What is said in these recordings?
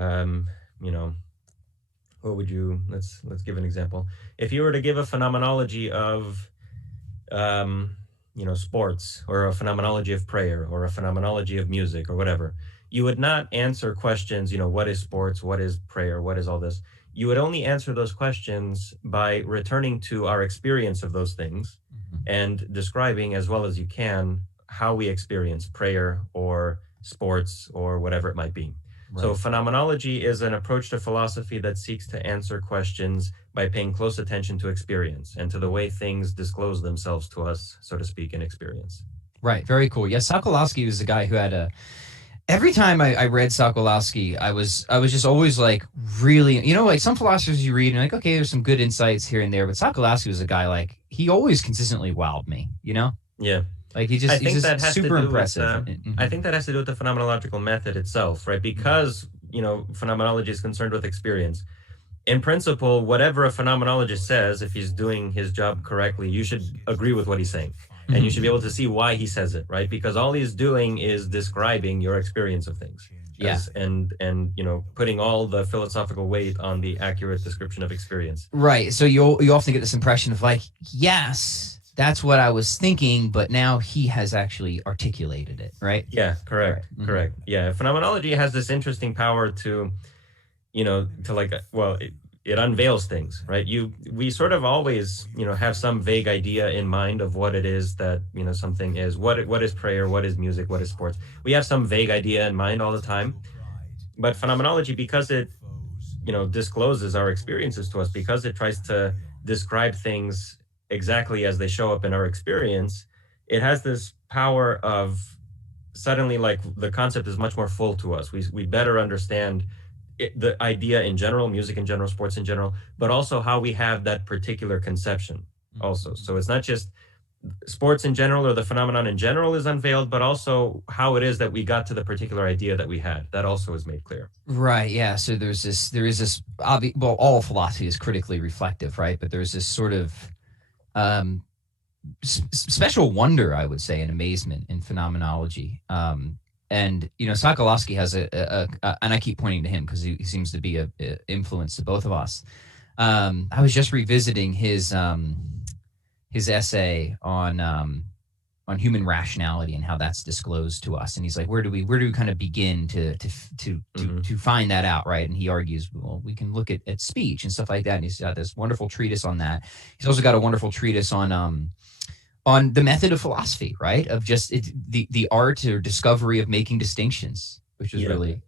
um, you know, what would you, let's give an example. If you were to give a phenomenology of, um, sports, or a phenomenology of prayer, or a phenomenology of music, or whatever, you would not answer questions, what is sports, what is prayer, what is all this. You would only answer those questions by returning to our experience of those things and describing as well as you can how we experience prayer or sports or whatever it might be. So Right. phenomenology is an approach to philosophy that seeks to answer questions by paying close attention to experience and to the way things disclose themselves to us, so to speak, in experience. Right. Very cool. Yeah, Sokolowski was the guy who had a. Every time I read Sokolowski, I was just always like really, like some philosophers you read and you're like, okay, there's some good insights here and there, but Sokolowski was a guy like he always consistently wowed me. Yeah. Like I he's think just that has to super do with impressive. I Mhm. think that has to do with the phenomenological method itself, right? Because, phenomenology is concerned with experience. In principle, whatever a phenomenologist says, if he's doing his job correctly, you should agree with what he's saying. And you should be able to see why he says it, right? Because all he's doing is describing your experience of things. Yeah. And putting all the philosophical weight on the accurate description of experience. Right. So you often get this impression of like, yes, that's what I was thinking, but now he has actually articulated it, right? Yeah, Right. correct. Correct. Yeah. Phenomenology has this interesting power to, to like, well, it unveils things, right? We sort of always, have some vague idea in mind of what it is that, something is. What is prayer? What is music? What is sports? We have some vague idea in mind all the time. But phenomenology, because it, discloses our experiences to us, because it tries to describe things exactly as they show up in our experience, it has this power of suddenly, like, the concept is much more full to us. We better understand the idea in general, music in general, sports in general, but also how we have that particular conception also. So it's not just sports in general or the phenomenon in general is unveiled, but also how it is that we got to the particular idea that we had. That also is made clear. Right. Yeah. So there is this well, all philosophy is critically reflective, right? But there's this sort of um, special wonder, I would say, and amazement in phenomenology. And Sokolowski has and I keep pointing to him because he seems to be a influence to both of us. I was just revisiting his essay on human rationality and how that's disclosed to us. And he's like, where do we kind of begin to find that out, right? And he argues, well, we can look at speech and stuff like that. And he's got this wonderful treatise on that. He's also got a wonderful treatise on the method of philosophy, right? Of just the art or discovery of making distinctions, which is really,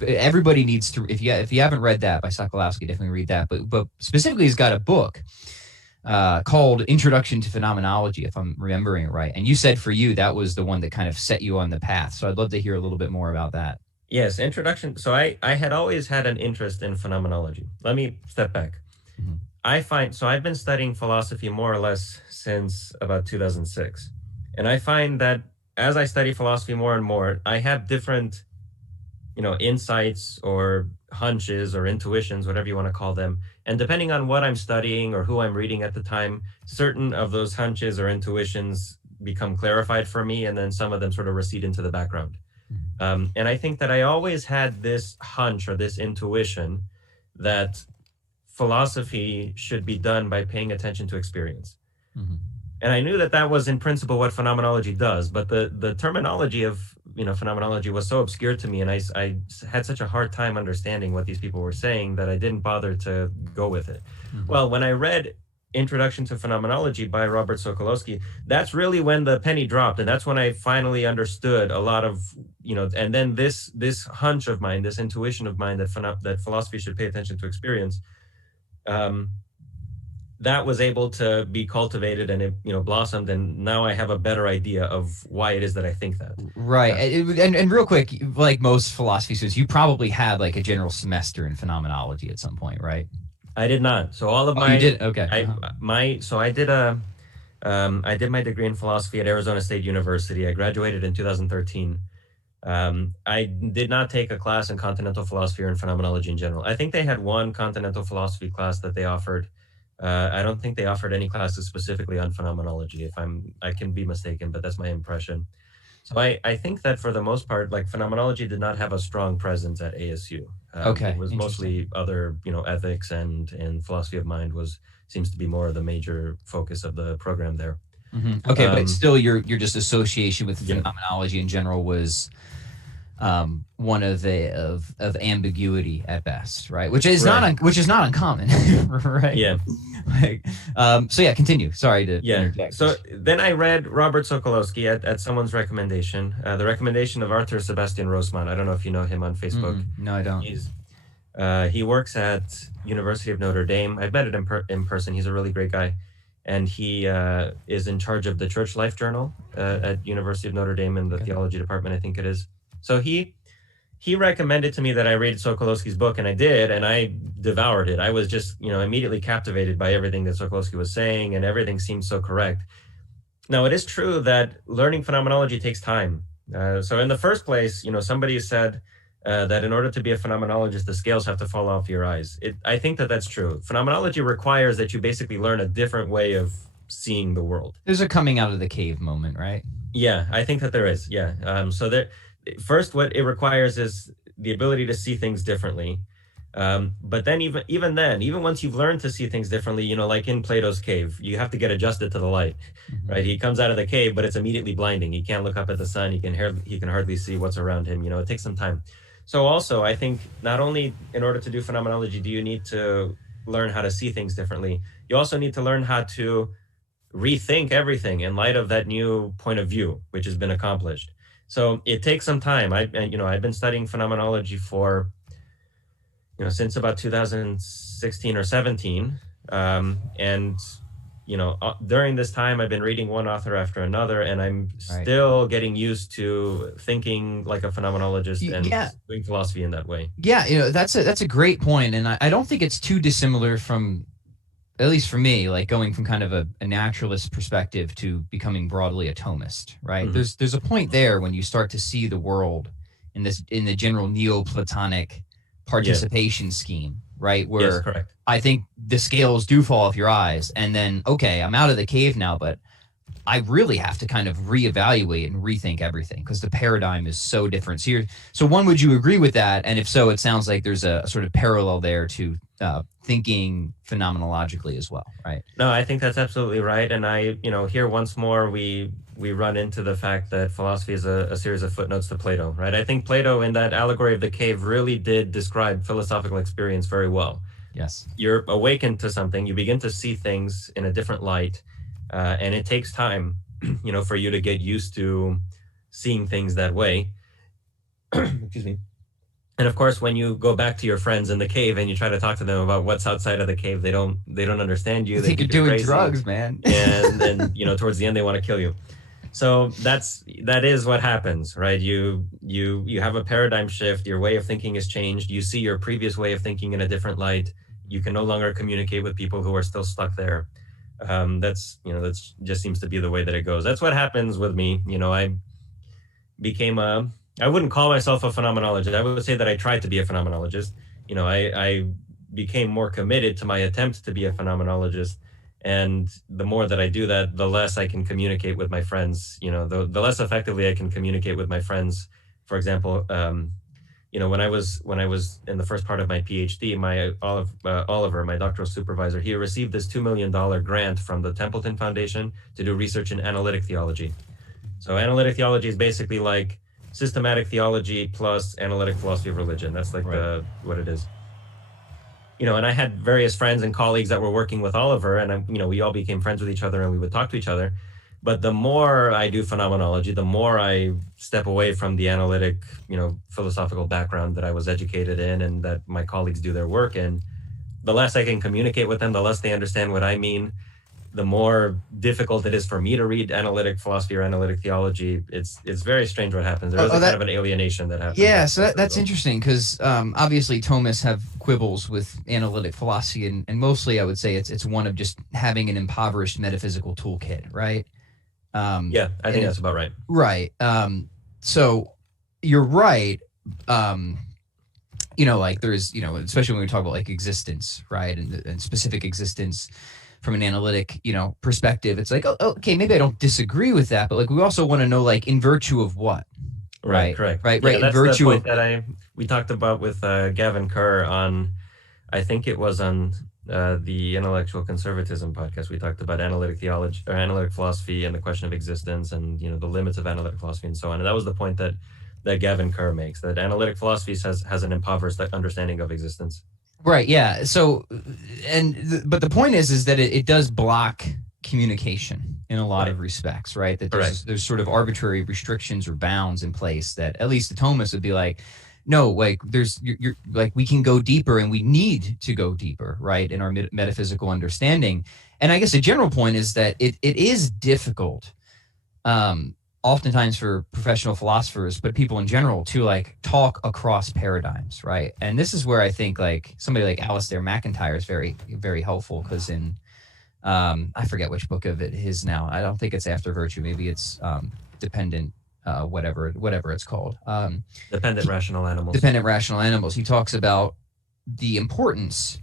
everybody needs to, if you haven't read that by Sokolowski, definitely read that. But specifically, he's got a book called Introduction to Phenomenology, if I'm remembering it right. And you said for you, that was the one that kind of set you on the path. So I'd love to hear a little bit more about that. Yes, introduction. So I had always had an interest in phenomenology. Let me step back. I've been studying philosophy more or less since about 2006. And I find that as I study philosophy more and more, I have different, insights or hunches or intuitions, whatever you want to call them. And depending on what I'm studying or who I'm reading at the time, certain of those hunches or intuitions become clarified for me, and then some of them sort of recede into the background. And I think that I always had this hunch or this intuition that philosophy should be done by paying attention to experience. And I knew that that was in principle what phenomenology does, but the terminology of phenomenology was so obscure to me, and I had such a hard time understanding what these people were saying that I didn't bother to go with it. Well, when I read Introduction to Phenomenology by Robert Sokolowski, that's really when the penny dropped, and that's when I finally understood a lot of and then this hunch of mine, this intuition of mine that philosophy should pay attention to experience. That was able to be cultivated, and it blossomed, and now I have a better idea of why it is that I think that. Right. And real quick, like most philosophy students, you probably had like a general semester in phenomenology at some point, right? I did not. So all of you did? Okay. I did my degree in philosophy at Arizona State University. I graduated in 2013. I did not take a class in continental philosophy or in phenomenology in general. I think they had one continental philosophy class that they offered. I don't think they offered any classes specifically on phenomenology. I can be mistaken, but that's my impression. So I think that for the most part, like, phenomenology did not have a strong presence at ASU. Okay, It was mostly other, ethics and philosophy of mind seems to be more of the major focus of the program there. Okay, but still, your just association with Yeah. phenomenology in general was one of ambiguity at best, right? Which is Right. not uncommon, right? Yeah. Like, so yeah, continue. Sorry to Yeah. interject. So then I read Robert Sokolowski at someone's recommendation, the recommendation of Arthur Sebastian Rosman. I don't know if you know him on Facebook. No, I don't. He works at University of Notre Dame. I've met him in person. He's a really great guy, and he is in charge of the Church Life Journal at University of Notre Dame in the theology department, I think it is. So he recommended to me that I read Sokolowski's book, and I did, and I devoured it. I was just, immediately captivated by everything that Sokolowski was saying, and everything seemed so correct. Now, it is true that learning phenomenology takes time. So in the first place, somebody said that in order to be a phenomenologist, the scales have to fall off your eyes. I think that that's true. Phenomenology requires that you basically learn a different way of seeing the world. There's a coming out of the cave moment, right? Yeah, I think that there is. Yeah. So first, what it requires is the ability to see things differently. But then even once you've learned to see things differently, like in Plato's cave, you have to get adjusted to the light, right? He comes out of the cave, but it's immediately blinding. He can't look up at the sun. He can hardly see what's around him. It takes some time. So also, I think not only in order to do phenomenology do you need to learn how to see things differently, you also need to learn how to rethink everything in light of that new point of view, which has been accomplished. So it takes some time. I've been studying phenomenology for, since about 2016 or 17. And, during this time, I've been reading one author after another, and I'm still getting used to thinking like a phenomenologist and doing philosophy in that way. Yeah, that's a great point. And I don't think it's too dissimilar from, at least for me, like going from kind of a naturalist perspective to becoming broadly a Thomist, right? Mm-hmm. There's a point there when you start to see the world in the general Neoplatonic participation scheme, right? Where I think the scales do fall off your eyes, and then, okay, I'm out of the cave now, but I really have to kind of reevaluate and rethink everything because the paradigm is so different. So one, would you agree with that? And if so, it sounds like there's a sort of parallel there to thinking phenomenologically as well, right? No, I think that's absolutely right. And here once more, we run into the fact that philosophy is a series of footnotes to Plato, right? I think Plato in that allegory of the cave really did describe philosophical experience very well. Yes. You're awakened to something, you begin to see things in a different light, and it takes time, for you to get used to seeing things that way. Excuse me. And of course, when you go back to your friends in the cave and you try to talk to them about what's outside of the cave, they don't understand you. They think you're doing crazy drugs, man. And then, towards the end, they want to kill you. So that is what happens, right? You have a paradigm shift. Your way of thinking has changed. You see your previous way of thinking in a different light. You can no longer communicate with people who are still stuck there. That's just seems to be the way that it goes. That's what happens with me. I wouldn't call myself a phenomenologist. I would say that I tried to be a phenomenologist. I became more committed to my attempt to be a phenomenologist. And the more that I do that, the less I can communicate with my friends, the less effectively I can communicate with my friends. For example, when I was in the first part of my PhD, Oliver, my doctoral supervisor, he received this $2 million grant from the Templeton Foundation to do research in analytic theology. So analytic theology is basically like systematic theology plus analytic philosophy of religion. That's like what it is. And I had various friends and colleagues that were working with Oliver, and we all became friends with each other and we would talk to each other. But the more I do phenomenology, the more I step away from the analytic, philosophical background that I was educated in and that my colleagues do their work in, the less I can communicate with them, the less they understand what I mean, the more difficult it is for me to read analytic philosophy or analytic theology. It's very strange what happens. There is kind of an alienation that happens. Yeah, so that's interesting because obviously Thomists have quibbles with analytic philosophy, and mostly I would say it's one of just having an impoverished metaphysical toolkit, right? I think that's about right. Right. So you're right. Like there's, especially when we talk about like existence, right, and specific existence from an analytic, perspective, it's like, okay, maybe I don't disagree with that, but like we also want to know, like, in virtue of what, right? Correct. Right. Yeah, in virtue of that we talked about with Gavin Kerr on, I think it was on the Intellectual Conservatism podcast. We talked about analytic theology or analytic philosophy and the question of existence and, you know, the limits of analytic philosophy and so on. And that was the point that Gavin Kerr makes, that analytic philosophy has an impoverished understanding of existence. Right. Yeah. So, but the point is that it does block communication in a lot of respects, right? That there's sort of arbitrary restrictions or bounds in place that at least the Thomists would be like, no, like you're like, we can go deeper and we need to go deeper, right, in our metaphysical understanding. And I guess a general point is that it is difficult, oftentimes for professional philosophers, but people in general, to like talk across paradigms, right? And this is where I think like somebody like Alistair McIntyre is very, very helpful, because in I forget which book of it is now. I don't think it's After Virtue. Maybe it's Dependent, whatever it's called. Dependent Rational Animals. Dependent Rational Animals. He talks about the importance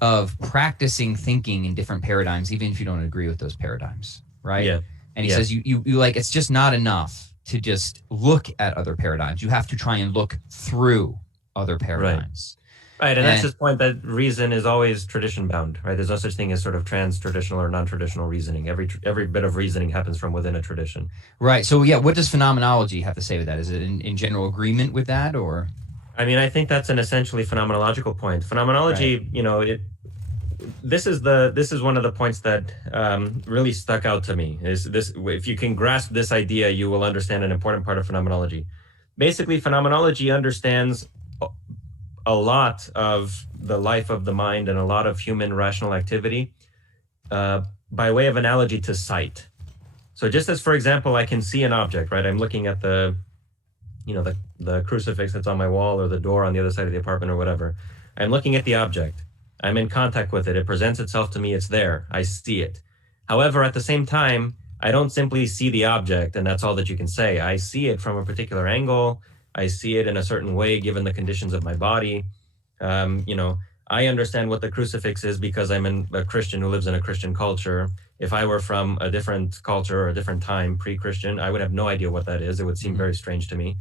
of practicing thinking in different paradigms, even if you don't agree with those paradigms, right? Yeah. And he says you like, it's just not enough to just look at other paradigms. You have to try and look through other paradigms. Right, and that's his point, that reason is always tradition bound, right? There's no such thing as sort of trans-traditional or non-traditional reasoning. Every bit of reasoning happens from within a tradition. Right, so yeah, what does phenomenology have to say with that? Is it in general agreement with that, or? I mean, I think that's an essentially phenomenological point. Phenomenology, you know, this is one of the points that really stuck out to me, is this: if you can grasp this idea, you will understand an important part of phenomenology. Basically, phenomenology understands a lot of the life of the mind and a lot of human rational activity by way of analogy to sight. So just as, for example, I can see an object, right? I'm looking at the crucifix that's on my wall, or the door on the other side of the apartment, or whatever. I'm looking at the object. I'm in contact with it. It presents itself to me. It's there. I see it. However, at the same time, I don't simply see the object and that's all that you can say. I see it from a particular angle. I see it in a certain way given the conditions of my body. I understand what the crucifix is because I'm a Christian who lives in a Christian culture. If I were from a different culture or a different time, pre-Christian, I would have no idea what that is. It would seem very strange to me.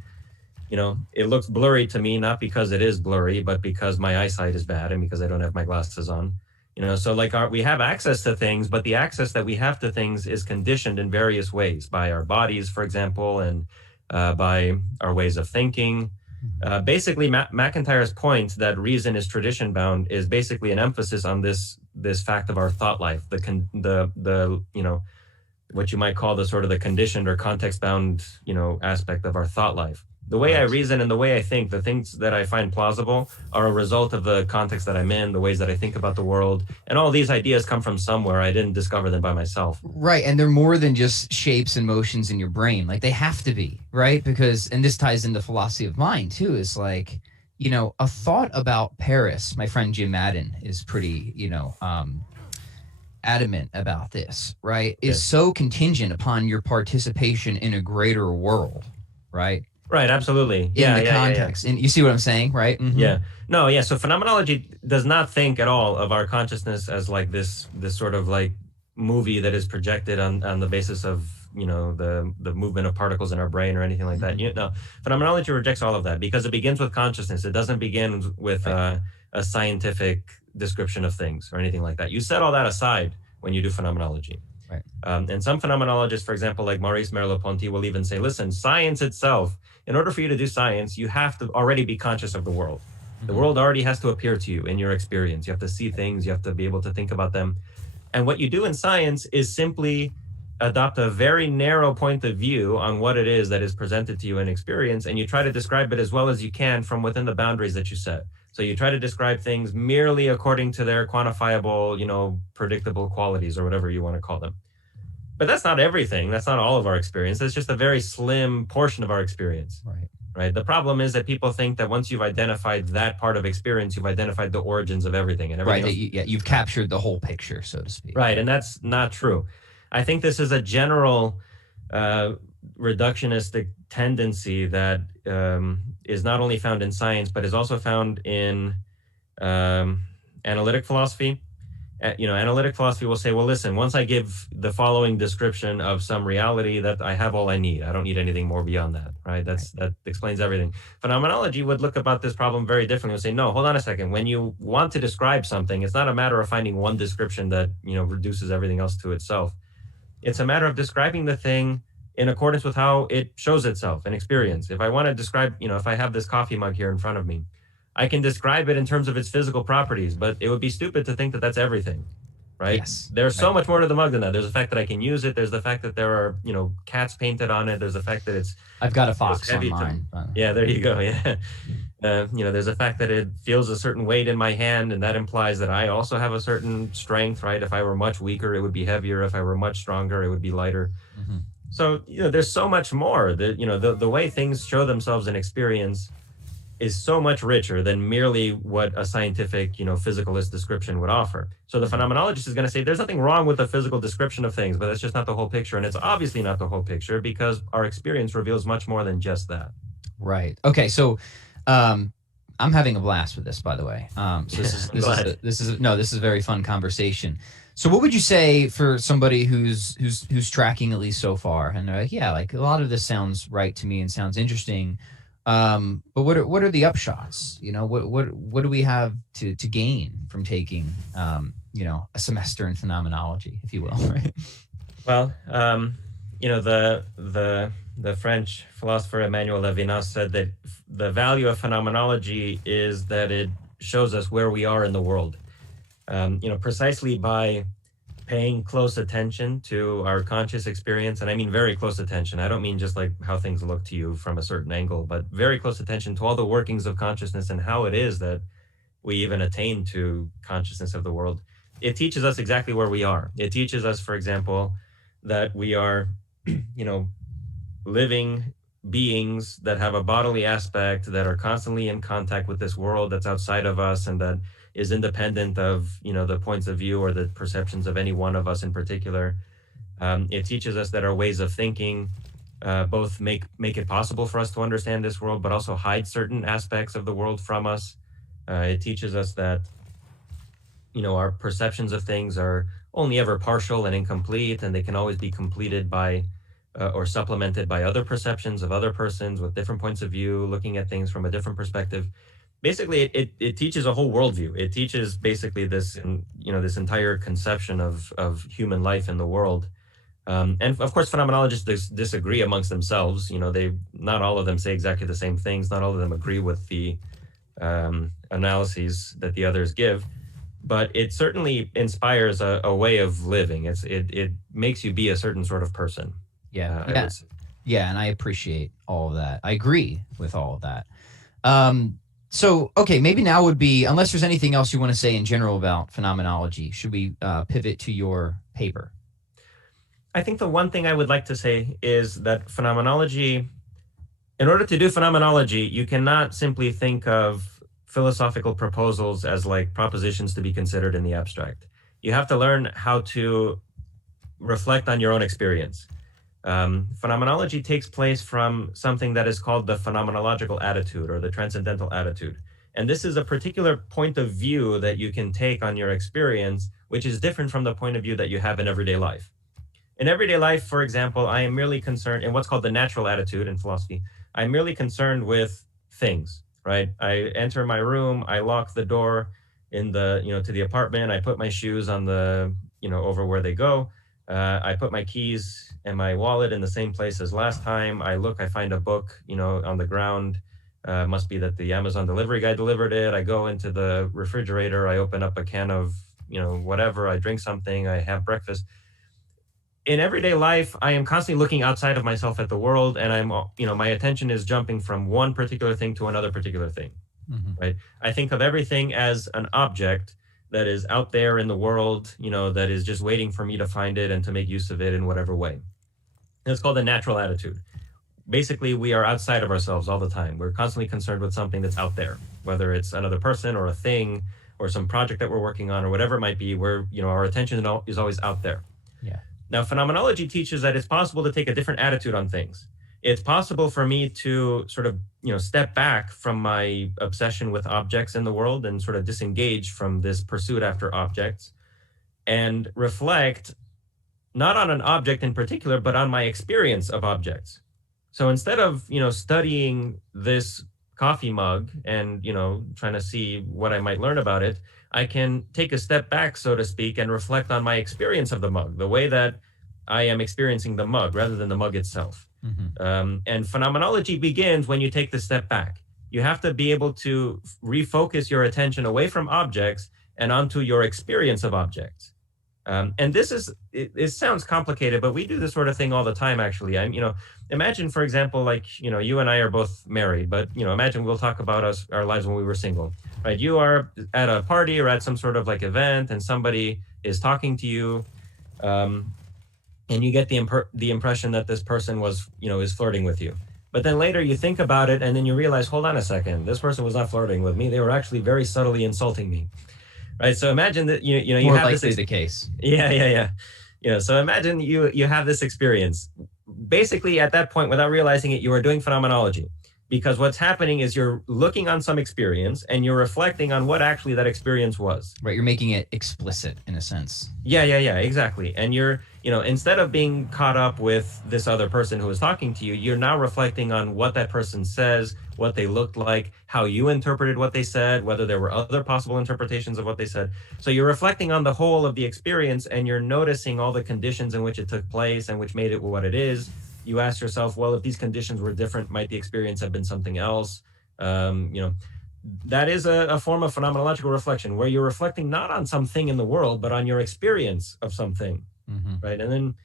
You know, it looks blurry to me, not because it is blurry, but because my eyesight is bad and because I don't have my glasses on. You know, so like we have access to things, but the access that we have to things is conditioned in various ways by our bodies, for example, and by our ways of thinking. Basically, McIntyre's point that reason is tradition bound is basically an emphasis on this fact of our thought life, the what you might call the sort of the conditioned or context bound aspect of our thought life. The way I reason and the way I think, the things that I find plausible are a result of the context that I'm in, the ways that I think about the world. And all these ideas come from somewhere. I didn't discover them by myself. Right. And they're more than just shapes and motions in your brain. Like they have to be, right? Because, and this ties into philosophy of mind too, is like, a thought about Paris. My friend Jim Madden is pretty, adamant about this, right? Is so contingent upon your participation in a greater world, right? Right, absolutely. In the context. And you see what I'm saying, right? Mm-hmm. Yeah. No, yeah. So phenomenology does not think at all of our consciousness as like this sort of like movie that is projected on the basis of, the movement of particles in our brain or anything like that. Phenomenology rejects all of that because it begins with consciousness. It doesn't begin with a scientific description of things or anything like that. You set all that aside when you do phenomenology. Right. And some phenomenologists, for example, like Maurice Merleau-Ponty, will even say, listen, science itself, in order for you to do science, you have to already be conscious of the world. Mm-hmm. The world already has to appear to you in your experience. You have to see things. You have to be able to think about them. And what you do in science is simply adopt a very narrow point of view on what it is that is presented to you in experience, and you try to describe it as well as you can from within the boundaries that you set. So you try to describe things merely according to their quantifiable, predictable qualities or whatever you want to call them. But that's not everything. That's not all of our experience. That's just a very slim portion of our experience. Right. The problem is that people think that once you've identified that part of experience, you've identified the origins of everything. And everything else. You've captured the whole picture, so to speak. Right, and that's not true. I think this is a general reductionistic tendency that is not only found in science, but is also found in analytic philosophy Analytic philosophy will say, well, listen, once I give the following description of some reality, that I have all I need. I don't need anything more beyond that, right? That explains everything. Phenomenology would look about this problem very differently. It would say, no, hold on a second. When you want to describe something, it's not a matter of finding one description that, reduces everything else to itself. It's a matter of describing the thing in accordance with how it shows itself in experience. If I want to describe, if I have this coffee mug here in front of me, I can describe it in terms of its physical properties, but it would be stupid to think that that's everything, right? Yes. There's so much more to the mug than that. There's the fact that I can use it. There's the fact that there are, cats painted on it. There's the fact that it's... I've got a fox on mine. Yeah, there you go. Yeah. There's the fact that it feels a certain weight in my hand, and that implies that I also have a certain strength, right? If I were much weaker, it would be heavier. If I were much stronger, it would be lighter. Mm-hmm. So, there's so much more that, the way things show themselves in experience is so much richer than merely what a scientific, physicalist description would offer. So the phenomenologist is going to say there's nothing wrong with the physical description of things, but that's just not the whole picture. And it's obviously not the whole picture because our experience reveals much more than just that. Right. Okay. So I'm having a blast with this, by the way. So this is a very fun conversation. So what would you say for somebody who's tracking at least so far, and they're like, yeah, like a lot of this sounds right to me and sounds interesting. But what are the upshots? What do we have to gain from taking a semester in phenomenology, if you will? Right? Well, the French philosopher Emmanuel Levinas said that the value of phenomenology is that it shows us where we are in the world. Precisely by paying close attention to our conscious experience, and I mean very close attention. I don't mean just like how things look to you from a certain angle, but very close attention to all the workings of consciousness and how it is that we even attain to consciousness of the world. It teaches us exactly where we are. It teaches us, for example, that we are, living beings that have a bodily aspect, that are constantly in contact with this world that's outside of us, and that is independent of, the points of view or the perceptions of any one of us in particular. It teaches us that our ways of thinking both make it possible for us to understand this world, but also hide certain aspects of the world from us. It teaches us that, our perceptions of things are only ever partial and incomplete, and they can always be completed by or supplemented by other perceptions of other persons with different points of view, looking at things from a different perspective. Basically, it teaches a whole worldview. It teaches basically this, this entire conception of human life in the world. And of course, phenomenologists disagree amongst themselves. Not all of them say exactly the same things. Not all of them agree with the analyses that the others give. But it certainly inspires a way of living. It makes you be a certain sort of person. Yeah. Yeah, and I appreciate all of that. I agree with all of that. So, okay, maybe now would be, unless there's anything else you want to say in general about phenomenology, should we pivot to your paper? I think the one thing I would like to say is that phenomenology, in order to do phenomenology, you cannot simply think of philosophical proposals as like propositions to be considered in the abstract. You have to learn how to reflect on your own experience. Phenomenology takes place from something that is called the phenomenological attitude or the transcendental attitude. And this is a particular point of view that you can take on your experience, which is different from the point of view that you have in everyday life. In everyday life, for example, I am merely concerned in what's called the natural attitude in philosophy. I'm merely concerned with things, right? I enter my room, I lock the door in the, to the apartment, I put my shoes on the, over where they go. I put my keys and my wallet in the same place as last time. I look, I find a book, on the ground. Must be that the Amazon delivery guy delivered it. I go into the refrigerator. I open up a can of, whatever. I drink something. I have breakfast. In everyday life, I am constantly looking outside of myself at the world. And I'm, my attention is jumping from one particular thing to another particular thing, right? I think of everything as an object that is out there in the world, that is just waiting for me to find it and to make use of it in whatever way. And it's called the natural attitude. Basically, we are outside of ourselves all the time. We're constantly concerned with something that's out there, whether it's another person or a thing or some project that we're working on or whatever it might be, where, our attention is always out there. Yeah. Now, phenomenology teaches that it's possible to take a different attitude on things. It's possible for me to sort of, step back from my obsession with objects in the world and sort of disengage from this pursuit after objects. and reflect not on an object in particular, but on my experience of objects. So instead of, studying this coffee mug and, trying to see what I might learn about it, I can take a step back, so to speak, and reflect on my experience of the mug, the way that I am experiencing the mug rather than the mug itself. And phenomenology begins when you take the step back. You have to be able to refocus your attention away from objects and onto your experience of objects. And this is, it sounds complicated, but we do this sort of thing all the time, actually. Imagine, for example, like, you and I are both married, but, imagine we'll talk about our lives when we were single, right? You are at a party or at some sort of like event and somebody is talking to you, and you get the impression that this person is flirting with you. But then later you think about it and then you realize, hold on a second, this person was not flirting with me. They were actually very subtly insulting me. Right. So imagine that, you More have likely the case. Yeah. So imagine you have this experience. Basically, at that point, without realizing it, you are doing phenomenology, because what's happening is you're looking on some experience and you're reflecting on what actually that experience was. Right. You're making it explicit in a sense. Yeah, exactly. And you're, instead of being caught up with this other person who is talking to you, you're now reflecting on what that person says, what they looked like, how you interpreted what they said, whether there were other possible interpretations of what they said. So you're reflecting on the whole of the experience and you're noticing all the conditions in which it took place and which made it what it is. You ask yourself, well, if these conditions were different, might the experience have been something else? That is a form of phenomenological reflection where you're reflecting not on something in the world, but on your experience of something, right? And then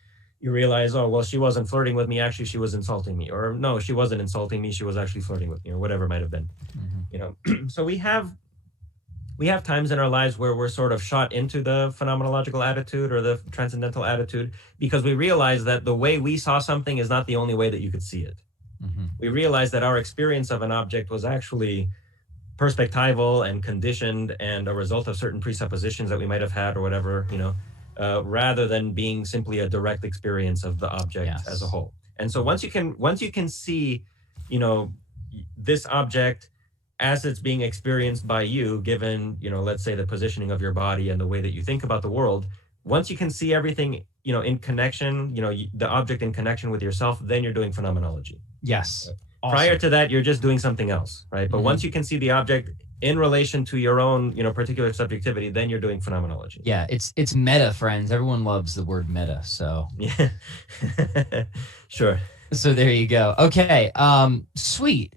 you realize, oh, well, she wasn't flirting with me. Actually, she was insulting me. Or no, she wasn't insulting me. She was actually flirting with me, or whatever it might have been. So we have times in our lives where we're sort of shot into the phenomenological attitude or the transcendental attitude because we realize that the way we saw something is not the only way that you could see it. We realize that our experience of an object was actually perspectival and conditioned and a result of certain presuppositions that we might have had or whatever, rather than being simply a direct experience of the object as a whole. And so once you can see, this object as it's being experienced by you, given, let's say the positioning of your body and the way that you think about the world, once you can see everything, in connection, the object in connection with yourself, then you're doing phenomenology. Yes. Awesome. Prior to that, you're just doing something else, right? But once you can see the object in relation to your own, particular subjectivity, then you're doing phenomenology. Yeah, it's meta, friends. Everyone loves the word meta, so. Yeah. Sure. So there you go. Okay. Sweet.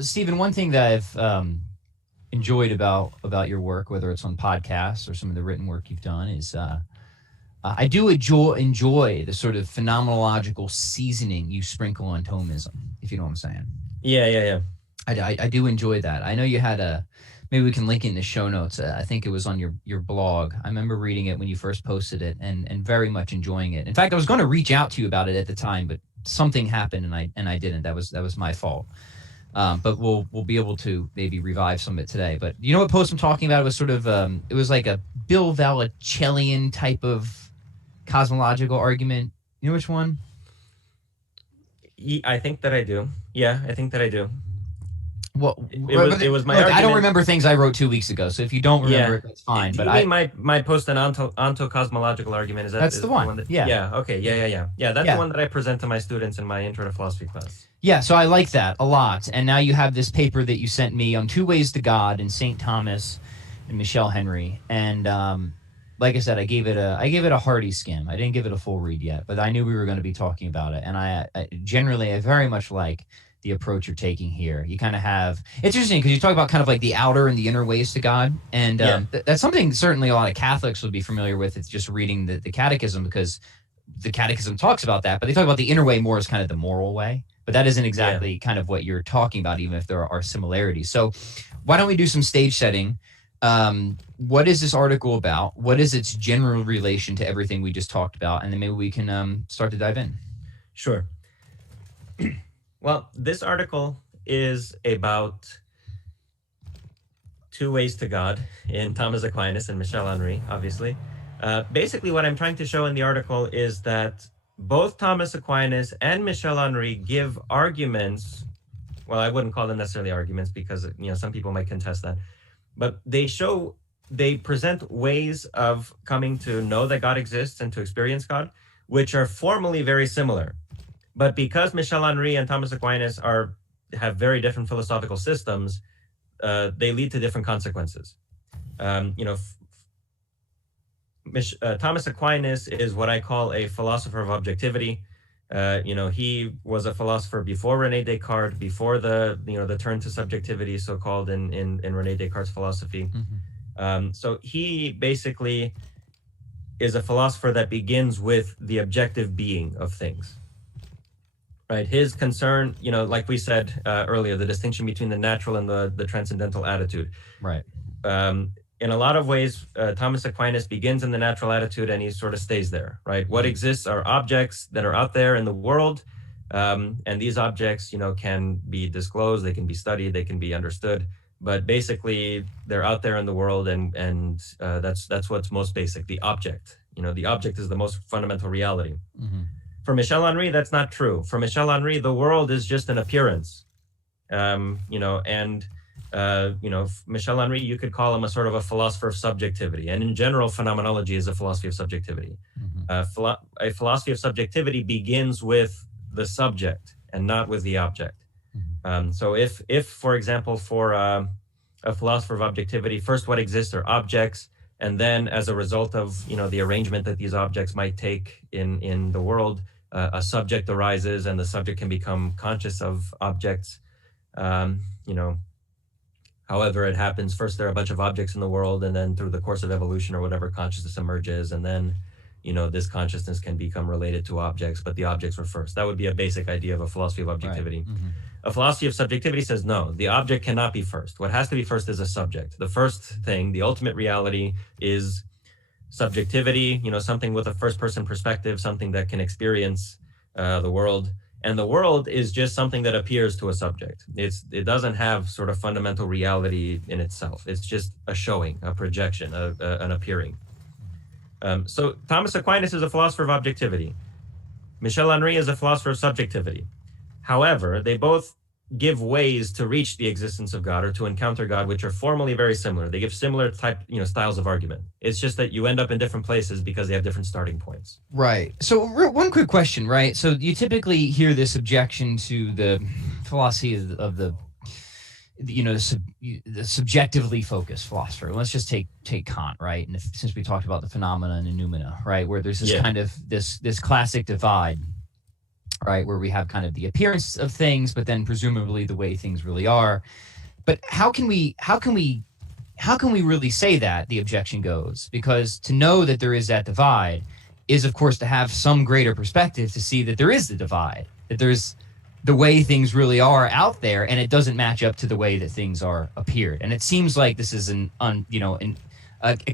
Stephen, one thing that I've enjoyed about your work, whether it's on podcasts or some of the written work you've done, is I do enjoy the sort of phenomenological seasoning you sprinkle on Thomism, if you know what I'm saying. Yeah. I do enjoy that. I know you had maybe we can link it in the show notes. I think it was on your blog. I remember reading it when you first posted it and very much enjoying it. In fact, I was going to reach out to you about it at the time, but something happened and I didn't. That was my fault. But we'll be able to maybe revive some of it today. But you know what post I'm talking about? It was sort of it was like a Bill Valacellian type of cosmological argument. You know which one? I think that I do. Yeah, I think that I do. Well, it was my argument. I don't remember things I wrote 2 weeks ago, so if you don't remember it, that's fine. Do you mean my post an ontocosmological argument? That's the one. Yeah. Okay. Yeah. That's the one that I present to my students in my intro to philosophy class. Yeah. So I like that a lot. And now you have this paper that you sent me on 2 Ways to God and St. Thomas and Michel Henry. And like I said, I gave it a hearty skim. I didn't give it a full read yet, but I knew we were going to be talking about it. And I very much like the approach you're taking here. You kind of have, it's interesting because you talk about kind of like the outer and the inner ways to God. And that's something certainly a lot of Catholics would be familiar with. It's just reading the catechism, because the catechism talks about that, but they talk about the inner way more as kind of the moral way. But that isn't exactly kind of what you're talking about, even if there are similarities. So why don't we do some stage setting? What is this article about? What is its general relation to everything we just talked about? And then maybe we can start to dive in. Sure. Well, this article is about 2 ways to God in Thomas Aquinas and Michel Henry, obviously. Basically, what I'm trying to show in the article is that both Thomas Aquinas and Michel Henry give arguments. Well, I wouldn't call them necessarily arguments because, some people might contest that. But they show they present ways of coming to know that God exists and to experience God, which are formally very similar. But because Michel Henry and Thomas Aquinas have very different philosophical systems, they lead to different consequences. Thomas Aquinas is what I call a philosopher of objectivity. He was a philosopher before René Descartes, before the turn to subjectivity, so-called in René Descartes' philosophy. So he basically is a philosopher that begins with the objective being of things. Right. His concern, like we said earlier, the distinction between the natural and the transcendental attitude. Right. In a lot of ways, Thomas Aquinas begins in the natural attitude and he sort of stays there. Right. What exists are objects that are out there in the world. And these objects, can be disclosed, they can be studied, they can be understood. But basically, they're out there in the world, and that's what's most basic. The object. The object is the most fundamental reality. Mm-hmm. For Michel Henry, that's not true. For Michel Henry, the world is just an appearance. Michel Henry, you could call him a sort of a philosopher of subjectivity. And in general, phenomenology is a philosophy of subjectivity. Mm-hmm. A philosophy of subjectivity begins with the subject and not with the object. Mm-hmm. So if, for example, for a philosopher of objectivity, first what exists are objects, and then as a result of, the arrangement that these objects might take in the world, a subject arises and the subject can become conscious of objects. However it happens, first there are a bunch of objects in the world, and then through the course of evolution or whatever, consciousness emerges, and then, this consciousness can become related to objects, but the objects were first. That would be a basic idea of a philosophy of objectivity. Right. Mm-hmm. A philosophy of subjectivity says, no, the object cannot be first. What has to be first is a subject. The first thing, the ultimate reality, is subjectivity, something with a first-person perspective, something that can experience the world. And the world is just something that appears to a subject. It doesn't have sort of fundamental reality in itself. It's just a showing, a projection, an appearing. So Thomas Aquinas is a philosopher of objectivity. Michel Henry is a philosopher of subjectivity. However, they both give ways to reach the existence of God or to encounter God, which are formally very similar. They give similar styles of argument. It's just that you end up in different places because they have different starting points. Right. So one quick question, right? So you typically hear this objection to the philosophy of the subjectively focused philosopher. Let's just take Kant, right? And since we talked about the phenomena and the noumena, right, where there's this kind of this classic divide, right, where we have kind of the appearance of things, but then presumably the way things really are. But how can we really say that, the objection goes? Because to know that there is that divide is, of course, to have some greater perspective to see that there is the divide, that there's the way things really are out there, and it doesn't match up to the way that things are appeared. And it seems like this is a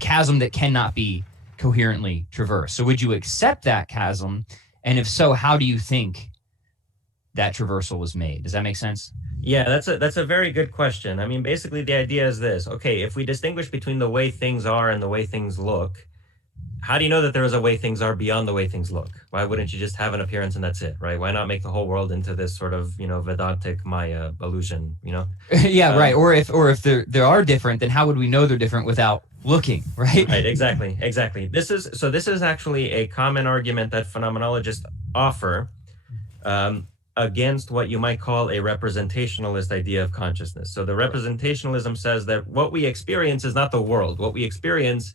chasm that cannot be coherently traversed. So would you accept that chasm? And if so, how do you think that traversal was made? Does that make sense? Yeah, that's a very good question. I mean, basically the idea is this. Okay, if we distinguish between the way things are and the way things look, how do you know that there is a way things are beyond the way things look? Why wouldn't you just have an appearance and that's it, right? Why not make the whole world into this sort of, Vedantic Maya illusion, Yeah, right. Or if they are different, then how would we know they're different without looking, right? Right, exactly. This is actually a common argument that phenomenologists offer against what you might call a representationalist idea of consciousness. So the representationalism says that what we experience is not the world. What we experience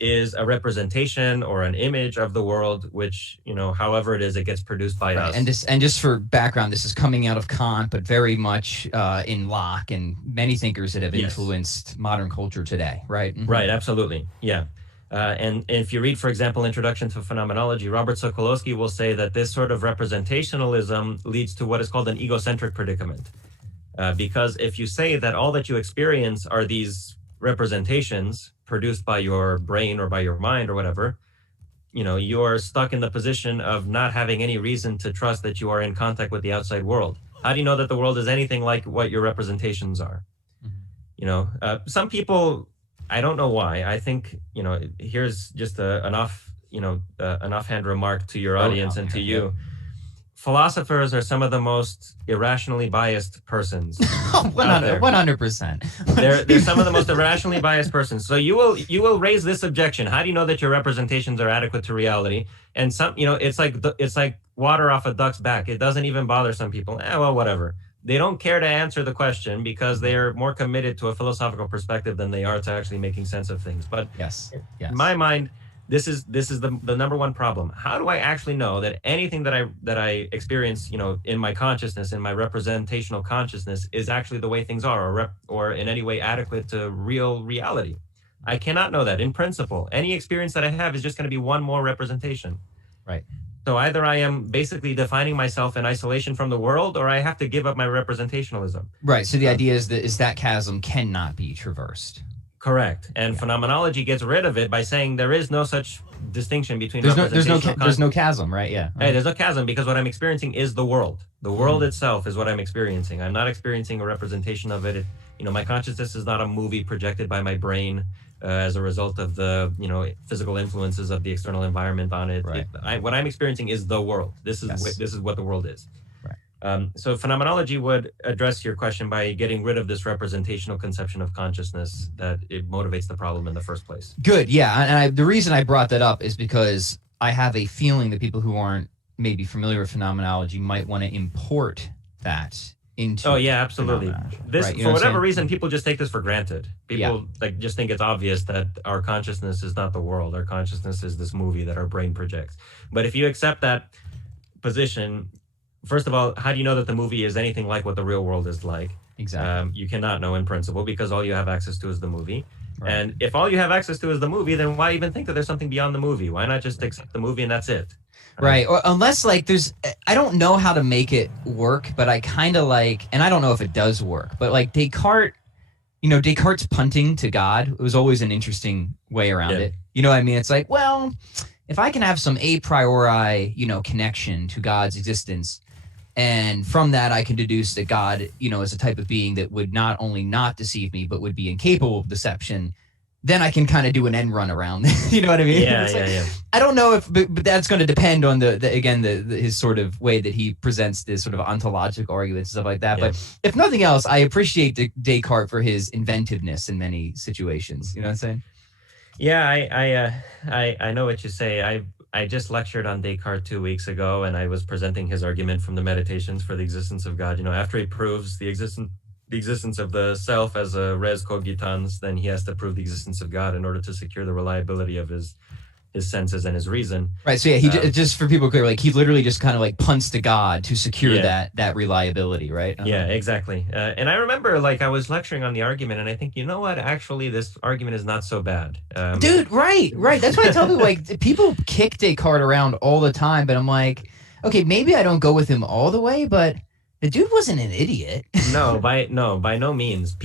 is a representation or an image of the world, which, however it is, it gets produced by us. And just for background, this is coming out of Kant, but very much in Locke and many thinkers that have influenced modern culture today, right? Mm-hmm. Right, absolutely, yeah. And if you read, for example, Introduction to Phenomenology, Robert Sokolowski will say that this sort of representationalism leads to what is called an egocentric predicament. Because if you say that all that you experience are these representations produced by your brain or by your mind or whatever, you're stuck in the position of not having any reason to trust that you are in contact with the outside world. How do you know that the world is anything like what your representations are? Mm-hmm. Some people, I don't know why. I think, here's just an offhand remark to your audience and to you. philosophers are some of the most irrationally biased persons out there. 100%. They're some of the most irrationally biased persons. So you will raise this objection. How do you know that your representations are adequate to reality? And it's like water off a duck's back. It doesn't even bother some people. Well, whatever. They don't care to answer the question because they're more committed to a philosophical perspective than they are to actually making sense of things. But yes. In my mind, this is the number one problem. How do I actually know that anything that I experience, in my consciousness, in my representational consciousness, is actually the way things are, or in any way adequate to real reality? I cannot know that in principle. Any experience that I have is just going to be one more representation. Right. So either I am basically defining myself in isolation from the world, or I have to give up my representationalism. Right. So the idea is that chasm cannot be traversed. Correct. And phenomenology gets rid of it by saying there is no such distinction between there's no chasm, right? Yeah. Hey, there's no chasm because what I'm experiencing is the world. The world itself is what I'm experiencing. I'm not experiencing a representation of it. My consciousness is not a movie projected by my brain as a result of the physical influences of the external environment on it. Right. What I'm experiencing is the world. This is what the world is. Right. So phenomenology would address your question by getting rid of this representational conception of consciousness that it motivates the problem in the first place. Good, yeah. And the reason I brought that up is because I have a feeling that people who aren't maybe familiar with phenomenology might want to import that into. Oh yeah, absolutely. This, right, for whatever reason, people just take this for granted. People just think it's obvious that our consciousness is not the world. Our consciousness is this movie that our brain projects. But if you accept that position, first of all, how do you know that the movie is anything like what the real world is like? Exactly. You cannot know in principle because all you have access to is the movie. Right. And if all you have access to is the movie, then why even think that there's something beyond the movie? Why not just accept the movie and that's it? Right. Or unless I don't know how to make it work, but I kind of and I don't know if it does work, but Descartes, Descartes' punting to God, it was always an interesting way around it. You know what I mean? It's like, well, if I can have some a priori, connection to God's existence, and from that I can deduce that God, is a type of being that would not only not deceive me, but would be incapable of deception, then I can kind of do an end run around. You know what I mean? Yeah. I don't know but that's going to depend on his sort of way that he presents this sort of ontological arguments and stuff like that. Yeah. But if nothing else, I appreciate Descartes for his inventiveness in many situations. You know what I'm saying? Yeah, I know what you say. I just lectured on Descartes 2 weeks ago, and I was presenting his argument from the Meditations for the existence of God. After he proves the existence of the self as a res cogitans, then he has to prove the existence of God in order to secure the reliability of his senses and his reason. Right. So yeah, he just for people clear, he literally just kind of punts to God to secure that reliability, right? Yeah, exactly. And I remember I was lecturing on the argument, and I think, you know what? Actually, this argument is not so bad. Dude, right. That's why I tell people people kick Descartes around all the time, but I'm like, okay, maybe I don't go with him all the way, but the dude wasn't an idiot. No, by no means.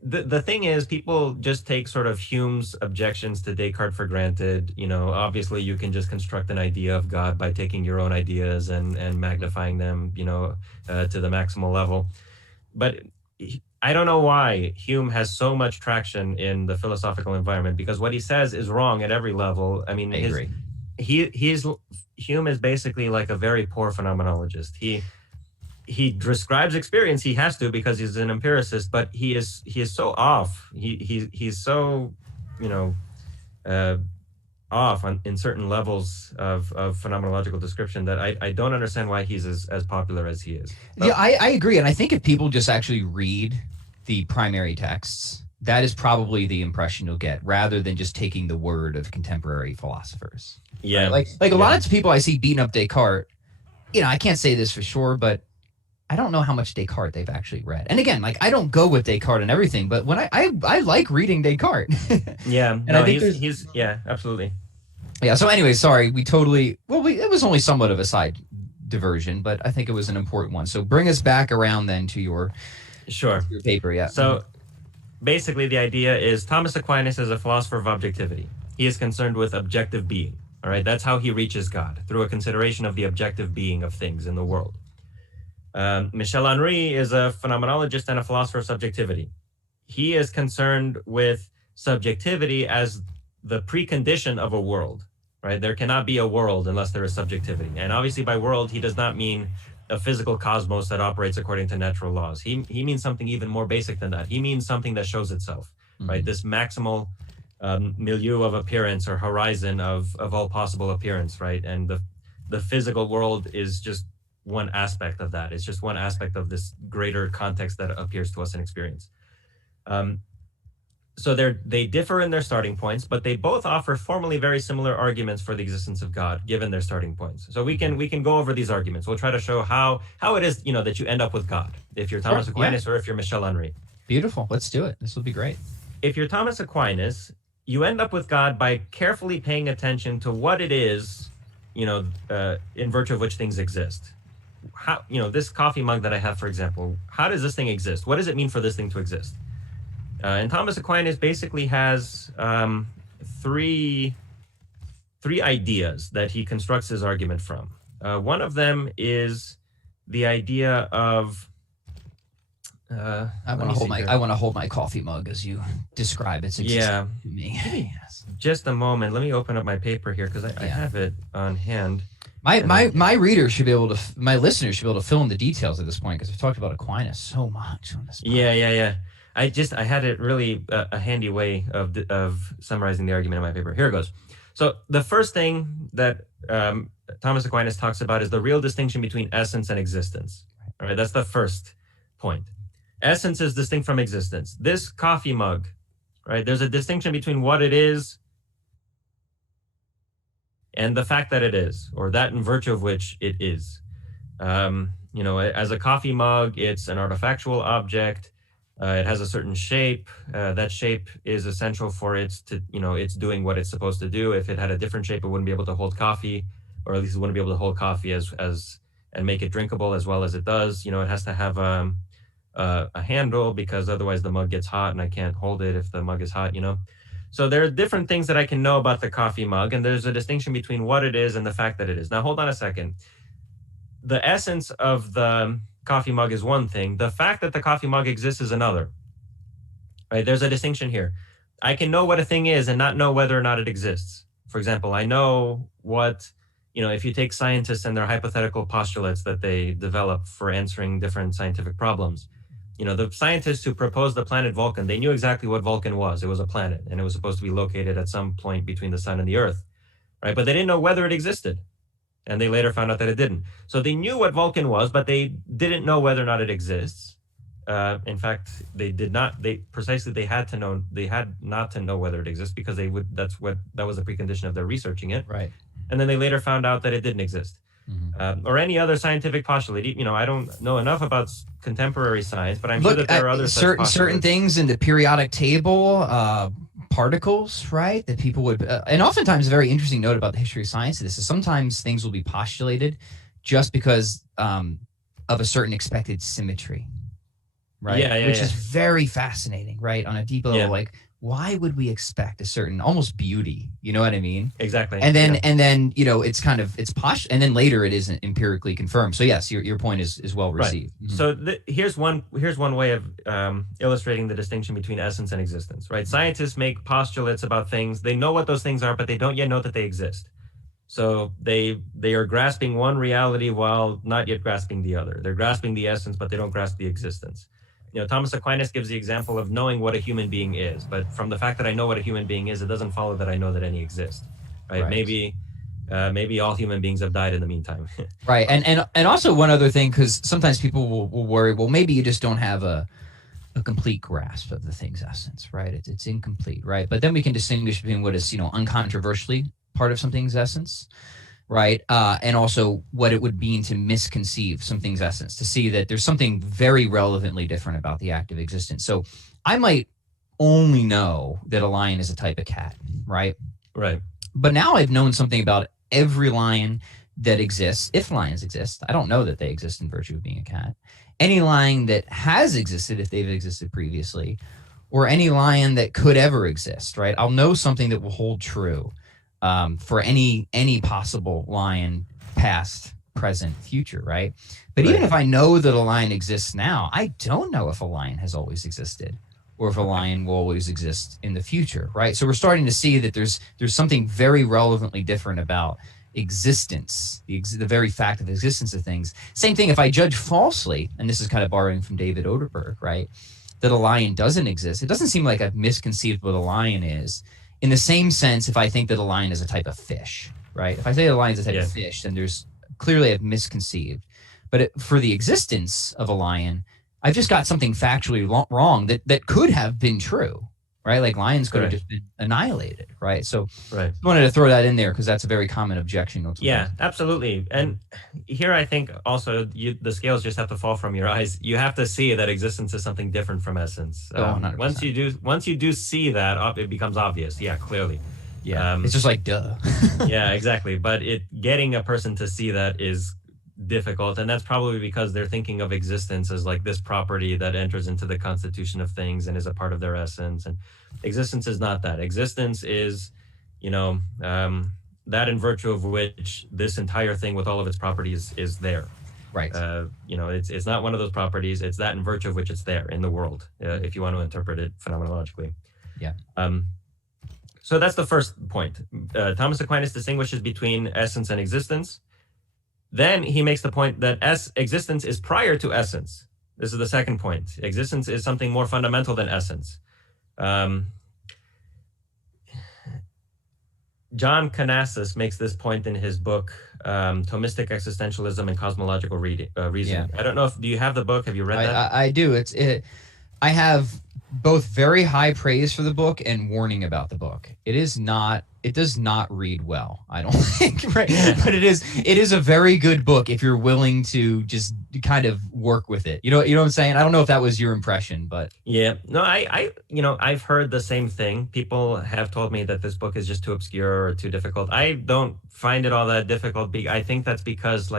The thing is, people just take sort of Hume's objections to Descartes for granted. Obviously you can just construct an idea of God by taking your own ideas and magnifying them, to the maximal level. But I don't know why Hume has so much traction in the philosophical environment, because what he says is wrong at every level. I mean, I agree. Hume is basically a very poor phenomenologist. He describes experience. He has to, because he's an empiricist, but he is so off. He's so off in certain levels of phenomenological description that I don't understand why he's as popular as he is. Yeah, I agree, and I think if people just actually read the primary texts, that is probably the impression you'll get, rather than just taking the word of contemporary philosophers. Yeah, right? A lot of people I see beating up Descartes. I can't say this for sure, but I don't know how much Descartes they've actually read. And again, I don't go with Descartes and everything, but when I like reading Descartes. Yeah, and I think he's absolutely. Yeah. So anyway, sorry, it was only somewhat of a side diversion, but I think it was an important one. So bring us back around then to your paper. Yeah. So basically, the idea is Thomas Aquinas is a philosopher of objectivity. He is concerned with objective being. All right, that's how he reaches God, through a consideration of the objective being of things in the world. Michel Henry is a phenomenologist and a philosopher of subjectivity. He is concerned with subjectivity as the precondition of a world. right? There cannot be a world unless there is subjectivity. And obviously by world, he does not mean a physical cosmos that operates according to natural laws. He means something even more basic than that. He means something that shows itself, right? This maximal milieu of appearance or horizon of all possible appearance, right? And the physical world is just one aspect of that. It's just one aspect of this greater context that appears to us in experience. So they differ in their starting points, but they both offer formally very similar arguments for the existence of God, given their starting points. So we can go over these arguments. We'll try to show how it is, that you end up with God, if you're Thomas Aquinas or if you're Michel Henry. Beautiful. Let's do it. This will be great. If you're Thomas Aquinas, you end up with God by carefully paying attention to what it is, in virtue of which things exist. How, this coffee mug that I have, for example, how does this thing exist? What does it mean for this thing to exist? And Thomas Aquinas basically has three ideas that he constructs his argument from. One of them is the idea of I want to hold my coffee mug as you describe its existence to me. Yes. Just a moment. Let me open up my paper here because I have it on hand. My readers should be able to, my listeners should be able to fill in the details at this point because we've talked about Aquinas so much on this podcast. Yeah. I had it really a handy way of summarizing the argument in my paper. Here it goes. So the first thing that Thomas Aquinas talks about is the real distinction between essence and existence. All right, that's the first point. Essence is distinct from existence. This coffee mug, right? There's a distinction between what it is and the fact that it is, or that in virtue of which it is. As a coffee mug, it's an artifactual object. It has a certain shape. That shape is essential for it's doing what it's supposed to do. If it had a different shape, it wouldn't be able to hold coffee, or at least it wouldn't be able to hold coffee and make it drinkable as well as it does. It has to have a handle because otherwise the mug gets hot and I can't hold it if the mug is hot. So there are different things that I can know about the coffee mug, and there's a distinction between what it is and the fact that it is. Now, hold on a second. The essence of the coffee mug is one thing. The fact that the coffee mug exists is another. Right? There's a distinction here. I can know what a thing is and not know whether or not it exists. For example, I know what, if you take scientists and their hypothetical postulates that they develop for answering different scientific problems, the scientists who proposed the planet Vulcan, they knew exactly what Vulcan was. It was a planet, and it was supposed to be located at some point between the sun and the earth, right? But they didn't know whether it existed. And they later found out that it didn't. So they knew what Vulcan was, but they didn't know whether or not it exists. In fact, they did not. They had not to know whether it exists because that was a precondition of their researching it. Right. And then they later found out that it didn't exist. Mm-hmm. Or any other scientific postulate. I don't know enough about contemporary science, but I'm sure that there are other certain things in the periodic table. Particles, right? That people would, and oftentimes a very interesting note about the history of science. This is sometimes things will be postulated just because of a certain expected symmetry, right? Which is very fascinating, right? On a deep level, like why would we expect a certain almost beauty? You know what I mean? Exactly. And then it's kind of posh, and then later it isn't empirically confirmed. So yes, your point is well received. Right. Mm-hmm. So here's one way of illustrating the distinction between essence and existence. Right? Scientists make postulates about things. They know what those things are, but they don't yet know that they exist. So they are grasping one reality while not yet grasping the other. They're grasping the essence, but they don't grasp the existence. Thomas Aquinas gives the example of knowing what a human being is, but from the fact that I know what a human being is, it doesn't follow that I know that any exist. Right? Maybe all human beings have died in the meantime. Right. And also one other thing, because sometimes people will worry, well, maybe you just don't have a complete grasp of the thing's essence, right? It's incomplete, right? But then we can distinguish between what is, uncontroversially part of something's essence, right? And also what it would mean to misconceive something's essence, to see that there's something very relevantly different about the act of existence. So I might only know that a lion is a type of cat, right? Right. But now I've known something about every lion that exists, if lions exist. I don't know that they exist in virtue of being a cat. Any lion that has existed, if they've existed previously, or any lion that could ever exist, right? I'll know something that will hold true for any possible lion, past, present, future, right? But even if I know that a lion exists now, I don't know if a lion has always existed or if a lion will always exist in the future, right? So we're starting to see that there's something very relevantly different about existence, the very fact of existence of things. Same thing if I judge falsely, and this is kind of borrowing from David Oderberg, right? That a lion doesn't exist. It doesn't seem like I've misconceived what a lion is. In the same sense, if I think that a lion is a type of fish, right? If I say a lion is a type of fish, then there's clearly I've misconceived. But for the existence of a lion, I've just got something factually wrong that could have been true, right? Like lions could have just been annihilated, right? So I wanted to throw that in there because that's a very common objection. Yeah, absolutely. And here I think also the scales just have to fall from your eyes. You have to see that existence is something different from essence. Once you do see that, it becomes obvious. Yeah, clearly. Yeah, it's just like duh. Yeah, exactly. But getting a person to see that is difficult, and that's probably because they're thinking of existence as like this property that enters into the constitution of things and is a part of their essence. And existence is not that. Existence is, that in virtue of which this entire thing with all of its properties is there. Right. It's not one of those properties. It's that in virtue of which it's there in the world, if you want to interpret it phenomenologically. Yeah. So that's the first point. Thomas Aquinas distinguishes between essence and existence. Then he makes the point that existence is prior to essence. This is the second point. Existence is something more fundamental than essence. John Canassus makes this point in his book, Thomistic Existentialism and Cosmological Reasoning. Yeah. I don't know do you have the book? Have you read that? I do. I have both very high praise for the book and warning about the book. It does not read well, I don't think, right? But it is a very good book if you're willing to just kind of work with it. You know what I'm saying? I don't know if that was your impression, but yeah, no, I've heard the same thing. People have told me that this book is just too obscure or too difficult. I don't find it all that difficult. I think that's because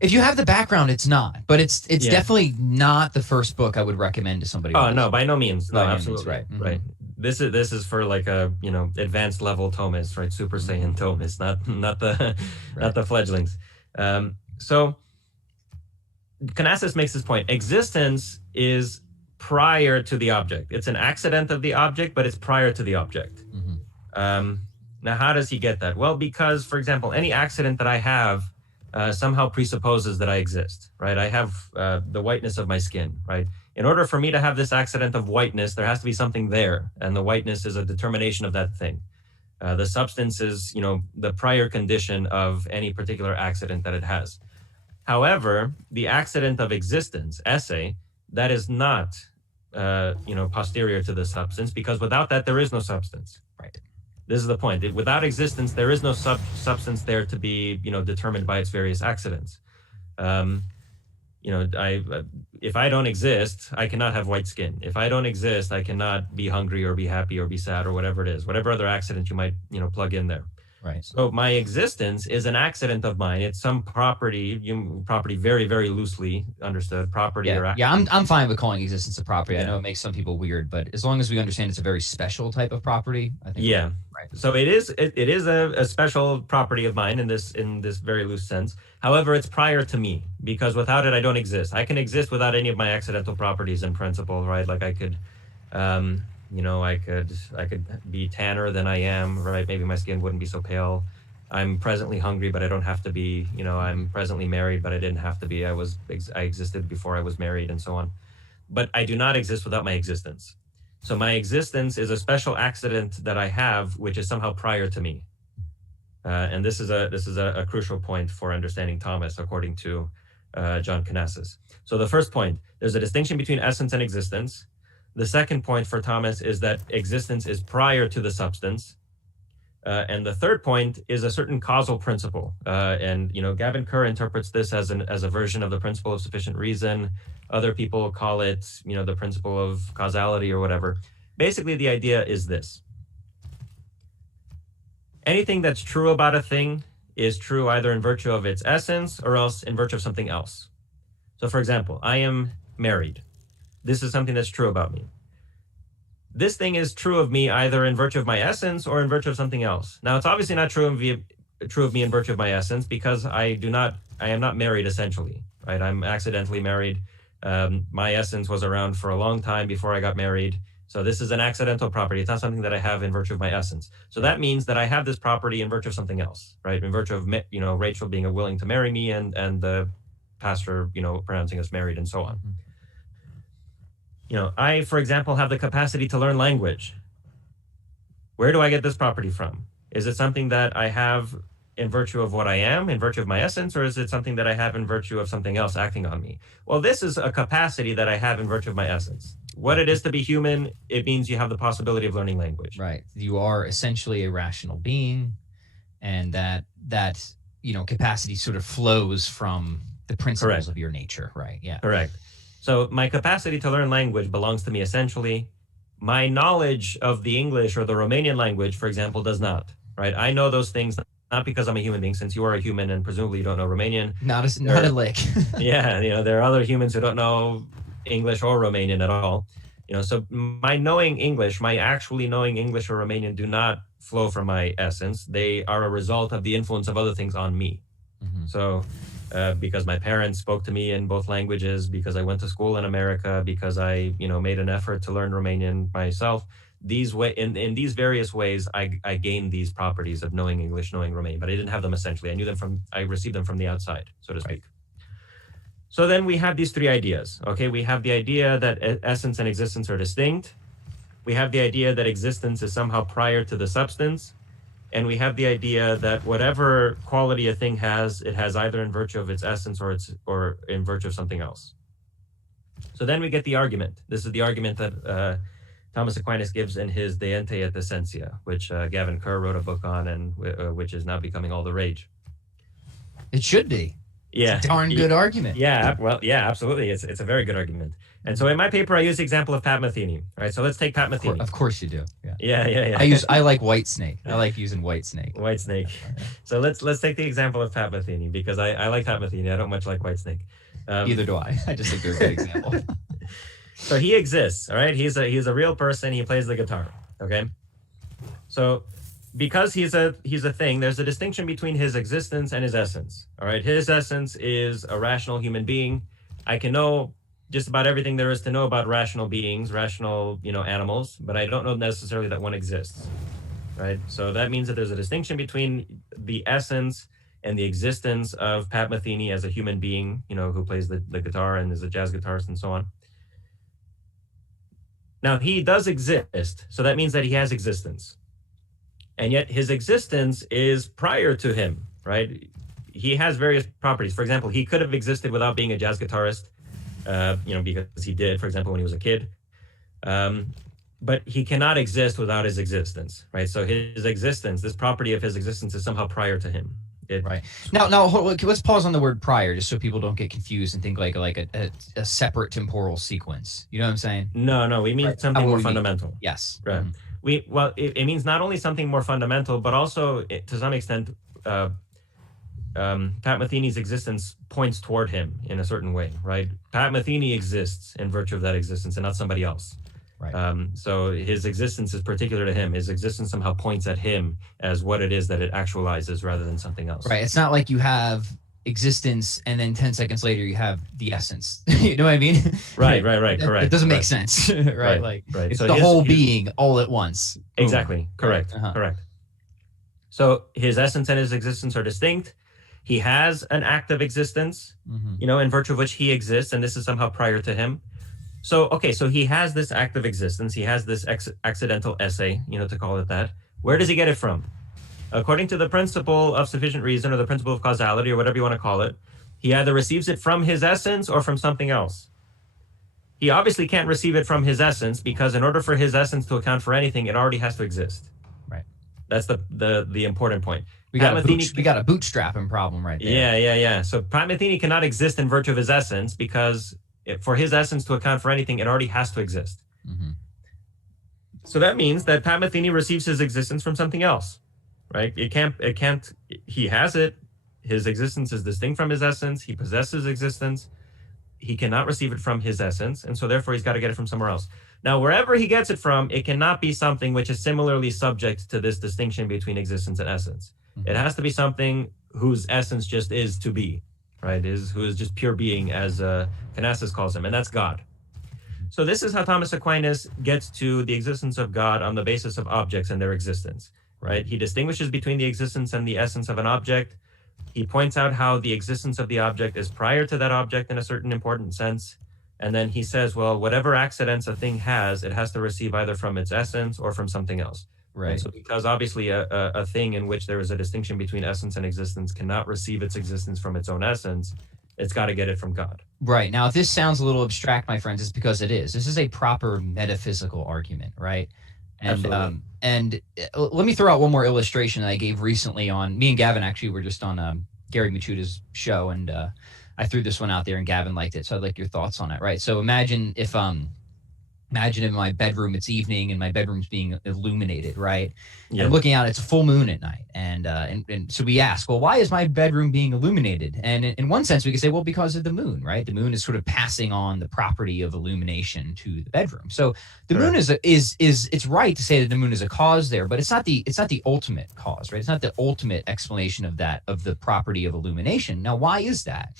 if you have the background, it's not. But it's definitely not the first book I would recommend to somebody. Oh no, by no means. No, absolutely right. Mm-hmm. Right. This is for like a advanced level Thomist, right? Super Saiyan Thomist, not the fledglings. So Canassus makes this point. Existence is prior to the object. It's an accident of the object, but it's prior to the object. Mm-hmm. Now, how does he get that? Well, because, for example, any accident that I have somehow presupposes that I exist, right? I have the whiteness of my skin, right? In order for me to have this accident of whiteness, there has to be something there, and the whiteness is a determination of that thing. The substance is, the prior condition of any particular accident that it has. However, the accident of existence, esse, that is not, posterior to the substance, because without that, there is no substance. Right. This is the point. Without existence, there is no substance there to be, determined by its various accidents. If I don't exist, I cannot have white skin. If I don't exist, I cannot be hungry or be happy or be sad or whatever it is, whatever other accident you might, plug in there. Right. So my existence is an accident of mine. It's some property, very, very loosely understood property. I'm fine with calling existence a property. Yeah. I know it makes some people weird, but as long as we understand it's a very special type of property, I think. Yeah. Right. So it is a special property of mine in this very loose sense. However, it's prior to me, because without it, I don't exist. I can exist without any of my accidental properties in principle, right? Like I could, I could be tanner than I am, right? Maybe my skin wouldn't be so pale. I'm presently hungry, but I don't have to be. I'm presently married, but I didn't have to be. I existed before I was married, and so on. But I do not exist without my existence. So my existence is a special accident that I have, which is somehow prior to me. And this is a crucial point for understanding Thomas, according to John Canassus. So the first point, there's a distinction between essence and existence. The second point for Thomas is that existence is prior to the substance. And the third point is a certain causal principle. And Gavin Kerr interprets this as a version of the principle of sufficient reason. Other people call it, the principle of causality or whatever. Basically, the idea is this. Anything that's true about a thing is true either in virtue of its essence or else in virtue of something else. So, for example, I am married. This is something that's true about me. This thing is true of me either in virtue of my essence or in virtue of something else. Now, it's obviously not true of me in virtue of my essence, because I am not married essentially, right? I'm accidentally married. My essence was around for a long time before I got married. So this is an accidental property. It's not something that I have in virtue of my essence. So that means that I have this property in virtue of something else, right? In virtue of, Rachel being willing to marry me and the pastor, pronouncing us married and so on. I, for example, have the capacity to learn language. Where do I get this property from? Is it something that I have in virtue of what I am, in virtue of my essence, or is it something that I have in virtue of something else acting on me? Well, this is a capacity that I have in virtue of my essence. What it is to be human, it means you have the possibility of learning language. Right. You are essentially a rational being, and that capacity sort of flows from the principles of your nature, right? Yeah. Correct. So my capacity to learn language belongs to me essentially. My knowledge of the English or the Romanian language, for example, does not, right? I know those things not because I'm a human being, since you are a human and presumably you don't know Romanian. Not a lick. Yeah, there are other humans who don't know English or Romanian at all. So my knowing English, my actually knowing English or Romanian do not flow from my essence. They are a result of the influence of other things on me. Mm-hmm. So because my parents spoke to me in both languages, because I went to school in America, because I, made an effort to learn Romanian myself, in these various ways, I gained these properties of knowing English, knowing Romanian, but I didn't have them essentially. I received them from the outside, so to speak. So then we have these three ideas, okay? We have the idea that essence and existence are distinct. We have the idea that existence is somehow prior to the substance. And we have the idea that whatever quality a thing has, it has either in virtue of its essence or in virtue of something else. So then we get the argument. This is the argument that Thomas Aquinas gives in his De Ente et Essentia, which Gavin Kerr wrote a book on and which is now becoming all the rage. It should be. Yeah. It's a darn good argument. Yeah, well, yeah, absolutely. It's a very good argument. And so in my paper, I use the example of Pat Metheny. Right. So let's take Pat Metheny. Of course you do. Yeah. I like Whitesnake. I like using Whitesnake. Whitesnake. So let's take the example of Pat Metheny, because I like Pat Metheny. I don't much like Whitesnake. Either do I. I just think they're a good example. So he exists. All right. He's a real person. He plays the guitar. Okay. So because he's a thing, there's a distinction between his existence and his essence. All right. His essence is a rational human being. I can know just about everything there is to know about rational beings, rational, animals, but I don't know necessarily that one exists, right? So that means that there's a distinction between the essence and the existence of Pat Metheny as a human being, who plays the guitar and is a jazz guitarist and so on. Now, he does exist, so that means that he has existence. And yet his existence is prior to him, right? He has various properties. For example, he could have existed without being a jazz guitarist, because he did, for example, when he was a kid. But he cannot exist without his existence, right? So his existence, this property of his existence, is somehow prior to him. Right. Now, let's pause on the word prior, just so people don't get confused and think like a separate temporal sequence. You know what I'm saying? No, we mean something more fundamental. Yes. Right. Mm-hmm. It means not only something more fundamental, but also to some extent, Pat Metheny's existence points toward him in a certain way, right? Pat Metheny exists in virtue of that existence and not somebody else. Right. So his existence is particular to him. His existence somehow points at him as what it is that it actualizes rather than something else. Right. It's not like you have existence and then 10 seconds later you have the essence. You know what I mean? Right. Correct. It doesn't make sense. Right. Like it's so the whole being all at once. Exactly. Correct. Uh-huh. Correct. So his essence and his existence are distinct. He has an active existence, in virtue of which he exists, and this is somehow prior to him. So he has this active existence. He has this accidental essay, to call it that. Where does he get it from? According to the principle of sufficient reason or the principle of causality or whatever you want to call it, he either receives it from his essence or from something else. He obviously can't receive it from his essence because in order for his essence to account for anything, it already has to exist. Right. That's the important point. We got a bootstrapping problem right there. Yeah. So Pat Metheny cannot exist in virtue of his essence because for his essence to account for anything, it already has to exist. Mm-hmm. So that means that Pat Metheny receives his existence from something else, right? It can't, he has it. His existence is distinct from his essence. He possesses existence. He cannot receive it from his essence. And so therefore he's got to get it from somewhere else. Now, wherever he gets it from, it cannot be something which is similarly subject to this distinction between existence and essence. Mm-hmm. It has to be something whose essence just is to be. right? Who is just pure being, as Canassus calls him, and that's God. So this is how Thomas Aquinas gets to the existence of God on the basis of objects and their existence, right? He distinguishes between the existence and the essence of an object. He points out how the existence of the object is prior to that object in a certain important sense. And then he says, well, whatever accidents a thing has, it has to receive either from its essence or from something else. Right. And so because obviously a thing in which there is a distinction between essence and existence cannot receive its existence from its own essence, it's got to get it from God. Right. Now, if this sounds a little abstract, my friends, it's because it is. This is a proper metaphysical argument, right? And let me throw out one more illustration that I gave recently on, me and Gavin actually were just on Gary Michuda's show, and I threw this one out there and Gavin liked it. So I'd like your thoughts on it, right? So imagine in my bedroom, it's evening and my bedroom's being illuminated, right? Yeah. And looking out, it's a full moon at night. And so we ask, well, why is my bedroom being illuminated? And in one sense, we could say, well, because of the moon, right? The moon is sort of passing on the property of illumination to the bedroom. So the moon is it's right to say that the moon is a cause there, but it's not the ultimate cause, right? It's not the ultimate explanation of the property of illumination. Now, why is that?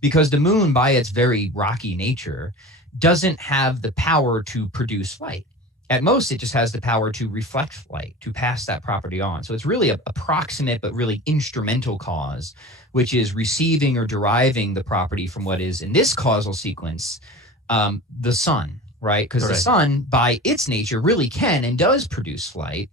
Because the moon, by its very rocky nature, doesn't have the power to produce light. At most, it just has the power to reflect light, to pass that property on. So it's really a proximate but really instrumental cause, which is receiving or deriving the property from what is, in this causal sequence, the sun, right? Because the sun, by its nature, really can and does produce light.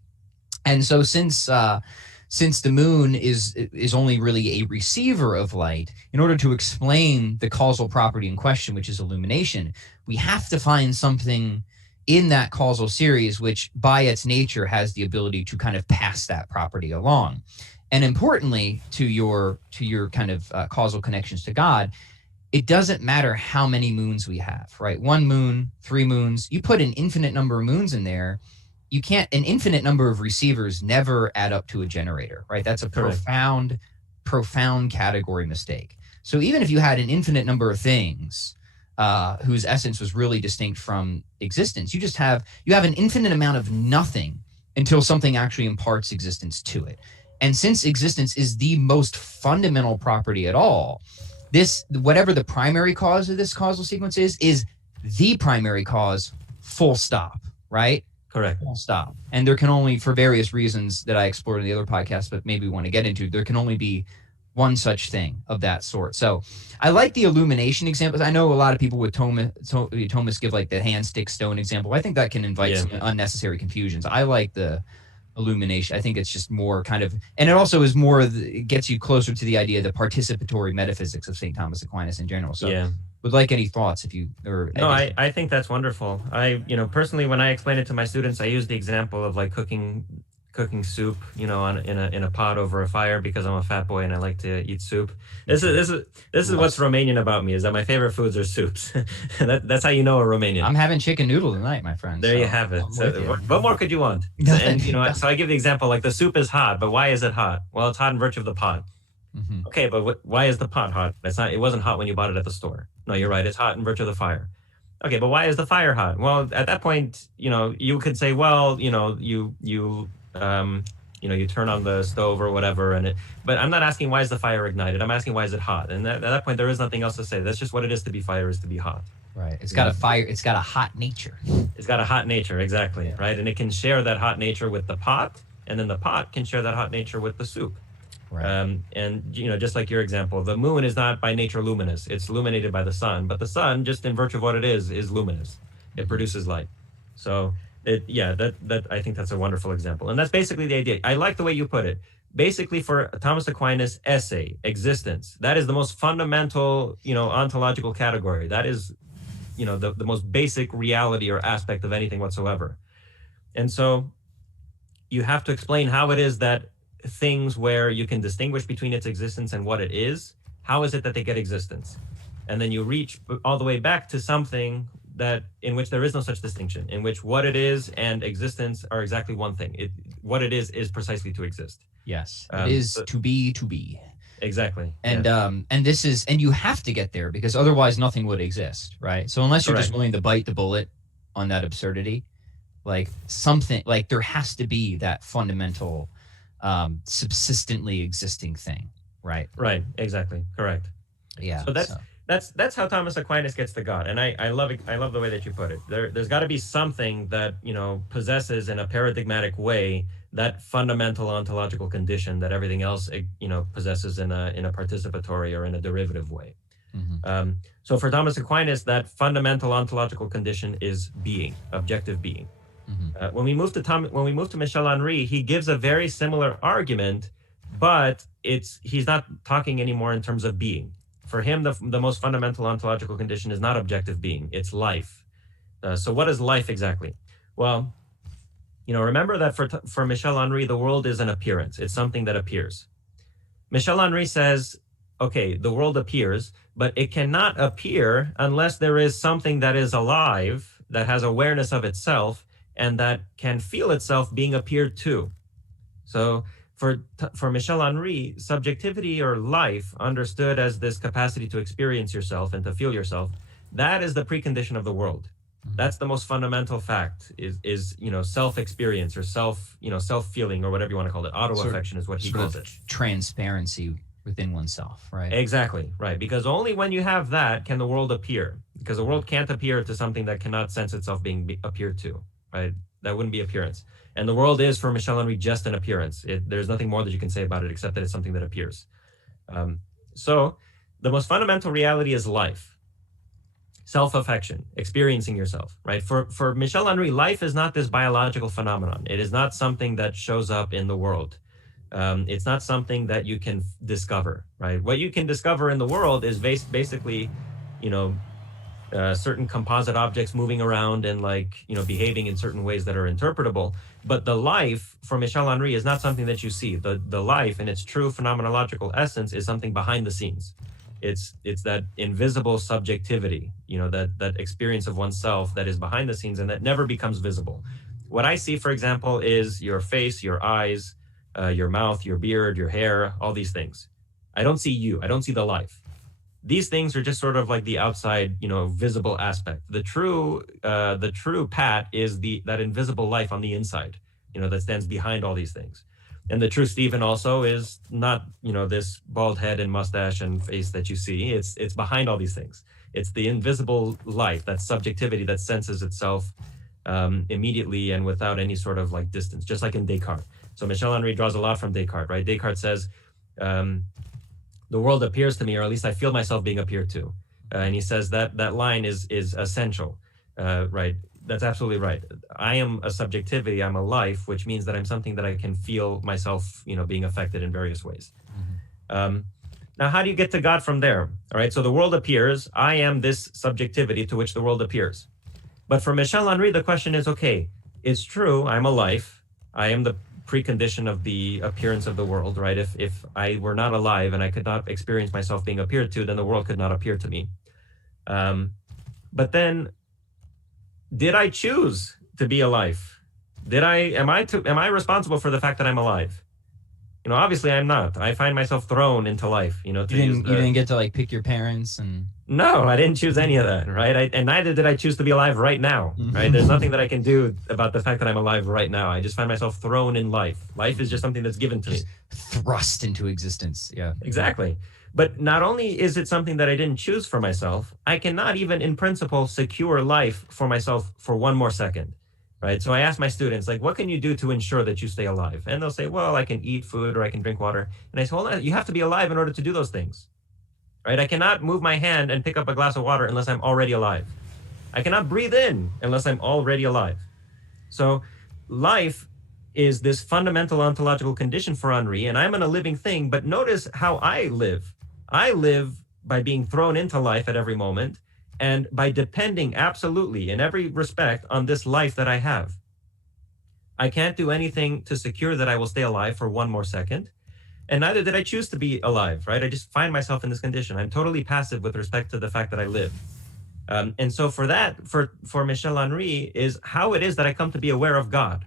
And so since the moon is only really a receiver of light, in order to explain the causal property in question, which is illumination, we have to find something in that causal series which by its nature has the ability to kind of pass that property along. And importantly, to your kind of causal connections to God, it doesn't matter how many moons we have, right? 1 moon, 3 moons, you put an infinite number of moons in there, an infinite number of receivers never add up to a generator, right? That's a profound category mistake. So even if you had an infinite number of things whose essence was really distinct from existence, you have an infinite amount of nothing until something actually imparts existence to it. And since existence is the most fundamental property at all, whatever the primary cause of this causal sequence is the primary cause, full stop, right? Correct. Full stop. And there can only, for various reasons that I explored in the other podcast, but maybe we want to get into, there can only be one such thing of that sort. So I like the illumination examples. I know a lot of people with Thomas give like the hand, stick, stone example. I think that can invite some unnecessary confusions. I like the illumination. I think it's just more kind of, and it also is more, it gets you closer to the idea of the participatory metaphysics of St. Thomas Aquinas in general. So would like any thoughts if you, or no, I think that's wonderful. Personally, when I explain it to my students, I use the example of like cooking soup, in a pot over a fire, because I'm a fat boy and I like to eat soup. This is what's Romanian about me, is that my favorite foods are soups. That's how you know a Romanian. I'm having chicken noodle tonight, my friend. There you have it. So what more could you want? And so I give the example, like the soup is hot, but why is it hot? Well, it's hot in virtue of the pot. Mm-hmm. Okay, but why is the pot hot? It wasn't hot when you bought it at the store. No, you're right. It's hot in virtue of the fire. Okay, but why is the fire hot? Well, at that point, you could say, well, you turn on the stove or whatever, but I'm not asking why is the fire ignited. I'm asking why is it hot? And at that point, there is nothing else to say. That's just what it is to be fire, is to be hot. Right. It's got a fire. It's got a hot nature. It's got a hot nature, exactly. Yeah. Right. And it can share that hot nature with the pot, and then the pot can share that hot nature with the soup. Right. And just like your example, the moon is not by nature luminous. It's illuminated by the sun, but the sun, just in virtue of what it is luminous. It produces light. So that I think that's a wonderful example. And that's basically the idea. I like the way you put it. Basically, for Thomas Aquinas, esse, existence, that is the most fundamental, ontological category. That is, the most basic reality or aspect of anything whatsoever. And so you have to explain how it is that things where you can distinguish between its existence and what it is, how is it that they get existence? And then you reach all the way back to something that in which there is no such distinction, in which what it is and existence are exactly one thing. What it is precisely to exist. Yes, it is to be. Exactly. And and you have to get there, because otherwise nothing would exist, right? So unless you're just willing to bite the bullet on that absurdity, like something, like there has to be that fundamental subsistently existing thing, right? Right, exactly, correct. Yeah. So that's how Thomas Aquinas gets to God, and I love it. I love the way that you put it. There's got to be something that possesses in a paradigmatic way that fundamental ontological condition that everything else possesses in a participatory or in a derivative way. So for Thomas Aquinas, that fundamental ontological condition is being, objective being. When we move to Michel Henry, he gives a very similar argument, but he's not talking anymore in terms of being. For him, the most fundamental ontological condition is not objective being, it's life. So what is life exactly? Well, remember that for Michel Henry, the world is an appearance. It's something that appears. Michel Henry says, okay, the world appears, but it cannot appear unless there is something that is alive, that has awareness of itself, and that can feel itself being appeared to. So for Michel Henry, subjectivity or life, understood as this capacity to experience yourself and to feel yourself, that is the precondition of the world. That's the most fundamental fact, is self-experience or self-feeling, or whatever you want to call it. Auto-affection is what he calls it. Transparency within oneself, right? Exactly, right. Because only when you have that can the world appear. Because the world can't appear to something that cannot sense itself being appeared to, right? That wouldn't be appearance. And the world is, for Michel Henry, just an appearance. There's nothing more that you can say about it except that it's something that appears. So the most fundamental reality is life. Self-affection, experiencing yourself, right? For Michel Henry, life is not this biological phenomenon. It is not something that shows up in the world. It's not something that you can discover, right? What you can discover in the world is basically, certain composite objects moving around and behaving in certain ways that are interpretable. But the life for Michel Henry is not something that you see. The life in its true phenomenological essence is something behind the scenes. It's that invisible subjectivity, that experience of oneself that is behind the scenes and that never becomes visible. What I see, for example, is your face, your eyes, your mouth, your beard, your hair, all these things. I don't see you. I don't see the life. These things are just sort of like the outside, visible aspect. The true Pat is that invisible life on the inside, that stands behind all these things. And the true Stephen also is not, this bald head and mustache and face that you see. It's behind all these things. It's the invisible life, that subjectivity that senses itself immediately and without any sort of distance, just like in Descartes. So Michel Henry draws a lot from Descartes, right? Descartes says, the world appears to me, or at least I feel myself being appeared to. And he says that line is essential, right? That's absolutely right. I am a subjectivity, I'm a life, which means that I'm something that I can feel myself, being affected in various ways. Now, how do you get to God from there? All right, so the world appears. I am this subjectivity to which the world appears. But for Michel Henry, the question is, okay, it's true, I'm a life. I am the precondition of the appearance of the world, right? If I were not alive and I could not experience myself being appeared to, then the world could not appear to me. But then, did I choose to be alive? Am I responsible for the fact that I'm alive? Obviously I'm not. I find myself thrown into life. You didn't get to pick your parents and. No, I didn't choose any of that, right? And neither did I choose to be alive right now, right? There's nothing that I can do about the fact that I'm alive right now. I just find myself thrown in life. Life is just something that's given to me. Thrust into existence, yeah. Exactly. But not only is it something that I didn't choose for myself, I cannot even in principle secure life for myself for one more second, right? So I ask my students, what can you do to ensure that you stay alive? And they'll say, well, I can eat food or I can drink water. And I say, well, you have to be alive in order to do those things. Right? I cannot move my hand and pick up a glass of water unless I'm already alive. I cannot breathe in unless I'm already alive. So life is this fundamental ontological condition for Henri, and I'm a living thing, but notice how I live. I live by being thrown into life at every moment and by depending absolutely in every respect on this life that I have. I can't do anything to secure that I will stay alive for one more second. And neither did I choose to be alive, right? I just find myself in this condition. I'm totally passive with respect to the fact that I live. And so for Michel Henry, is how it is that I come to be aware of God.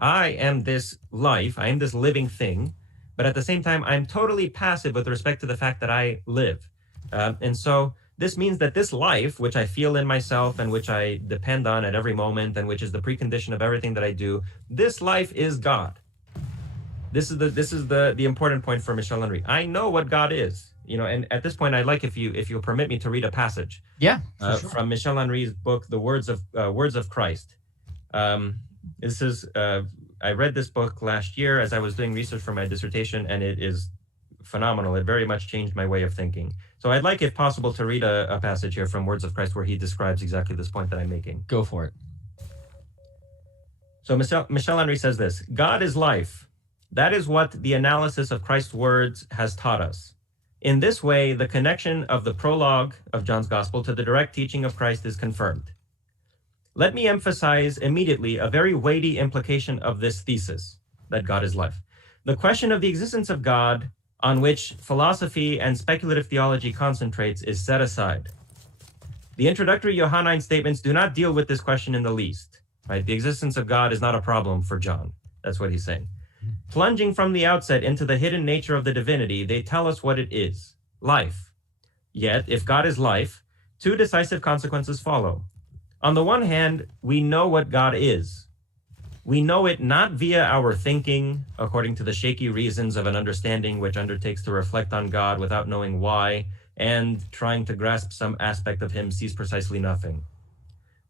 I am this life, I am this living thing, but at the same time, I'm totally passive with respect to the fact that I live. And so this means that this life, which I feel in myself and which I depend on at every moment and which is the precondition of everything that I do, this life is God. This is the important point for Michel Henry. I know what God is. and at this point, I'd like if you'll permit me to read a passage. Yeah, sure. From Michel Henry's book, The Words of Christ. This is I read this book last year as I was doing research for my dissertation, and it is phenomenal. It very much changed my way of thinking. So I'd like, if possible, to read a passage here from Words of Christ where he describes exactly this point that I'm making. Go for it. So Michel Henry says this: God is life. That is what the analysis of Christ's words has taught us. In this way, the connection of the prologue of John's Gospel to the direct teaching of Christ is confirmed. Let me emphasize immediately a very weighty implication of this thesis, that God is life. The question of the existence of God, on which philosophy and speculative theology concentrates, is set aside. The introductory Johannine statements do not deal with this question in the least. Right? The existence of God is not a problem for John. That's what he's saying. Plunging from the outset into the hidden nature of the divinity, they tell us what it is: life. Yet, if God is life, two decisive consequences follow. On the one hand, we know what God is. We know it not via our thinking, according to the shaky reasons of an understanding which undertakes to reflect on God without knowing why, and trying to grasp some aspect of him sees precisely nothing.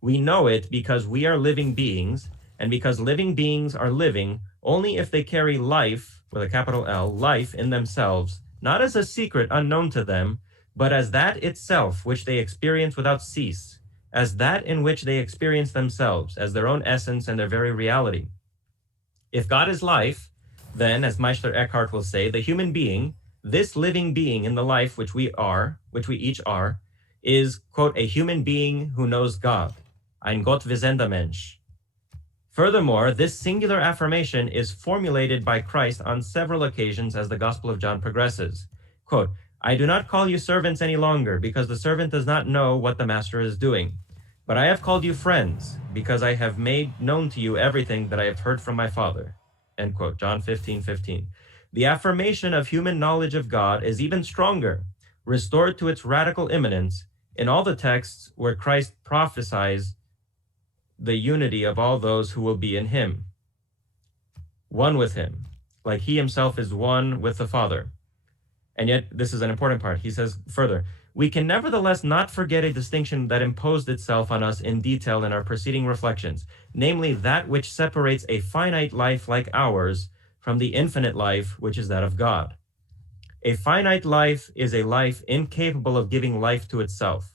We know it because we are living beings, and because living beings are living only if they carry life, with a capital L, life in themselves, not as a secret unknown to them, but as that itself which they experience without cease, as that in which they experience themselves, as their own essence and their very reality. If God is life, then, as Meister Eckhart will say, the human being, this living being in the life which we each are, is, quote, a human being who knows God, ein Gottwissender Mensch. Furthermore, this singular affirmation is formulated by Christ on several occasions as the Gospel of John progresses. Quote, I do not call you servants any longer, because the servant does not know what the master is doing. But I have called you friends, because I have made known to you everything that I have heard from my Father. End quote, John 15:15. The affirmation of human knowledge of God is even stronger, restored to its radical immanence, in all the texts where Christ prophesies the unity of all those who will be in him, one with him, like he himself is one with the Father. And yet, this is an important part. He says further, we can nevertheless not forget a distinction that imposed itself on us in detail in our preceding reflections, namely that which separates a finite life like ours from the infinite life which is that of God. A finite life is a life incapable of giving life to itself,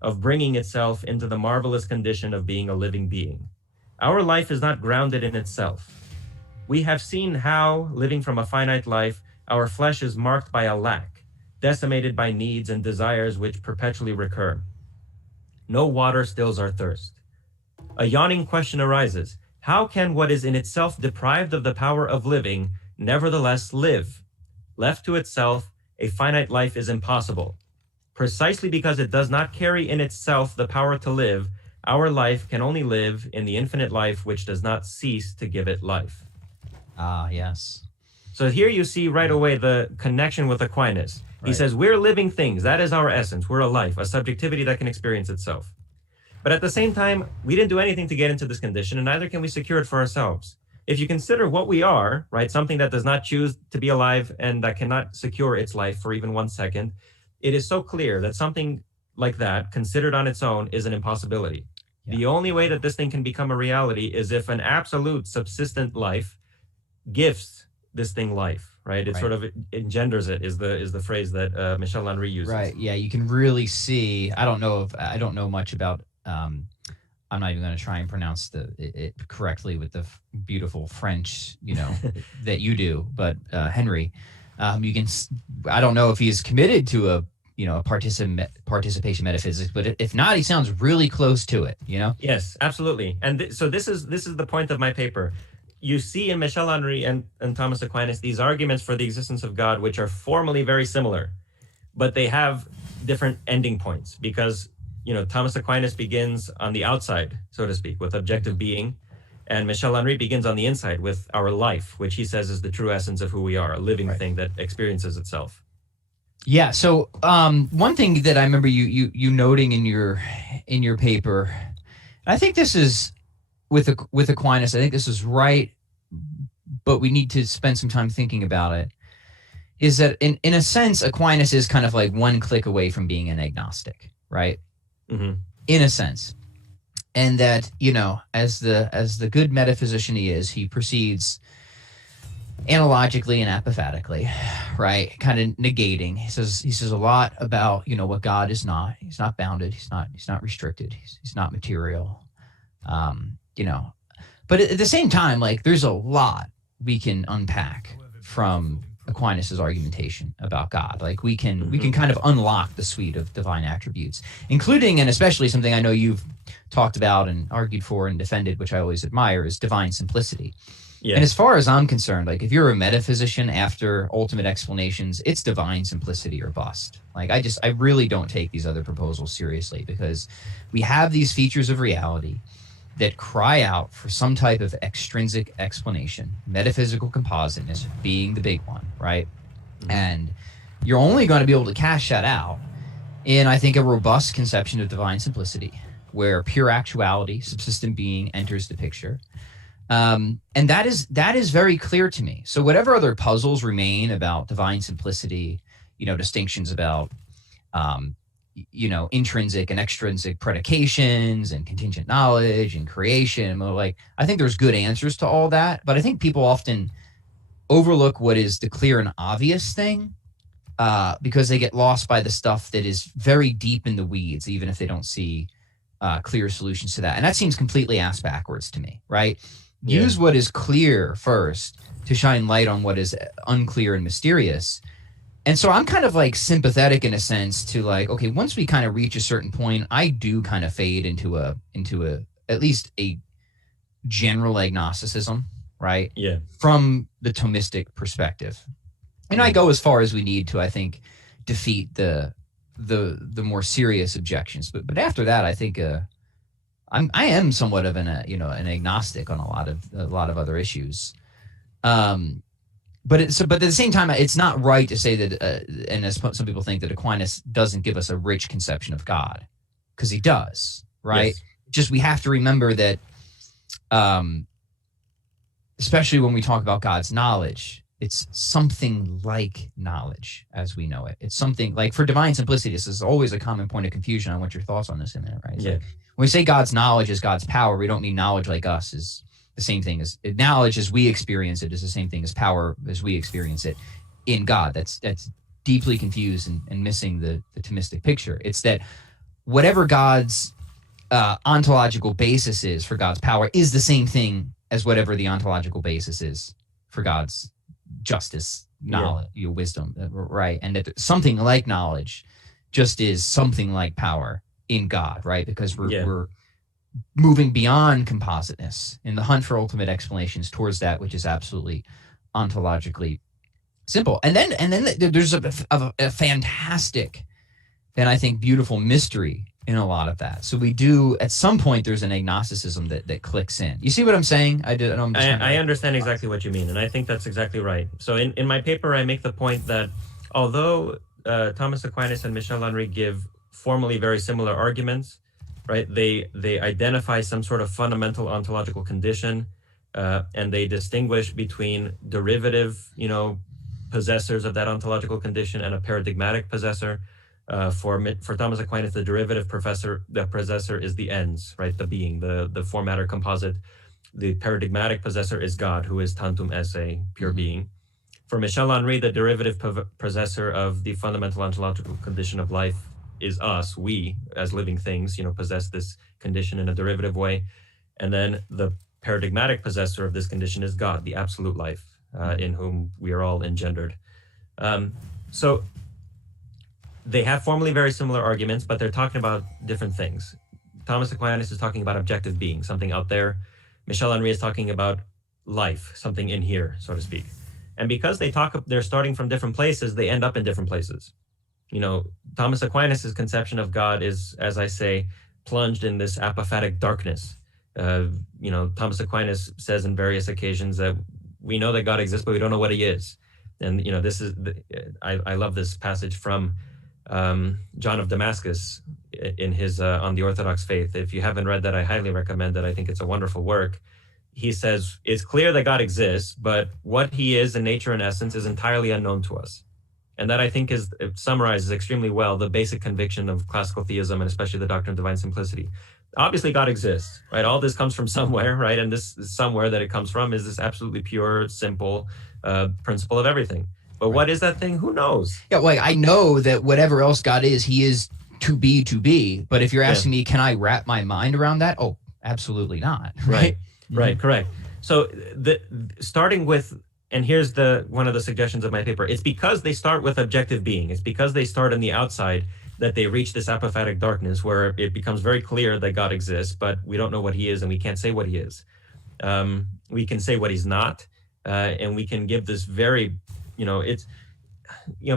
of bringing itself into the marvelous condition of being a living being. Our life is not grounded in itself. We have seen how, living from a finite life, our flesh is marked by a lack, decimated by needs and desires which perpetually recur. No water stills our thirst. A yawning question arises: how can what is in itself deprived of the power of living nevertheless live? Left to itself, a finite life is impossible. Precisely because it does not carry in itself the power to live, our life can only live in the infinite life which does not cease to give it life. Ah, yes. So here you see right away the connection with Aquinas. He Right. says, we're living things. That is our essence. We're a life, a subjectivity that can experience itself. But at the same time, we didn't do anything to get into this condition, and neither can we secure it for ourselves. If you consider what we are, right, something that does not choose to be alive and that cannot secure its life for even 1 second, it is so clear that something like that, considered on its own, is an impossibility. Yeah. The only way that this thing can become a reality is if an absolute subsistent life gives this thing life, right? It sort of engenders it, is the phrase that Michel Henry uses. Right. Yeah, you can really see. I don't know much about. I'm not even going to try and pronounce it correctly with the beautiful French, that you do. But Henry, you can. I don't know if he's committed to a participation metaphysics, but if not, he sounds really close to it. Yes, absolutely. And so this is the point of my paper. You see in Michel Henry and Thomas Aquinas these arguments for the existence of God, which are formally very similar, but they have different ending points because, Thomas Aquinas begins on the outside, so to speak, with objective being, and Michel Henry begins on the inside with our life, which he says is the true essence of who we are, a living thing that experiences itself. Yeah. So one thing that I remember you noting in your paper, I think this is with Aquinas, I think this is right, but we need to spend some time thinking about it, is that in a sense, Aquinas is kind of like one click away from being an agnostic, right? Mm-hmm. In a sense. And that, as the good metaphysician he is, he proceeds analogically and apophatically, right? Kind of negating. He says a lot about, what God is not. He's not bounded. He's not restricted. He's not material. But at the same time, like, there's a lot we can unpack from Aquinas' argumentation about God. Like, we can kind of unlock the suite of divine attributes, including, and especially, something I know you've talked about and argued for and defended, which I always admire, is divine simplicity. Yeah. And as far as I'm concerned, like, if you're a metaphysician after ultimate explanations, it's divine simplicity or bust. Like, I really don't take these other proposals seriously, because we have these features of reality that cry out for some type of extrinsic explanation, metaphysical compositeness being the big one, right? Mm-hmm. And you're only going to be able to cash that out in, I think, a robust conception of divine simplicity, where pure actuality, subsistent being, enters the picture. And that is very clear to me. So whatever other puzzles remain about divine simplicity, distinctions about, intrinsic and extrinsic predications and contingent knowledge and creation, like, I think there's good answers to all that, but I think people often overlook what is the clear and obvious thing, because they get lost by the stuff that is very deep in the weeds, even if they don't see clear solutions to that. And that seems completely ass backwards to me, right? Yeah. Use what is clear first to shine light on what is unclear and mysterious. And so I'm kind of like sympathetic in a sense to, like, okay, once we kind of reach a certain point, I do kind of fade into at least a general agnosticism, right? Yeah. From the Thomistic perspective. And I go as far as we need to, I think, defeat the more serious objections. But after that, I think I am somewhat of an agnostic on a lot of other issues. But at the same time, it's not right to say that, and as some people think, that Aquinas doesn't give us a rich conception of God, because he does, right? Yes. Just, we have to remember that, especially when we talk about God's knowledge, it's something like knowledge as we know it. It's something like, for divine simplicity, this is always a common point of confusion. I want your thoughts on this in a minute, right? Yeah. Like, when we say God's knowledge is God's power, we don't mean knowledge like us is the same thing as knowledge as we experience it is the same thing as power as we experience it in God. That's deeply confused and missing the Thomistic picture. It's that whatever God's ontological basis is for God's power is the same thing as whatever the ontological basis is for God's justice, knowledge, wisdom, right? And that something like knowledge just is something like power in God, right? Because we're moving beyond compositeness in the hunt for ultimate explanations towards that which is absolutely ontologically simple. And then there's a fantastic and I think beautiful mystery in a lot of that. So we do, at some point, there's an agnosticism that clicks in. You see what I'm saying? I understand exactly what you mean, and I think that's exactly right. So in my paper, I make the point that although Thomas Aquinas and Michel Henry give formally very similar arguments, right? They identify some sort of fundamental ontological condition, and they distinguish between derivative, possessors of that ontological condition and a paradigmatic possessor. For Thomas Aquinas, the derivative possessor is the ens, right? The being, the form matter composite. The paradigmatic possessor is God, who is tantum esse, pure being. For Michel Henry, the derivative possessor of the fundamental ontological condition of life is us. We, as living things, possess this condition in a derivative way. And then the paradigmatic possessor of this condition is God, the absolute life, in whom we are all engendered. So they have formally very similar arguments, but they're talking about different things. Thomas Aquinas is talking about objective being, something out there. Michel Henry is talking about life, something in here, so to speak. And because they're starting from different places, they end up in different places. Thomas Aquinas' conception of God is, as I say, plunged in this apophatic darkness. Thomas Aquinas says in various occasions that we know that God exists, but we don't know what he is. And, this is, I love this passage from John of Damascus in his On the Orthodox Faith. If you haven't read that, I highly recommend it. I think it's a wonderful work. He says, it's clear that God exists, but what he is in nature and essence is entirely unknown to us. And that I think it summarizes extremely well the basic conviction of classical theism, and especially the doctrine of divine simplicity. Obviously, God exists, right? All this comes from somewhere, right? And this somewhere that it comes from is this absolutely pure, simple principle of everything. But what is that thing? Who knows? Yeah, like I know that whatever else God is, he is to be. But if you're asking me, can I wrap my mind around that? Oh, absolutely not. Right. Right. Correct. So starting with, and here's one of the suggestions of my paper. It's because they start with objective being. It's because they start on the outside that they reach this apophatic darkness where it becomes very clear that God exists, but we don't know what he is and we can't say what he is. We can say what he's not, and we can give this very,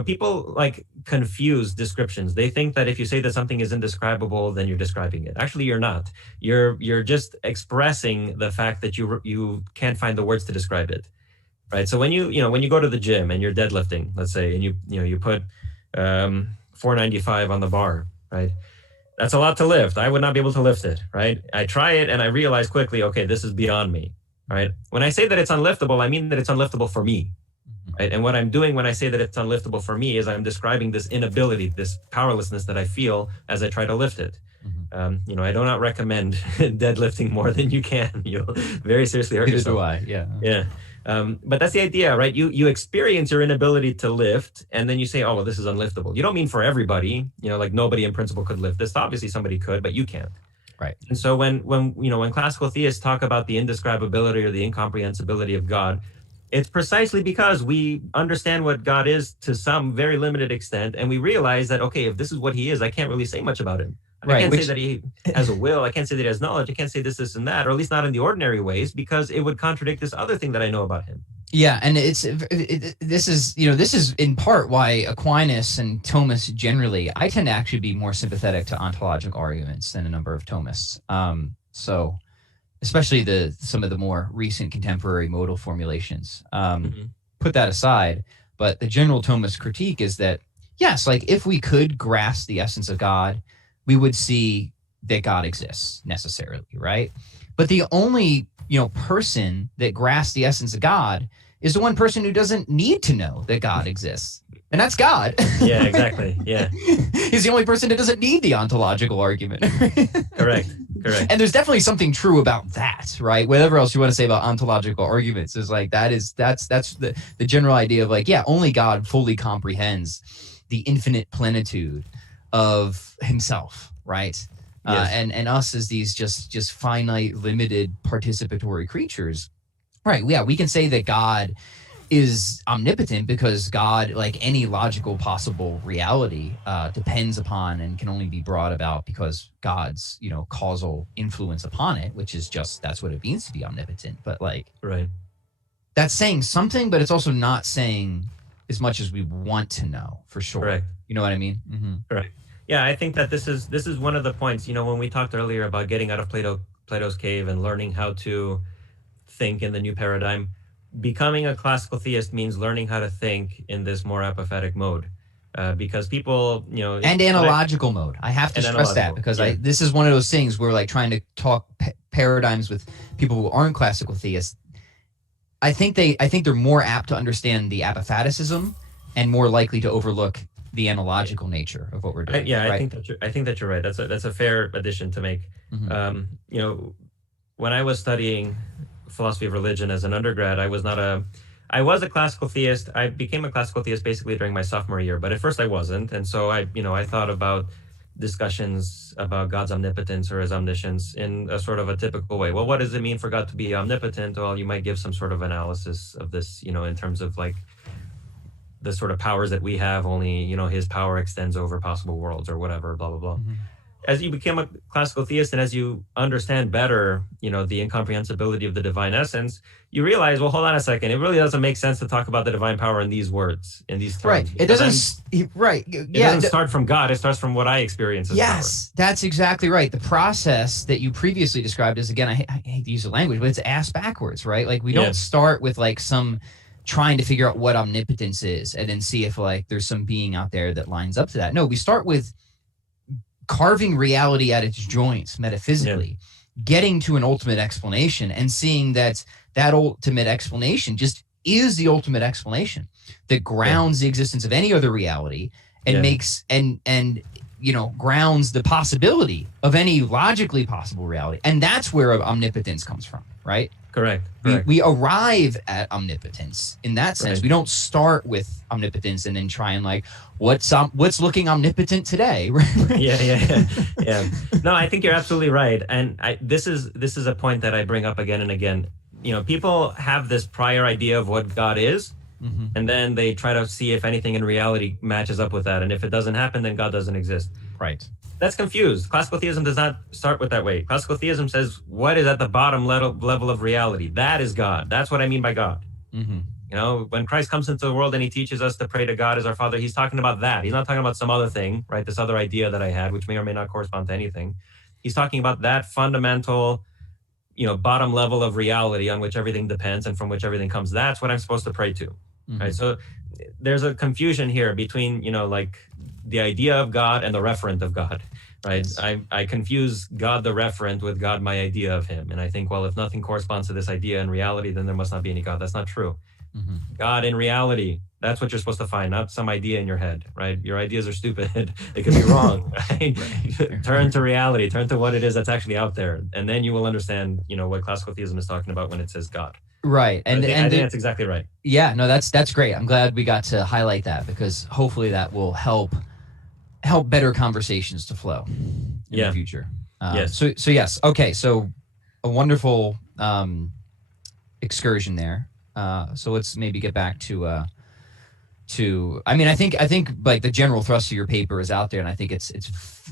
people like confuse descriptions. They think that if you say that something is indescribable, then you're describing it. Actually, you're not. You're just expressing the fact that you can't find the words to describe it. Right. So when you go to the gym and you're deadlifting, let's say, and you put 495 on the bar, right? That's a lot to lift. I would not be able to lift it, right? I try it and I realize quickly, okay, this is beyond me, right? When I say that it's unliftable, I mean that it's unliftable for me, right? And what I'm doing when I say that it's unliftable for me is I'm describing this inability, this powerlessness that I feel as I try to lift it. I do not recommend deadlifting more than you can. You'll very seriously hurt yourself. Neither do I, yeah. Yeah. But that's the idea, right? You experience your inability to lift, and then you say, oh, well, this is unliftable. You don't mean for everybody, like nobody in principle could lift this. Obviously somebody could, but you can't. Right. And so when classical theists talk about the indescribability or the incomprehensibility of God, it's precisely because we understand what God is to some very limited extent, and we realize that, okay, if this is what he is, I can't really say much about him. I can't say that he has a will. I can't say that he has knowledge. I can't say this, and that, or at least not in the ordinary ways, because it would contradict this other thing that I know about him. Yeah, and this is in part why Aquinas and Thomists generally, I tend to actually be more sympathetic to ontological arguments than a number of Thomists. So, especially some of the more recent contemporary modal formulations. Put that aside, but the general Thomist critique is that yes, like if we could grasp the essence of God, we would see that God exists necessarily, right? But the only, person that grasps the essence of God is the one person who doesn't need to know that God exists. And that's God. Yeah, exactly. Yeah. He's the only person that doesn't need the ontological argument. Correct. And there's definitely something true about that, right? Whatever else you want to say about ontological arguments is like, that's the general idea of like, yeah, only God fully comprehends the infinite plenitude of himself, right? Yes. And us as these just finite, limited, participatory creatures, right? Yeah, we can say that God is omnipotent because God, like any logical possible reality, depends upon and can only be brought about because God's, causal influence upon it, which is that's what it means to be omnipotent. But like, right, that's saying something, but it's also not saying as much as we want to know for sure. Correct. You know what I mean? Mm-hmm. Correct. Yeah, I think that this is one of the points, when we talked earlier about getting out of Plato's cave and learning how to think in the new paradigm, becoming a classical theist means learning how to think in this more apophatic mode. Because people, and analogical mode. I have to stress that because this is one of those things where like trying to talk paradigms with people who aren't classical theists. I think they're more apt to understand the apophaticism and more likely to overlook the analogical nature of what we're doing. I think that you're right. That's a fair addition to make. Mm-hmm. When I was studying philosophy of religion as an undergrad, I was a classical theist. I became a classical theist basically during my sophomore year, but at first I wasn't. And so I thought about discussions about God's omnipotence or his omniscience in a sort of a typical way. Well, what does it mean for God to be omnipotent? Well, you might give some sort of analysis of this, in terms of like the sort of powers that we have, only, his power extends over possible worlds or whatever, blah, blah, blah. Mm-hmm. As you become a classical theist and as you understand better, the incomprehensibility of the divine essence, you realize, well, hold on a second. It really doesn't make sense to talk about the divine power in these words, in these terms. Right. It doesn't. It doesn't start from God. It starts from what I experience as yes, power. That's exactly right. The process that you previously described is, again, I hate to use the language, but it's ass backwards, right? Like we don't start with like some trying to figure out what omnipotence is and then see if like there's some being out there that lines up to that. No, we start with carving reality at its joints metaphysically, getting to an ultimate explanation and seeing that ultimate explanation just is the ultimate explanation that grounds the existence of any other reality and makes and grounds the possibility of any logically possible reality. And that's where omnipotence comes from, right? Correct. We arrive at omnipotence in that sense. We don't start with omnipotence and then try and like, what's looking omnipotent today? Yeah. No, I think you're absolutely right. And this is a point that I bring up again and again. People have this prior idea of what God is, and then they try to see if anything in reality matches up with that. And if it doesn't happen, then God doesn't exist. Right. That's confused. Classical theism does not start with that way. Classical theism says what is at the bottom level of reality. That is God. That's what I mean by God. When Christ comes into the world and he teaches us to pray to God as our Father, he's talking about that. He's not talking about some other thing, right? This other idea that I had, which may or may not correspond to anything. He's talking about that fundamental, bottom level of reality on which everything depends and from which everything comes. That's what I'm supposed to pray to, right? So there's a confusion here between, like the idea of God and the referent of God, right? Yes. I confuse God the referent with God my idea of him. And I think, well, if nothing corresponds to this idea in reality, then there must not be any God. That's not true. God in reality, that's what you're supposed to find, not some idea in your head, right? Your ideas are stupid. They could be wrong, right? Turn to reality, turn to what it is that's actually out there. And then you will understand, what classical theism is talking about when it says God. Right. And I think that's exactly right. Yeah, no, that's great. I'm glad we got to highlight that because hopefully that will help better conversations to flow in the future. Yes. So yes. Okay. So a wonderful excursion there. So let's maybe get back to I think like the general thrust of your paper is out there, and I think it's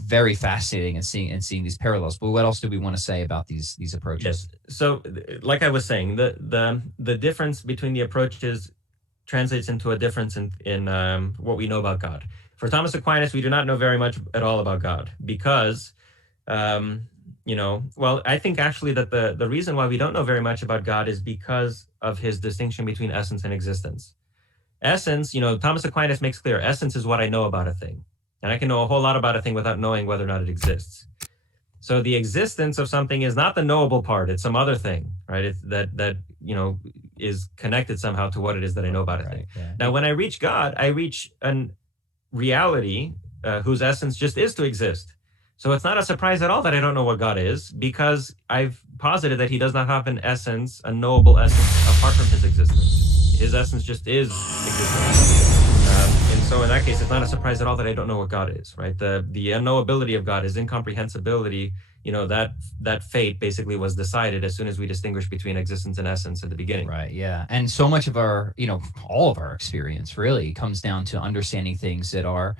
very fascinating and seeing these parallels. But what else do we want to say about these approaches? Yes. So like I was saying, the difference between the approaches translates into a difference in what we know about God. For Thomas Aquinas, we do not know very much at all about God because, I think actually that the reason why we don't know very much about God is because of his distinction between essence and existence. Essence, Thomas Aquinas makes clear, essence is what I know about a thing. And I can know a whole lot about a thing without knowing whether or not it exists. So the existence of something is not the knowable part. It's some other thing, right? It's that is connected somehow to what it is that I know about a thing. Yeah. Now, when I reach God, I reach an reality whose essence just is to exist. So it's not a surprise at all that I don't know what God is, because I've posited that he does not have an essence, a knowable essence, apart from his existence. His essence just is existence. And so in that case, it's not a surprise at all that I don't know what God is, right? The unknowability of God, his incomprehensibility, that fate basically was decided as soon as we distinguished between existence and essence at the beginning. Right, yeah. And so much of our, all of our experience really comes down to understanding things that are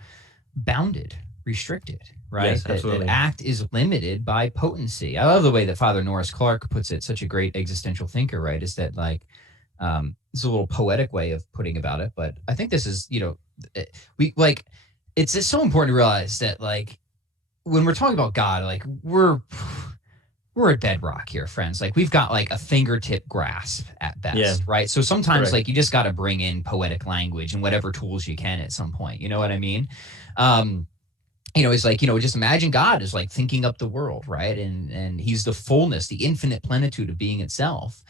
bounded, restricted, right? Yes, absolutely. That act is limited by potency. I love the way that Father Norris Clark puts it, such a great existential thinker, right? Is that like, it's a little poetic way of putting about it, but I think this is, it's just so important to realize that like, when we're talking about God, like we're at bedrock here, friends. Like we've got like a fingertip grasp at best, right? So sometimes like you just got to bring in poetic language and whatever tools you can at some point. You know what I mean? It's like, just imagine God is like thinking up the world, right? And he's the fullness, the infinite plenitude of being itself.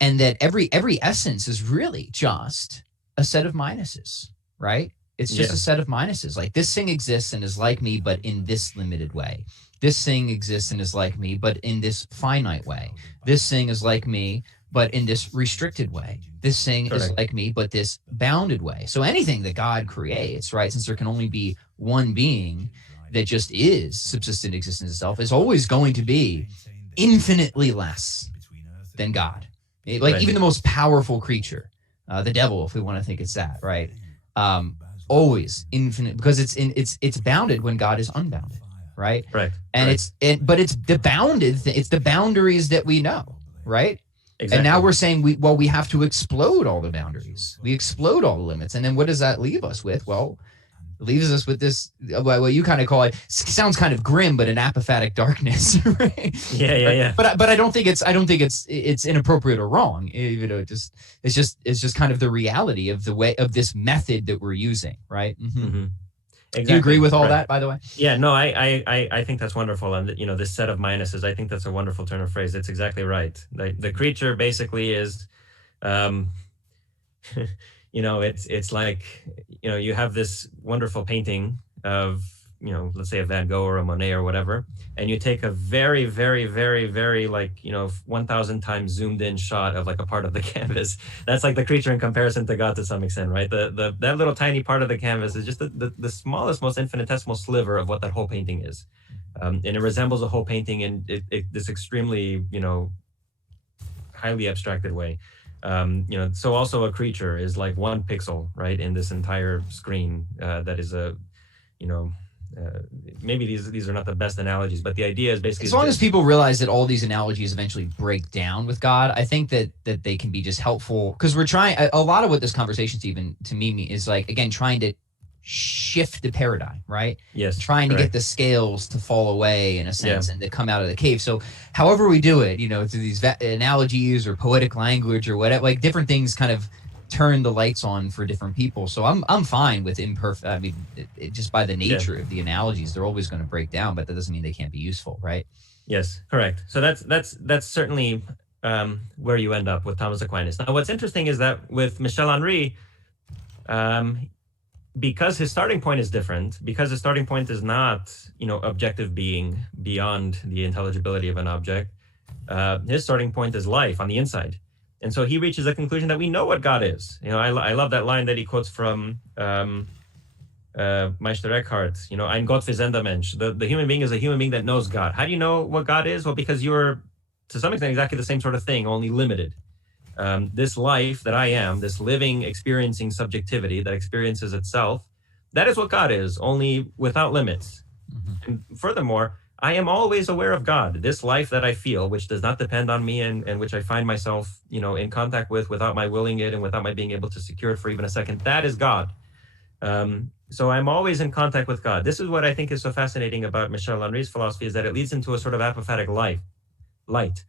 And that every essence is really just a set of minuses, right? It's just a set of minuses. Like this thing exists and is like me, but in this limited way. This thing exists and is like me, but in this finite way. This thing is like me, but in this restricted way. This thing is like me, but this bounded way. So anything that God creates, right, since there can only be one being that just is subsistent existence itself, is always going to be infinitely less than God. Even the most powerful creature, the devil, if we want to think it's that, right? Always infinite, because it's bounded when God is unbounded, right? Right. And it's the bounded, it's the boundaries that we know, right? Exactly. And now we're saying we have to explode all the boundaries. We explode all the limits. And then what does that leave us with? Well, it leaves us with this, what you kind of call it, sounds kind of grim, but an apophatic darkness, right? Yeah. But I don't think it's inappropriate or wrong. It's just kind of the reality of the way of this method that we're using, right? Mm-hmm. Exactly. Do you agree with all that, by the way? Yeah, no, I think that's wonderful. And, this set of minuses, I think that's a wonderful turn of phrase. It's exactly right. The creature basically is, It's like, you have this wonderful painting of, let's say a Van Gogh or a Monet or whatever, and you take a very, very, very, very, like, 1,000 times zoomed in shot of like a part of the canvas. That's like the creature in comparison to God to some extent, right? That little tiny part of the canvas is just the smallest, most infinitesimal sliver of what that whole painting is. And it resembles a whole painting in this extremely, highly abstracted way. So also a creature is like one pixel, right, in this entire screen. That is maybe these are not the best analogies, but the idea is basically, as long as people realize that all these analogies eventually break down with God, I think that they can be just helpful, because we're trying, a lot of what this conversation, Stephen, to me is like, again, trying to shift the paradigm, right? Yes, trying correct. to get the scales to fall away in a sense, and to come out of the cave. So however we do it, through these analogies or poetic language or whatever, like different things kind of turn the lights on for different people. So I'm fine with imperfect. I mean, just by the nature of the analogies, they're always going to break down, but that doesn't mean they can't be useful, right? Yes, correct. So that's certainly where you end up with Thomas Aquinas. Now, what's interesting is that with Michel Henry, because his starting point is different, because his starting point is not, objective being beyond the intelligibility of an object, his starting point is life on the inside. And so he reaches a conclusion that we know what God is. I love that line that he quotes from Meister Eckhart, ein Gott wissender Mensch. The human being is a human being that knows God. How do you know what God is? Well, because you're, to some extent, exactly the same sort of thing, only limited. This life that I am, this living, experiencing subjectivity that experiences itself, that is what God is, only without limits. Mm-hmm. And furthermore, I am always aware of God. This life that I feel, which does not depend on me and which I find myself, in contact with without my willing it and without my being able to secure it for even a second, that is God. So I'm always in contact with God. This is what I think is so fascinating about Michel Henry's philosophy, is that it leads into a sort of apophatic light.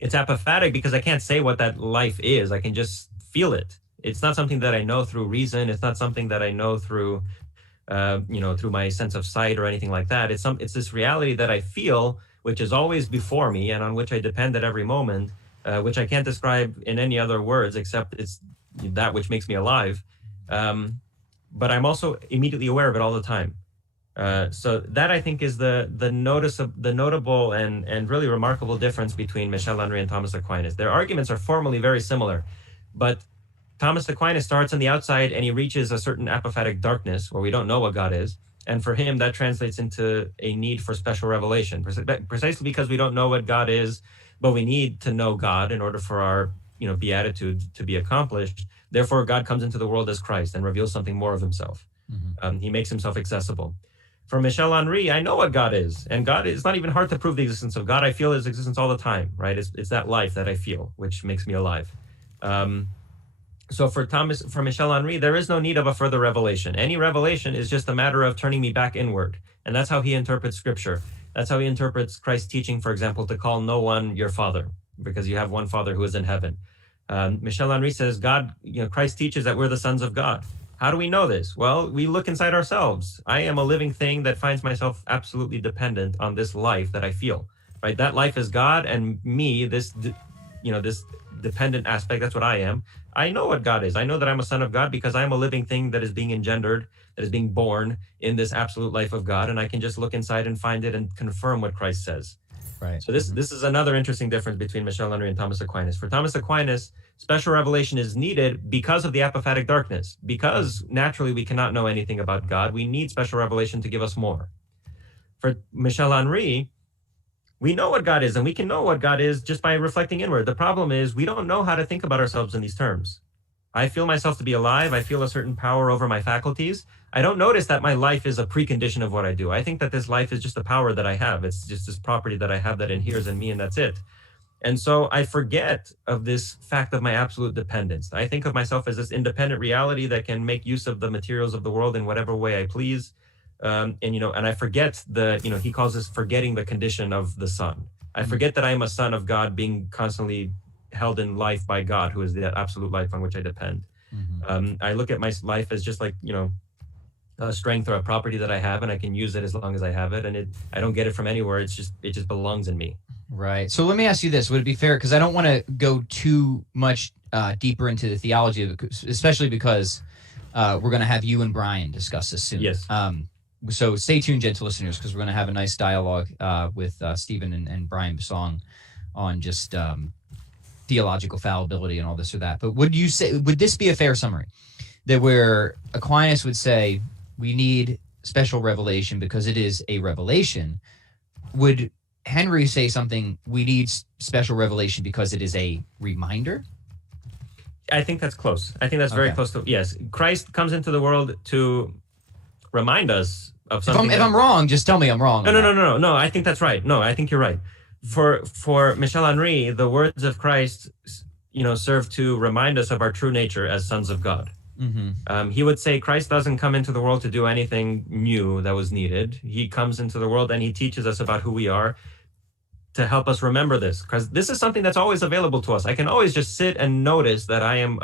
It's apophatic because I can't say what that life is. I can just feel it. It's not something that I know through reason. It's not something that I know through, through my sense of sight or anything like that. It's this reality that I feel, which is always before me and on which I depend at every moment, which I can't describe in any other words except it's that which makes me alive. But I'm also immediately aware of it all the time. So that, I think, is the notable and really remarkable difference between Michel Henry and Thomas Aquinas. Their arguments are formally very similar, but Thomas Aquinas starts on the outside and he reaches a certain apophatic darkness where we don't know what God is. And for him, that translates into a need for special revelation, precisely because we don't know what God is, but we need to know God in order for our beatitude to be accomplished. Therefore, God comes into the world as Christ and reveals something more of himself. Mm-hmm. He makes himself accessible. For Michel Henry, I know what God is, and God, it's not even hard to prove the existence of God. I feel his existence all the time, right? It's that life that I feel, which makes me alive. So for Michel Henry, there is no need of a further revelation. Any revelation is just a matter of turning me back inward. And that's how he interprets scripture. That's how he interprets Christ's teaching, for example, to call no one your father, because you have one Father who is in heaven. Michel Henry says Christ teaches that we're the sons of God. How do we know this? Well, we look inside ourselves. I am a living thing that finds myself absolutely dependent on this life that I feel, right? That life is God, and me, this dependent aspect, that's what I am. I know what God is. I know that I'm a son of God because I'm a living thing that is being engendered, that is being born in this absolute life of God, and I can just look inside and find it and confirm what Christ says. Right. So this is another interesting difference between Michel Henry and Thomas Aquinas. For Thomas Aquinas, special revelation is needed because of the apophatic darkness. Because naturally we cannot know anything about God, we need special revelation to give us more. For Michel Henry, we know what God is, and we can know what God is just by reflecting inward. The problem is we don't know how to think about ourselves in these terms. I feel myself to be alive. I feel a certain power over my faculties. I don't notice that my life is a precondition of what I do. I think that this life is just a power that I have. It's just this property that I have that inheres in me, and that's it. And so I forget of this fact of my absolute dependence. I think of myself as this independent reality that can make use of the materials of the world in whatever way I please. And I forget he calls this forgetting the condition of the son. I forget that I am a son of God, being constantly held in life by God, who is the absolute life on which I depend. Mm-hmm. I look at my life as just like, strength or a property that I have, and I can use it as long as I have it, and I don't get it from anywhere. It just belongs in me. Right. So let me ask you this: would it be fair? Because I don't want to go too much deeper into the theology of it, especially because we're going to have you and Brian discuss this soon. Yes. So stay tuned, gentle listeners, because we're going to have a nice dialogue with Stephen and Brian Basong on just theological fallibility and all this or that. But would this be a fair summary that where Aquinas would say we need special revelation because it is a revelation? Would Henry say something, we need special revelation because it is a reminder? I think that's close. I think that's very close to, yes. Christ comes into the world to remind us of something. If I'm wrong, just tell me I'm wrong. No. I think that's right. No, I think you're right. For Michel Henry, the words of Christ, serve to remind us of our true nature as sons of God. Mm-hmm. He would say Christ doesn't come into the world to do anything new that was needed. He comes into the world and he teaches us about who we are to help us remember this, because this is something that's always available to us. I can always just sit and notice that I am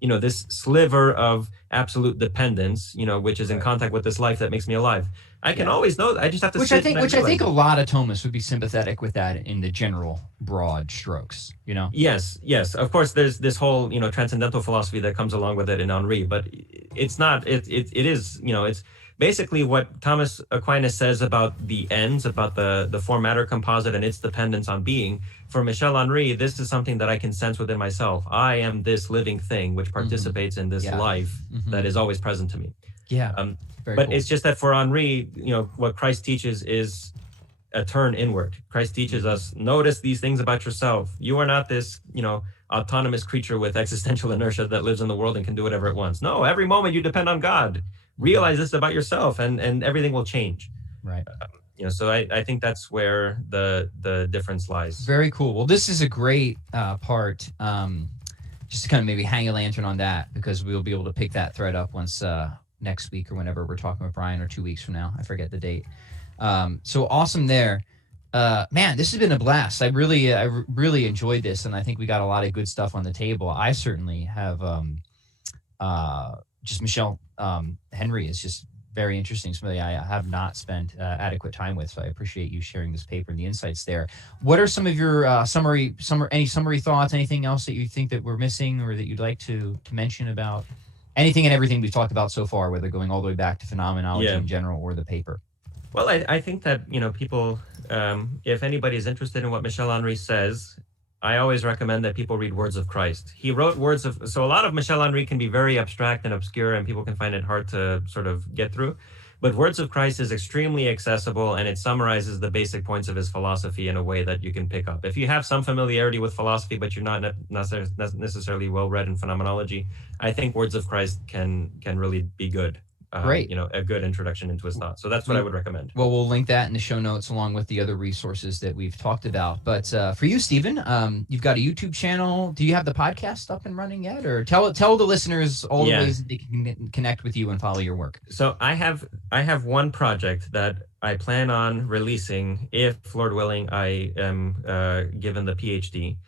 this sliver of absolute dependence, which is in contact with this life that makes me alive. I can always know. I just have to. Which I think a lot of Thomists would be sympathetic with that in the general broad strokes. Yes. Of course, there's this whole transcendental philosophy that comes along with it in Henri, but it's not. It is it's basically what Thomas Aquinas says about the ends, about the form matter composite and its dependence on being. For Michel Henry, this is something that I can sense within myself. I am this living thing which participates in this life that is always present to me. Yeah. But cool. It's just that for Henry, what Christ teaches is a turn inward. Christ teaches us, notice these things about yourself. You are not this, autonomous creature with existential inertia that lives in the world and can do whatever it wants. No, every moment you depend on God. Realize this about yourself, and everything will change. Right. So I think that's where the difference lies. Very cool. Well, this is a great part. Just to kind of maybe hang a lantern on that, because we'll be able to pick that thread up once next week or whenever we're talking with Brian, or 2 weeks from now. I forget the date. So awesome there. Man, this has been a blast. I really enjoyed this, and I think we got a lot of good stuff on the table. I certainly have just Michel Henry is just very interesting. Somebody I have not spent adequate time with, so I appreciate you sharing this paper and the insights there. What are some of your summary thoughts? Anything else that you think that we're missing, or that you'd like to mention about anything and everything we've talked about so far, whether going all the way back to phenomenology in general or the paper? Well, I think that people, if anybody is interested in what Michel Henry says, I always recommend that people read Words of Christ. He wrote so a lot of Michel Henry can be very abstract and obscure, and people can find it hard to sort of get through. But Words of Christ is extremely accessible, and it summarizes the basic points of his philosophy in a way that you can pick up. If you have some familiarity with philosophy, but you're not necessarily well-read in phenomenology, I think Words of Christ can really be good. Great. A good introduction into his thought. So that's what I would recommend. Well, we'll link that in the show notes along with the other resources that we've talked about. But for you, Stephen, you've got a YouTube channel. Do you have the podcast up and running yet? Or tell the listeners all the ways that they can connect with you and follow your work. So I have one project that I plan on releasing if, Lord willing, I am given the PhD.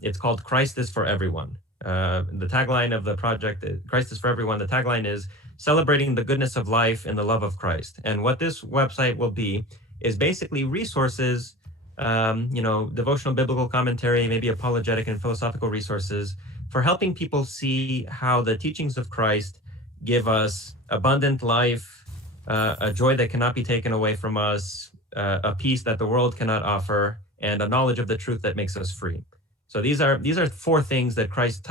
It's called Christ is for Everyone. The tagline of the project, Christ is for Everyone, the tagline is celebrating the goodness of life and the love of Christ. And what this website will be is basically resources, devotional biblical commentary, maybe apologetic and philosophical resources for helping people see how the teachings of Christ give us abundant life, a joy that cannot be taken away from us, a peace that the world cannot offer, and a knowledge of the truth that makes us free. So these are 4 things that Christ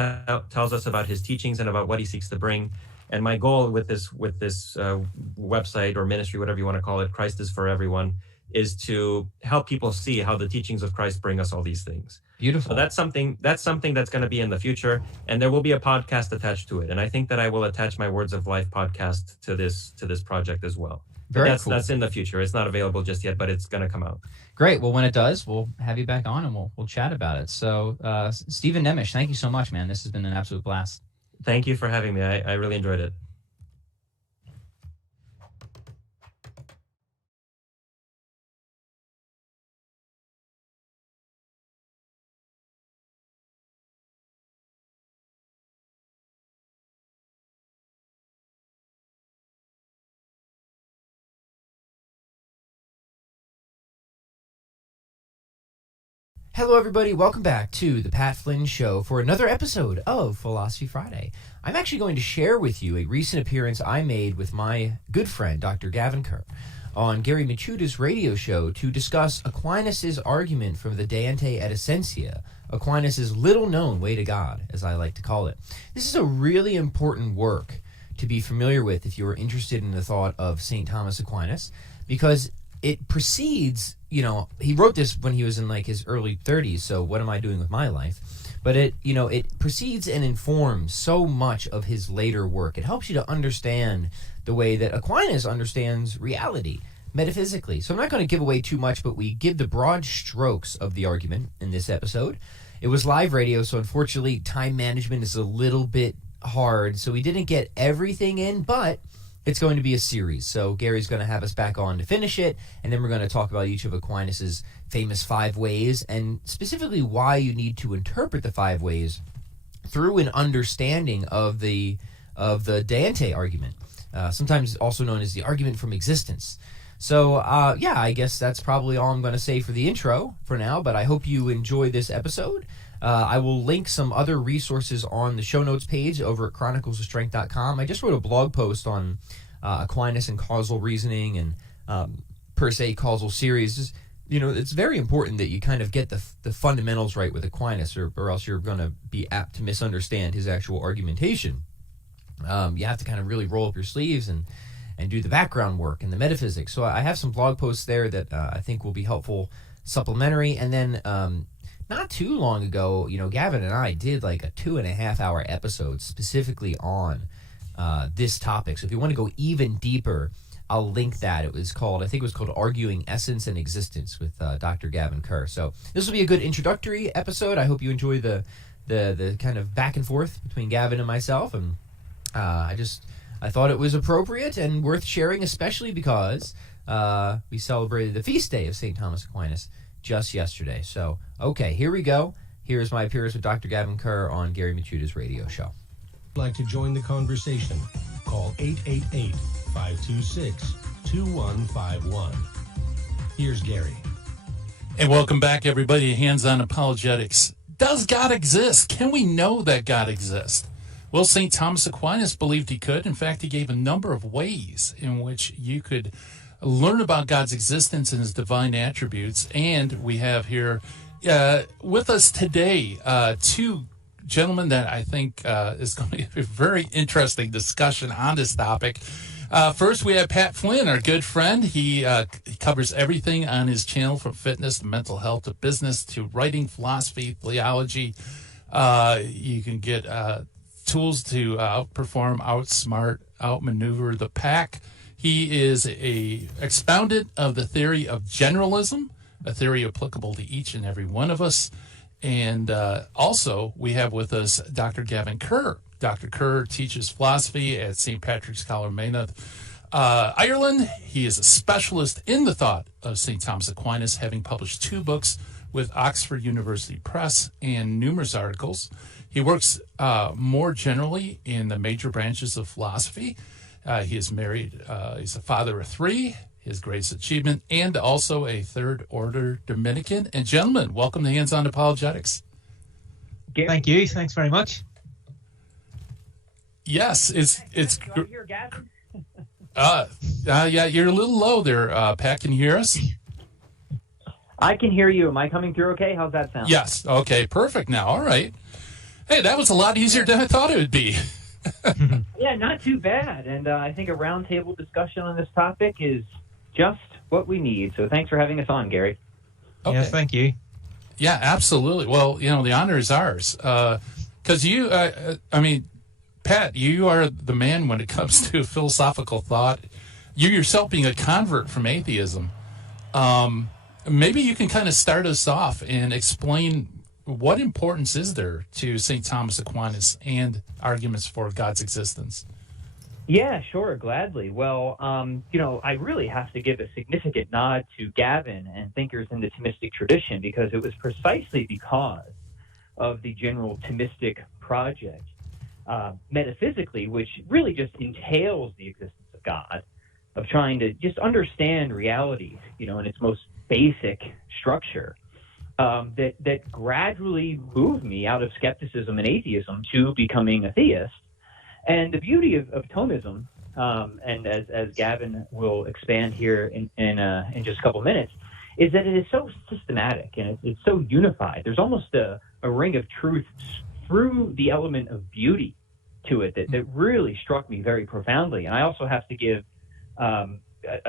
tells us about his teachings and about what he seeks to bring. And my goal with this website or ministry, whatever you want to call it, Christ is for Everyone, is to help people see how the teachings of Christ bring us all these things. Beautiful. So that's something that's going to be in the future, and there will be a podcast attached to it. And I think that I will attach my Words of Life podcast to this project as well. Very cool. That's in the future. It's not available just yet, but it's going to come out. Great. Well, when it does, we'll have you back on and we'll chat about it. So, Stephen Nemish, thank you so much, man. This has been an absolute blast. Thank you for having me. I really enjoyed it. Hello, everybody. Welcome back to the Pat Flynn Show for another episode of Philosophy Friday. I'm actually going to share with you a recent appearance I made with my good friend, Dr. Gavin Kerr, on Gary Michuda's radio show to discuss Aquinas' argument from the De Ante et Essentia, Aquinas' little-known way to God, as I like to call it. This is a really important work to be familiar with if you are interested in the thought of St. Thomas Aquinas, because it precedes, he wrote this when he was in like his early 30s, so what am I doing with my life? But it precedes and informs so much of his later work. It helps you to understand the way that Aquinas understands reality metaphysically. So I'm not going to give away too much, but we give the broad strokes of the argument in this episode. It was live radio, so unfortunately time management is a little bit hard, so we didn't get everything in, but it's going to be a series. So Gary's going to have us back on to finish it, and then we're going to talk about each of Aquinas' famous 5 ways, and specifically why you need to interpret the 5 ways through an understanding of the De Ante argument, sometimes also known as the argument from existence. So, I guess that's probably all I'm going to say for the intro for now, but I hope you enjoy this episode. I will link some other resources on the show notes page over at chroniclesofstrength.com. I just wrote a blog post on Aquinas and causal reasoning and per se causal series. Just, it's very important that you kind of get the fundamentals right with Aquinas, or else you're going to be apt to misunderstand his actual argumentation. You have to kind of really roll up your sleeves and do the background work and the metaphysics. So I have some blog posts there that I think will be helpful, supplementary. And then not too long ago, Gavin and I did like a 2.5-hour episode specifically on this topic. So if you want to go even deeper, I'll link that. I think it was called Arguing Essence and Existence with Dr. Gavin Kerr. So this will be a good introductory episode. I hope you enjoy the kind of back and forth between Gavin and myself. And I thought it was appropriate and worth sharing, especially because we celebrated the feast day of St. Thomas Aquinas just yesterday. So, okay, here we go. Here's my appearance with Dr. Gavin Kerr on Gary Michuda's radio show. Like to join the conversation? Call 888-526-2151. Here's Gary. And welcome back, everybody, to Hands-On Apologetics. Does God exist? Can we know that God exists? Well, St. Thomas Aquinas believed he could. In fact, he gave a number of ways in which you could learn about God's existence and his divine attributes. And we have here with us today 2 gentlemen that I think is going to be a very interesting discussion on this topic. First, we have Pat Flynn, our good friend. He covers everything on his channel, from fitness to mental health to business to writing, philosophy, theology. You can get tools to outperform, outsmart, outmaneuver the pack. He is a expoundant of the theory of generalism, a theory applicable to each and every one of us. And also, we have with us Dr. Gavin Kerr. Dr. Kerr teaches philosophy at St. Patrick's College, Maynooth, Ireland. He is a specialist in the thought of St. Thomas Aquinas, having published 2 books with Oxford University Press and numerous articles. He works more generally in the major branches of philosophy. He is married. He's a father of 3, his greatest achievement, and also a Third Order Dominican. And gentlemen, welcome to Hands-On Apologetics. Thank you. Thanks very much. Yes, it's Here, Gavin. yeah, you're a little low there, Pat. Can you hear us? I can hear you. Am I coming through okay? How's that sound? Yes. Okay, perfect now. All right. Hey, that was a lot easier than I thought it would be. Yeah, not too bad. And I think a roundtable discussion on this topic is just what we need. So thanks for having us on, Gary. Okay. Yes, thank you. Yeah, absolutely. Well, the honor is ours. Because you, Pat, you are the man when it comes to philosophical thought. You yourself being a convert from atheism. Maybe you can kind of start us off and explain what importance is there to St. Thomas Aquinas and arguments for God's existence? Yeah, sure, gladly. Well, I really have to give a significant nod to Gavin and thinkers in the Thomistic tradition, because it was precisely because of the general Thomistic project, metaphysically, which really just entails the existence of God, of trying to just understand reality, in its most basic structure. that gradually moved me out of skepticism and atheism to becoming a theist. And the beauty of Thomism, and as Gavin will expand here in just a couple minutes, is that it is so systematic and it's so unified. There's almost a ring of truth through the element of beauty to it that really struck me very profoundly. And I also have to give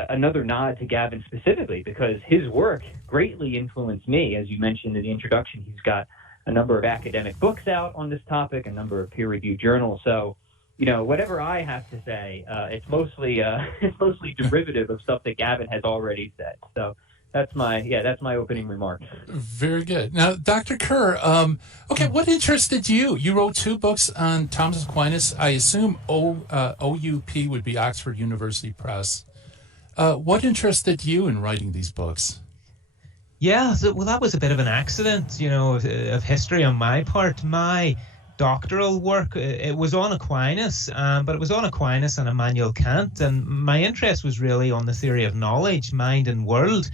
another nod to Gavin specifically, because his work greatly influenced me. As you mentioned in the introduction, he's got a number of academic books out on this topic, a number of peer-reviewed journals. So, whatever I have to say, it's mostly derivative of stuff that Gavin has already said. So that's my opening remark. Very good. Now, Dr. Kerr, what interested you? You wrote 2 books on Thomas Aquinas. I assume OUP would be Oxford University Press. What interested you in writing these books? Yeah, that was a bit of an accident, of history on my part. My doctoral work, it was on Aquinas, but it was on Aquinas and Immanuel Kant, and my interest was really on the theory of knowledge, mind and world.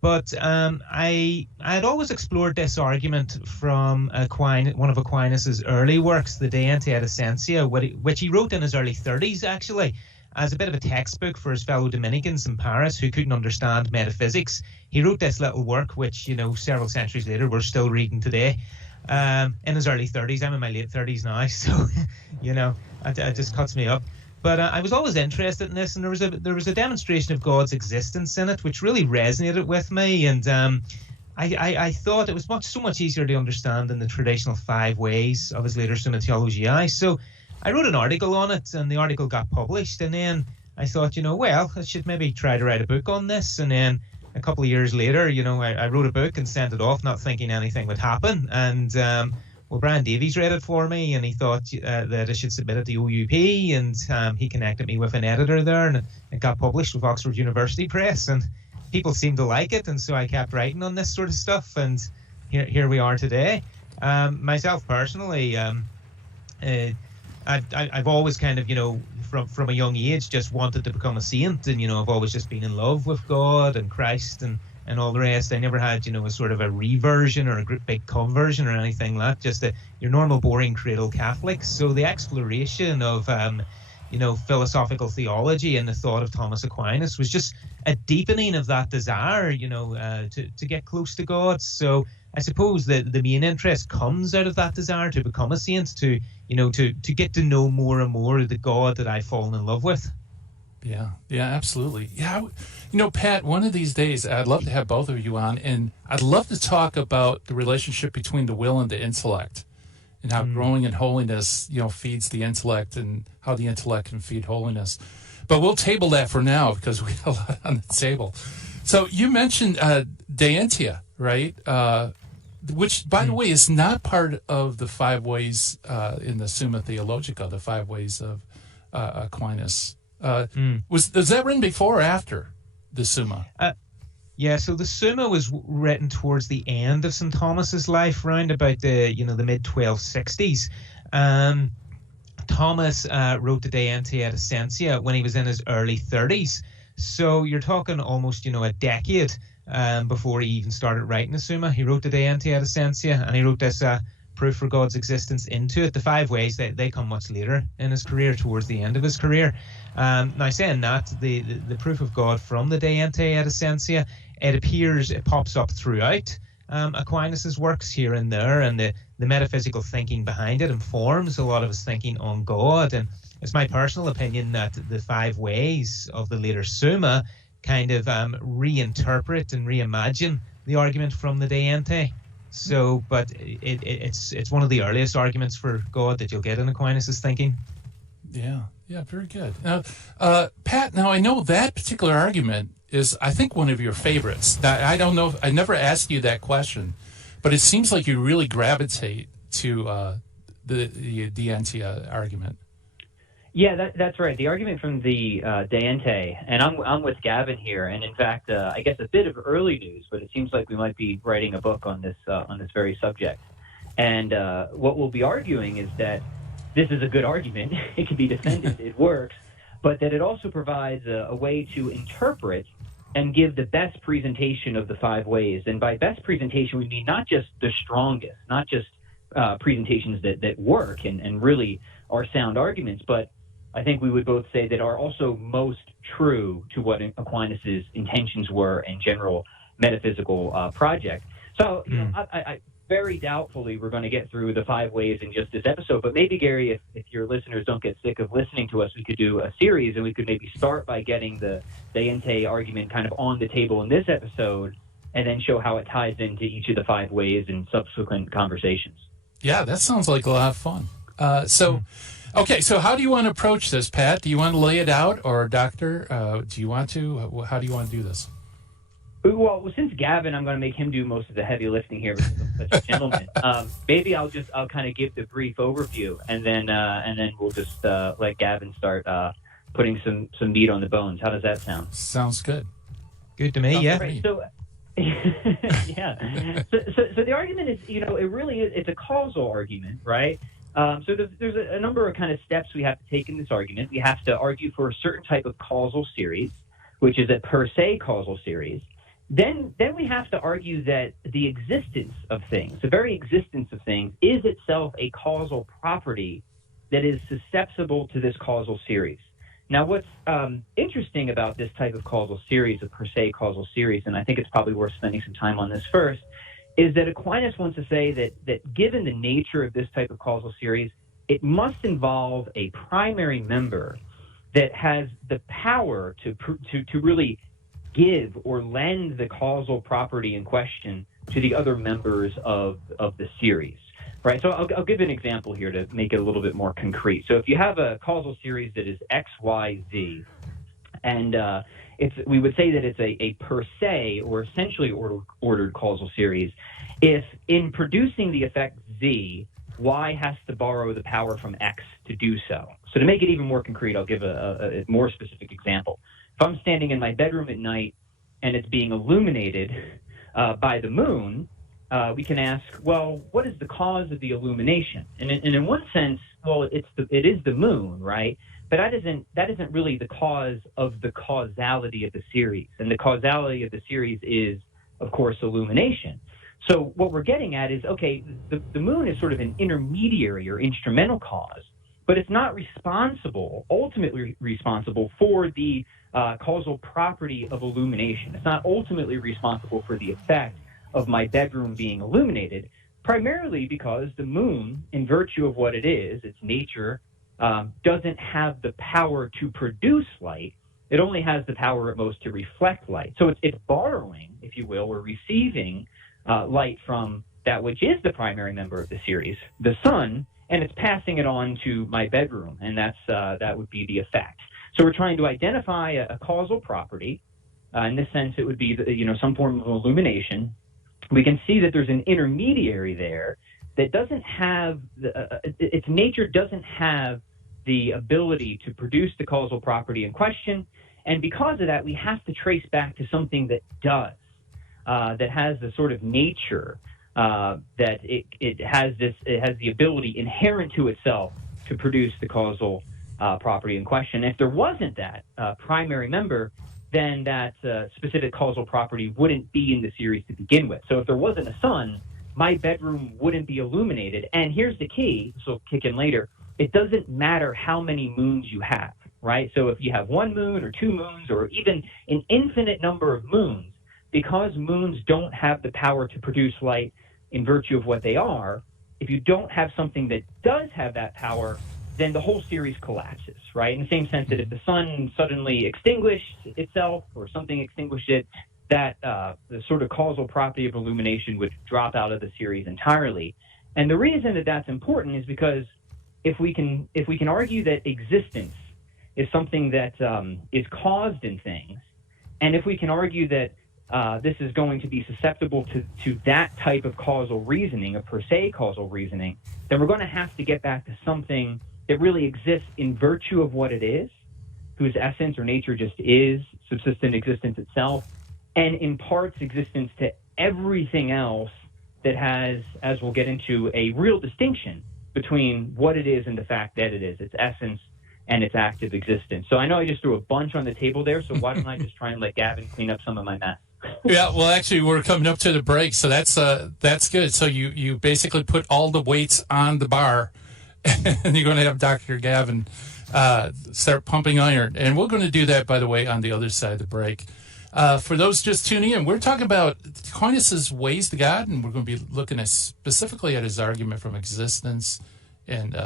But I had always explored this argument from one of Aquinas' early works, the De Ente et Essentia, which he wrote in his early 30s, actually, as a bit of a textbook for his fellow Dominicans in Paris who couldn't understand metaphysics. He wrote this little work, which, several centuries later, we're still reading today, in his early 30s. I'm in my late 30s now, so, it just cuts me up. But I was always interested in this, and there was a demonstration of God's existence in it, which really resonated with me. And I thought it was so much easier to understand than the traditional 5 ways of his later Summa Theologiae. So I wrote an article on it, and the article got published. And then I thought, I should maybe try to write a book on this. And then a couple of years later, I wrote a book and sent it off, not thinking anything would happen. And Brian Davies read it for me, and he thought that I should submit it to OUP, and he connected me with an editor there, and it got published with Oxford University Press, and people seemed to like it, and so I kept writing on this sort of stuff, and here we are today. Myself personally, I've always kind of, from a young age, just wanted to become a saint, and I've always just been in love with God and Christ and all the rest. I never had, a sort of a reversion or a big conversion or anything like that, just your normal boring cradle Catholic. So the exploration of, philosophical theology and the thought of Thomas Aquinas was just a deepening of that desire, to get close to God. So I suppose that the main interest comes out of that desire to become a saint, to get to know more and more of the God that I've fallen in love with. Yeah, absolutely. Yeah, Pat, one of these days, I'd love to have both of you on, and I'd love to talk about the relationship between the will and the intellect, and how growing in holiness, feeds the intellect, and how the intellect can feed holiness. But we'll table that for now, because we have a lot on the table. So you mentioned De Entia, right? Which, by the way, is not part of the 5 ways in the Summa Theologica, the 5 ways of Aquinas. Was that written before or after the Summa? So the Summa was written towards the end of St. Thomas's life, around about the mid 1260s. Thomas wrote the De Ente et Essentia when he was in his early 30s. So you're talking almost a decade before he even started writing the Summa. He wrote the De Ente et Essentia, and he wrote this proof for God's existence into it. The 5 ways, they come much later in his career, towards the end of his career. Now, saying that, the proof of God from the De Ente et Essentia, it pops up throughout Aquinas' works here and there, and the metaphysical thinking behind it informs a lot of his thinking on God. And it's my personal opinion that the 5 ways of the later Summa kind of reinterpret and reimagine the argument from the De Ente. So, but it's one of the earliest arguments for God that you'll get in Aquinas' thinking. Yeah, very good. Now, Pat, now I know that particular argument is, I think, one of your favorites. I don't know, I never asked you that question, but it seems like you really gravitate to the De Entia argument. Yeah, that's right. The argument from the De Ente, and I'm with Gavin here, and in fact, I guess a bit of early news, but it seems like we might be writing a book on this very subject. And what we'll be arguing is that this is a good argument. It can be defended. It works, but that it also provides a way to interpret and give the best presentation of the five ways. And by best presentation, we mean not just the strongest, not just presentations that work and really are sound arguments, but I think we would both say that are also most true to what Aquinas' intentions were in general metaphysical project. So, I very doubtfully we're going to get through the five ways in just this episode, but maybe, Gary, if your listeners don't get sick of listening to us, we could do a series, and we could maybe start by getting the de ente argument kind of on the table in this episode, and then show how it ties into each of the five ways in subsequent conversations. Yeah, that sounds like a lot of fun. Okay, so how do you want to approach this, Pat? Do you want to lay it out, or Doctor, do you want to? How do you want to do this? Well, since Gavin, I'm going to make him do most of the heavy lifting here because I'm such a gentleman. Maybe I'll kind of give the brief overview, and then we'll just let Gavin start putting some meat on the bones. How does that sound? Sounds good. Good to me. Yeah. Right, so, yeah. So the argument is, it really is. It's a causal argument, right? So there's a number of kind of steps we have to take in this argument. We have to argue for a certain type of causal series, which is a per se causal series. Then we have to argue that the existence of things, the very existence of things, is itself a causal property that is susceptible to this causal series. Now, what's interesting about this type of causal series, a per se causal series, and I think it's probably worth spending some time on this first, is that Aquinas wants to say that given the nature of this type of causal series, it must involve a primary member that has the power to really give or lend the causal property in question to the other members of the series, right? So I'll give an example here to make it a little bit more concrete. So if you have a causal series that is X, Y, Z, and we would say that it's a per se or essentially ordered causal series if in producing the effect Z, Y has to borrow the power from X to do so. So to make it even more concrete, I'll give a more specific example. If I'm standing in my bedroom at night and it's being illuminated by the moon, we can ask, well, what is the cause of the illumination? And in one sense, well, it is the moon, right? But that isn't really the cause of the causality of the series. And the causality of the series is, of course, illumination. So what we're getting at is, okay, the moon is sort of an intermediary or instrumental cause, but it's not ultimately responsible for the causal property of illumination. It's not ultimately responsible for the effect of my bedroom being illuminated, primarily because the moon, in virtue of what it is, its nature, doesn't have the power to produce light. It only has the power at most to reflect light. So it's borrowing, if you will, or receiving light from that which is the primary member of the series, the sun, and it's passing it on to my bedroom, and that would be the effect. So we're trying to identify a causal property. In this sense, it would be some form of illumination. We can see that there's an intermediary there that doesn't have its nature doesn't have the ability to produce the causal property in question, and because of that, we have to trace back to something that does, that has the sort of nature that it has the ability inherent to itself to produce the causal property in question. If there wasn't that primary member, then that specific causal property wouldn't be in the series to begin with. So if there wasn't a sun, my bedroom wouldn't be illuminated. And here's the key, this will kick in later, it doesn't matter how many moons you have, right? So if you have one moon or two moons or even an infinite number of moons, because moons don't have the power to produce light in virtue of what they are, if you don't have something that does have that power, then the whole series collapses, right? In the same sense that if the sun suddenly extinguished itself or something extinguished it, that the sort of causal property of illumination would drop out of the series entirely. And the reason that that's important is because if we can argue that existence is something that is caused in things, and if we can argue that this is going to be susceptible to that type of causal reasoning, a per se causal reasoning, then we're going to have to get back to something that really exists in virtue of what it is, whose essence or nature just is subsistent existence itself, and imparts existence to everything else that has, as we'll get into, a real distinction between what it is and the fact that it is, its essence and its active existence. So I know I just threw a bunch on the table there, so why don't I just try and let Gavin clean up some of my mess? Yeah, well, actually, we're coming up to the break, so that's good. So you basically put all the weights on the bar, and you're going to have Dr. Gavin start pumping iron. And we're going to do that, by the way, on the other side of the break. For those just tuning in, we're talking about Aquinas' ways to God, and we're going to be looking specifically at his argument from existence and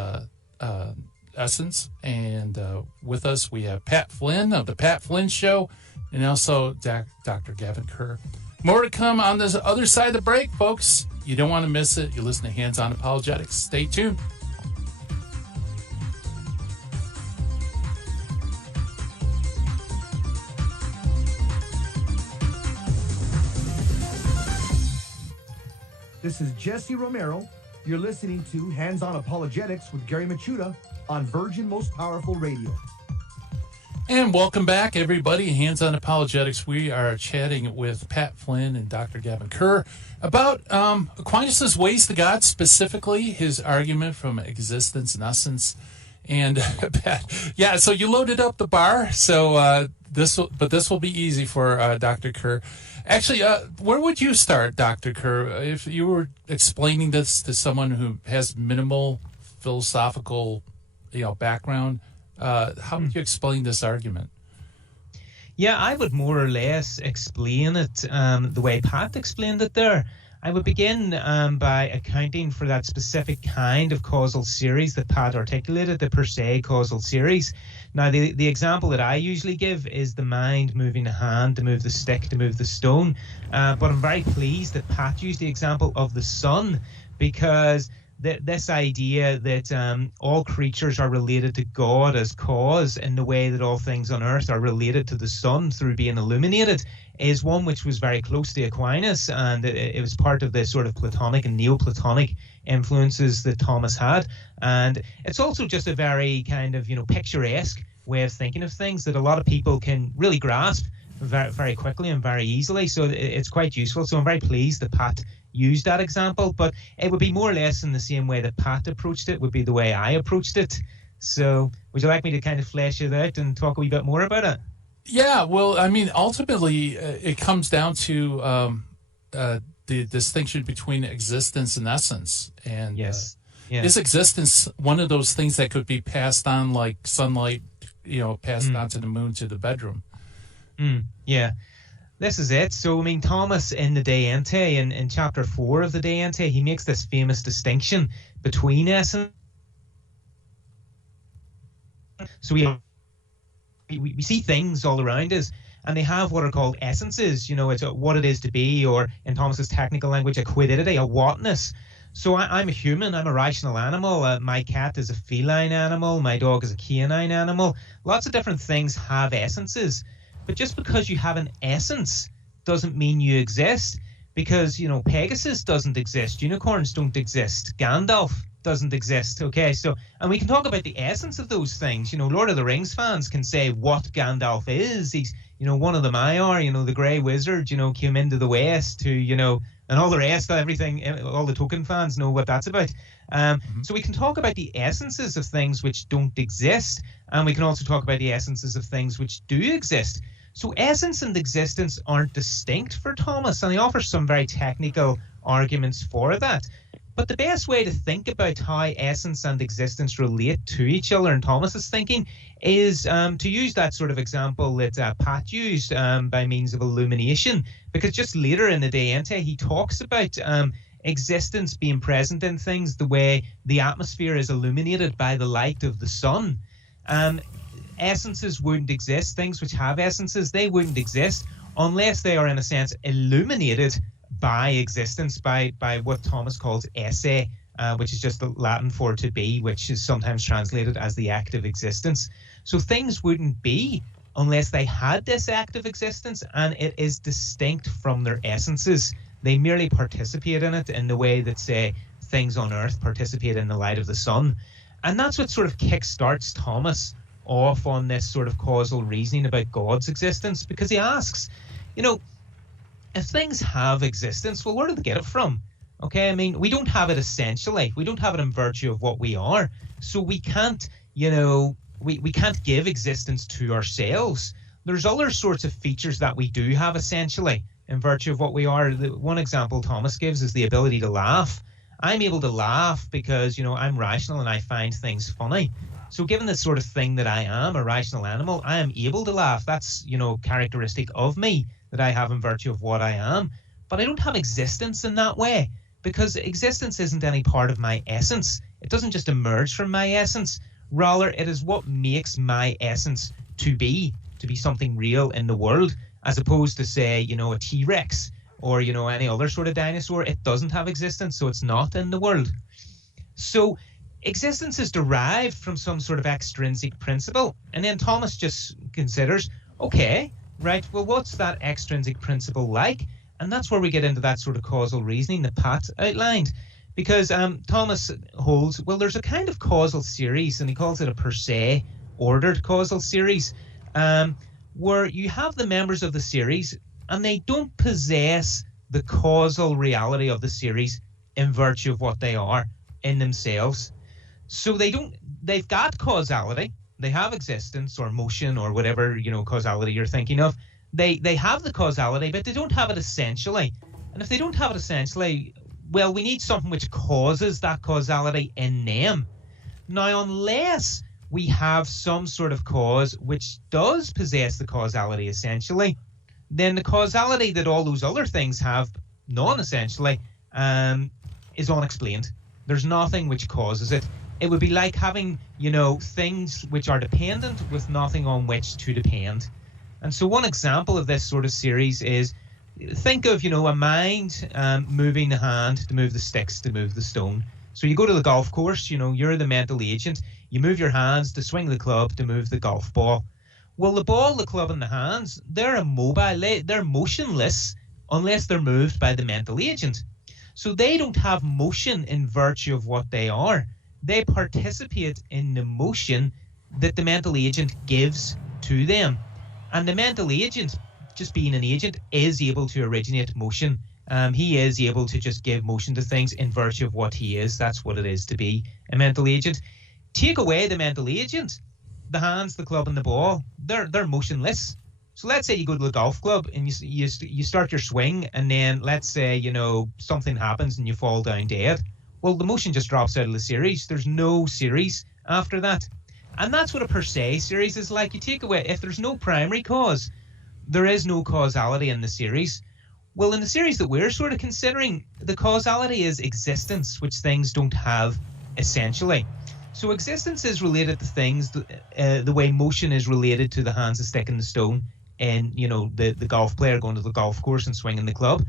essence. And with us, we have Pat Flynn of the Pat Flynn Show, and also Dr. Gavin Kerr. More to come on this other side of the break, folks. You don't want to miss it. You're listening to Hands On Apologetics. Stay tuned. This is Jesse Romero. You're listening to Hands On Apologetics with Gary Machuda on Virgin Most Powerful Radio. And welcome back, everybody. Hands On Apologetics. We are chatting with Pat Flynn and Dr. Gavin Kerr about Aquinas' ways to God, specifically his argument from existence and essence. And Pat, yeah, so you loaded up the bar. So this will be easy for Dr. Kerr. Actually, where would you start, Dr. Kerr, if you were explaining this to someone who has minimal philosophical, background? How would you explain this argument? Yeah, I would more or less explain it the way Pat explained it there. I would begin by accounting for that specific kind of causal series that Pat articulated, the per se causal series. Now, the example that I usually give is the mind moving the hand to move the stick to move the stone. But I'm very pleased that Pat used the example of the sun, because this idea that all creatures are related to God as cause in the way that all things on earth are related to the sun through being illuminated is one which was very close to Aquinas, and it was part of the sort of Platonic and Neoplatonic influences that Thomas had. And it's also just a very kind of, picturesque way of thinking of things that a lot of people can really grasp very, very quickly and very easily. So it's quite useful. So I'm very pleased that Pat used that example, but it would be more or less in the same way that Pat approached it would be the way I approached it. So would you like me to kind of flesh it out and talk a wee bit more about it? Yeah, well, I mean, ultimately, it comes down to the distinction between existence and essence. And yes. Is existence one of those things that could be passed on like sunlight, passed on to the moon to the bedroom? Yeah. This is it. So, I mean, Thomas in the De Ente, in chapter 4 of the De Ente, he makes this famous distinction between essence. So we see things all around us, and they have what are called essences. It's what it is to be, or in Thomas's technical language, a quiddity, a whatness. So I'm a human, I'm a rational animal. My cat is a feline animal. My dog is a canine animal. Lots of different things have essences. But just because you have an essence doesn't mean you exist, because, Pegasus doesn't exist. Unicorns don't exist. Gandalf doesn't exist. Okay, so, and we can talk about the essence of those things. Lord of the Rings fans can say what Gandalf is. He's, one of the Maiar, the Grey Wizard, came into the West to, and all the rest, everything, all the Tolkien fans know what that's about. So we can talk about the essences of things which don't exist, and we can also talk about the essences of things which do exist. So essence and existence aren't distinct for Thomas, and he offers some very technical arguments for that. But the best way to think about how essence and existence relate to each other in Thomas's thinking is to use that sort of example that Pat used by means of illumination, because just later in the De Ente he talks about existence being present in things the way the atmosphere is illuminated by the light of the sun. Essences wouldn't exist. Things which have essences, they wouldn't exist unless they are, in a sense, illuminated by existence, by what Thomas calls esse, which is just the Latin for to be, which is sometimes translated as the act of existence. So things wouldn't be unless they had this act of existence, and it is distinct from their essences. They merely participate in it in the way that, say, things on earth participate in the light of the sun. And that's what sort of kickstarts Thomas off on this sort of causal reasoning about God's existence, because he asks, if things have existence, well, where do they get it from? Okay, I mean, we don't have it essentially. We don't have it in virtue of what we are. So we can't, we can't give existence to ourselves. There's other sorts of features that we do have essentially in virtue of what we are. The one example Thomas gives is the ability to laugh. I'm able to laugh because, I'm rational and I find things funny. So given the sort of thing that I am, a rational animal, I am able to laugh. That's, characteristic of me that I have in virtue of what I am. But I don't have existence in that way, because existence isn't any part of my essence. It doesn't just emerge from my essence. Rather, it is what makes my essence to be something real in the world, as opposed to, say, a T-Rex or, any other sort of dinosaur. It doesn't have existence, so it's not in the world. So existence is derived from some sort of extrinsic principle. And then Thomas just considers, okay, right, well, what's that extrinsic principle like? And that's where we get into that sort of causal reasoning that Pat outlined. Because Thomas holds, well, there's a kind of causal series, and he calls it a per se ordered causal series, where you have the members of the series and they don't possess the causal reality of the series in virtue of what they are in themselves. So they've got causality, they have existence or motion or whatever, causality you're thinking of. They have the causality, but they don't have it essentially. And if they don't have it essentially, well, we need something which causes that causality in them. Now, unless we have some sort of cause which does possess the causality essentially, then the causality that all those other things have non-essentially is unexplained. There's nothing which causes it. It would be like having, things which are dependent with nothing on which to depend. And so one example of this sort of series is, think of, a mind moving the hand to move the sticks, to move the stone. So you go to the golf course, you're the mental agent. You move your hands to swing the club, to move the golf ball. Well, the ball, the club, and the hands, they're immobile. They're motionless unless they're moved by the mental agent. So they don't have motion in virtue of what they are. They participate in the motion that the mental agent gives to them. And the mental agent, just being an agent, is able to originate motion. He is able to just give motion to things in virtue of what he is. That's what it is to be a mental agent. Take away the mental agent, the hands, the club, and the ball, they're motionless. So let's say you go to the golf club and you start your swing, and then let's say, something happens and you fall down dead. Well, the motion just drops out of the series. There's no series after that. And that's what a per se series is like. You take away, if there's no primary cause, there is no causality in the series. Well, in the series that we're sort of considering, the causality is existence, which things don't have essentially. So existence is related to things the way motion is related to the hands, the stick, and the stone, and, the golf player going to the golf course and swinging the club.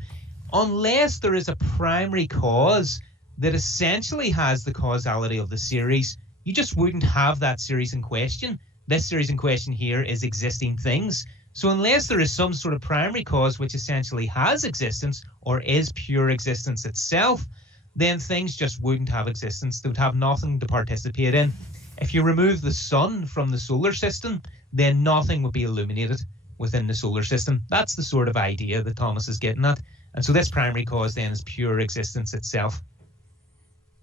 Unless there is a primary cause that essentially has the causality of the series, you just wouldn't have that series in question. This series in question here is existing things. So unless there is some sort of primary cause which essentially has existence or is pure existence itself, then things just wouldn't have existence. They would have nothing to participate in. If you remove the sun from the solar system, then nothing would be illuminated within the solar system. That's the sort of idea that Thomas is getting at. And so this primary cause then is pure existence itself.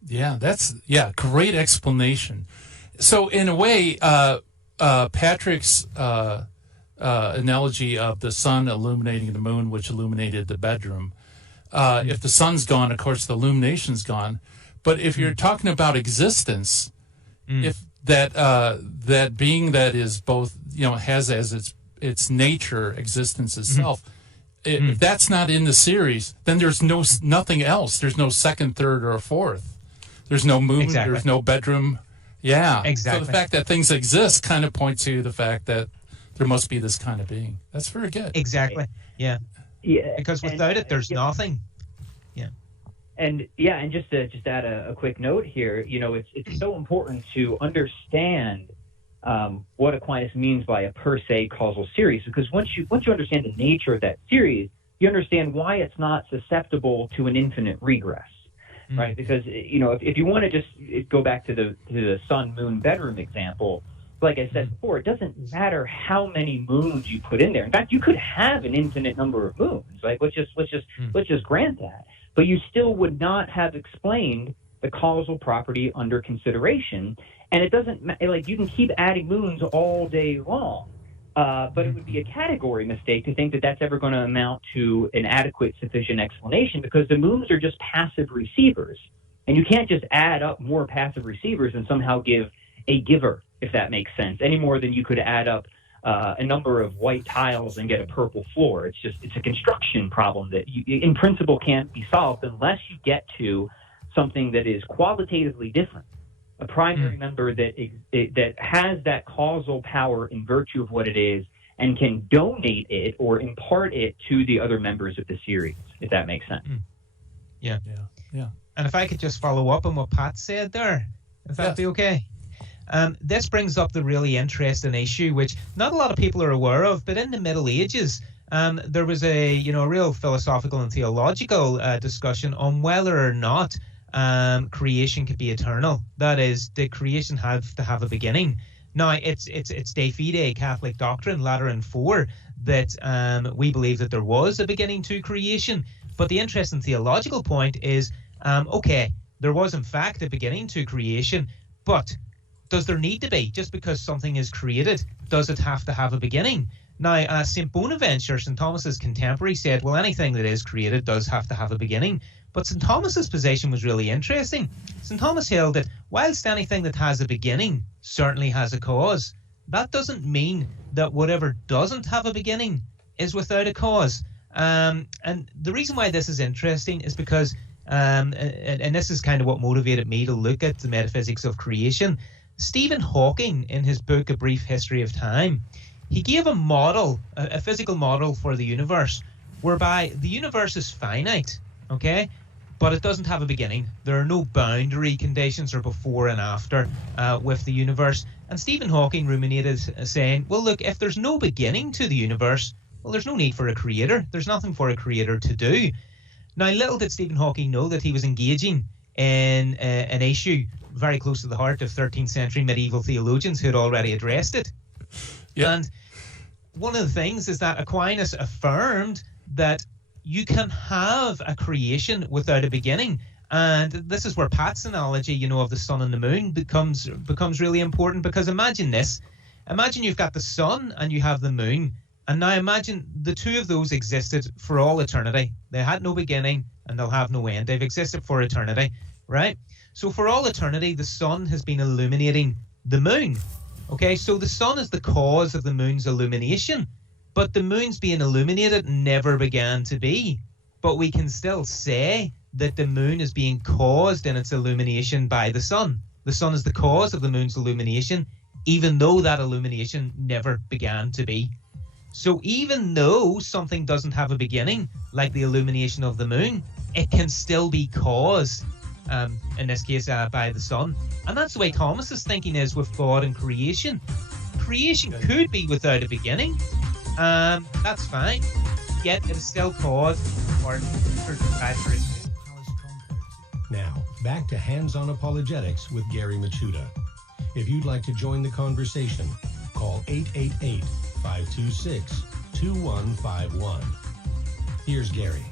Yeah, great explanation. So in a way, Patrick's analogy of the sun illuminating the moon, which illuminated the bedroom, if the sun's gone, of course, the illumination's gone. But if you're talking about existence, if that being that is both, has as its nature existence itself, if that's not in the series, then there's nothing else. There's no second, third, or fourth. There's no moon. Exactly. There's no bedroom. Yeah. Exactly. So the fact that things exist kind of points to the fact that there must be this kind of being. That's very good. Exactly. Yeah. Yeah. Because without it, there's nothing. Yeah. And just to add a quick note here, it's so important to understand what Aquinas means by a per se causal series, because once you understand the nature of that series, you understand why it's not susceptible to an infinite regress. Right, because if you want to just go back to the sun, moon, bedroom example, like I said before, it doesn't matter how many moons you put in there. In fact, you could have an infinite number of moons. Like let's just grant that, but you still would not have explained the causal property under consideration. And it doesn't, like, you can keep adding moons all day long, but it would be a category mistake to think that that's ever going to amount to an adequate, sufficient explanation, because the moons are just passive receivers. And you can't just add up more passive receivers and somehow give a giver, if that makes sense, any more than you could add up a number of white tiles and get a purple floor. It's a construction problem that in principle can't be solved unless you get to something that is qualitatively different, a primary member that has that causal power in virtue of what it is and can donate it or impart it to the other members of the series, if that makes sense. Yeah. Yeah. And if I could just follow up on what Pat said there, if that'd be okay. This brings up the really interesting issue, which not a lot of people are aware of, but in the Middle Ages, there was a real philosophical and theological discussion on whether or not creation could be eternal. That is, did creation have to have a beginning? Now, it's de fide Catholic doctrine, Lateran 4, that we believe that there was a beginning to creation. But the interesting theological point is, okay, there was in fact a beginning to creation, but does there need to be? Just because something is created, does it have to have a beginning? Now, St. Bonaventure, St. Thomas's contemporary, said, well, anything that is created does have to have a beginning. But St. Thomas's position was really interesting. St. Thomas held that whilst anything that has a beginning certainly has a cause, that doesn't mean that whatever doesn't have a beginning is without a cause. And the reason why this is interesting is because, and this is kind of what motivated me to look at the metaphysics of creation, Stephen Hawking, in his book A Brief History of Time, he gave a model, a physical model for the universe, whereby the universe is finite, okay, but it doesn't have a beginning. There are no boundary conditions or before and after with the universe. And Stephen Hawking ruminated, saying, well, look, if there's no beginning to the universe, well, there's no need for a creator. There's nothing for a creator to do. Now, little did Stephen Hawking know that he was engaging in an issue very close to the heart of 13th century medieval theologians who had already addressed it. Yep. And one of the things is that Aquinas affirmed that you can have a creation without a beginning. And this is where Pat's analogy, of the sun and the moon becomes really important, because imagine this. Imagine you've got the sun and you have the moon. And now imagine the two of those existed for all eternity. They had no beginning and they'll have no end. They've existed for eternity, right? So for all eternity, the sun has been illuminating the moon. Okay, so the sun is the cause of the moon's illumination, but the moon's being illuminated never began to be. But we can still say that the moon is being caused in its illumination by the sun. The sun is the cause of the moon's illumination, even though that illumination never began to be. So even though something doesn't have a beginning, like the illumination of the moon, it can still be caused, in this case, by the sun. And that's the way Thomas's thinking is with God and creation. Creation could be without a beginning. That's fine. Yet it is still caused or Now, back to Hands-On Apologetics with Gary Machuda. If you'd like to join the conversation, call 888-526-2151. Here's Gary.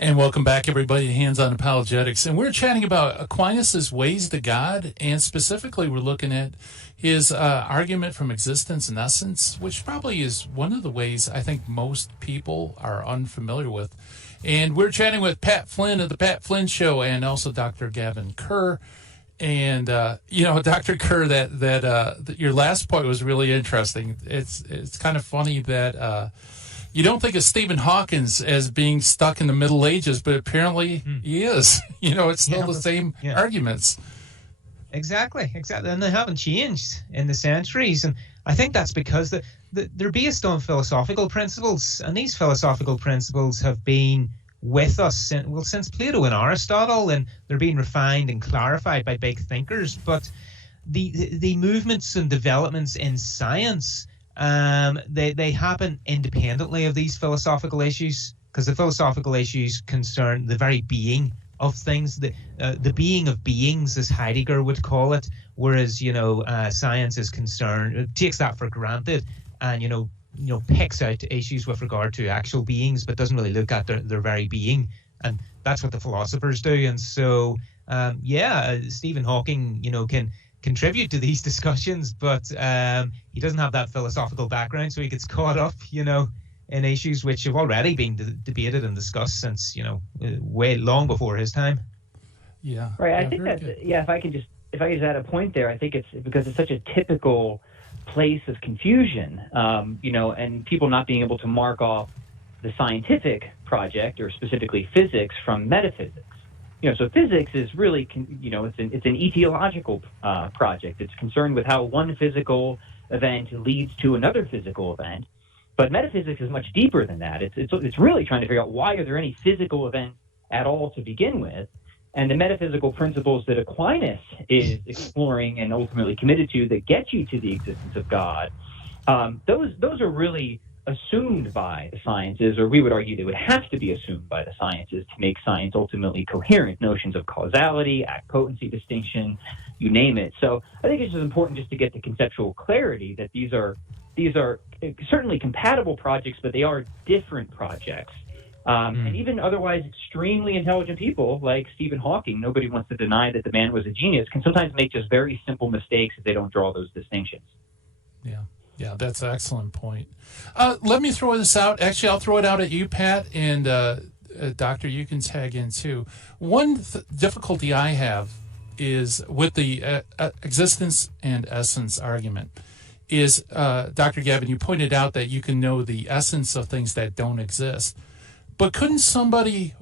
And welcome back, everybody, to Hands-On Apologetics. And we're chatting about Aquinas' ways to God, and specifically we're looking at his argument from existence and essence, which probably is one of the ways I think most people are unfamiliar with. And we're chatting with Pat Flynn of The Pat Flynn Show and also Dr. Gavin Kerr. And, Dr. Kerr, that your last point was really interesting. It's kind of funny that you don't think of Stephen Hawking as being stuck in the Middle Ages, but apparently he is. It's still the same arguments. Exactly. And they haven't changed in the centuries. And I think that's because they're based on philosophical principles. And these philosophical principles have been with us since Plato and Aristotle, and they're being refined and clarified by big thinkers. But the movements and developments in science, they happen independently of these philosophical issues, because the philosophical issues concern the very being of things, the being of beings, as Heidegger would call it, whereas science is concerned, it takes that for granted, and picks out issues with regard to actual beings, but doesn't really look at their very being. And that's what the philosophers do. And so Stephen Hawking, can contribute to these discussions, but he doesn't have that philosophical background, so he gets caught up, in issues which have already been debated and discussed since, way long before his time. Yeah. Right. Yeah, I think that, if I could just add a point there, I think it's because it's such a typical place of confusion, and people not being able to mark off the scientific project, or specifically physics, from metaphysics. So physics is really, it's an etiological project. It's concerned with how one physical event leads to another physical event. But metaphysics is much deeper than that. It's really trying to figure out, why are there any physical events at all to begin with? And the metaphysical principles that Aquinas is exploring and ultimately committed to, that get you to the existence of God, those are really assumed by the sciences, or we would argue they would have to be assumed by the sciences to make science ultimately coherent. Notions of causality, act-potency distinction, you name it. So I think it's just important just to get the conceptual clarity that these are certainly compatible projects, but they are different projects. And even otherwise extremely intelligent people like Stephen Hawking, nobody wants to deny that the man was a genius, can sometimes make just very simple mistakes if they don't draw those distinctions. Yeah, that's an excellent point. Let me throw this out. Actually, I'll throw it out at you, Pat, and Doctor, you can tag in too. One difficulty I have is with the existence and essence argument is, Dr. Gavin, you pointed out that you can know the essence of things that don't exist. But couldn't somebody,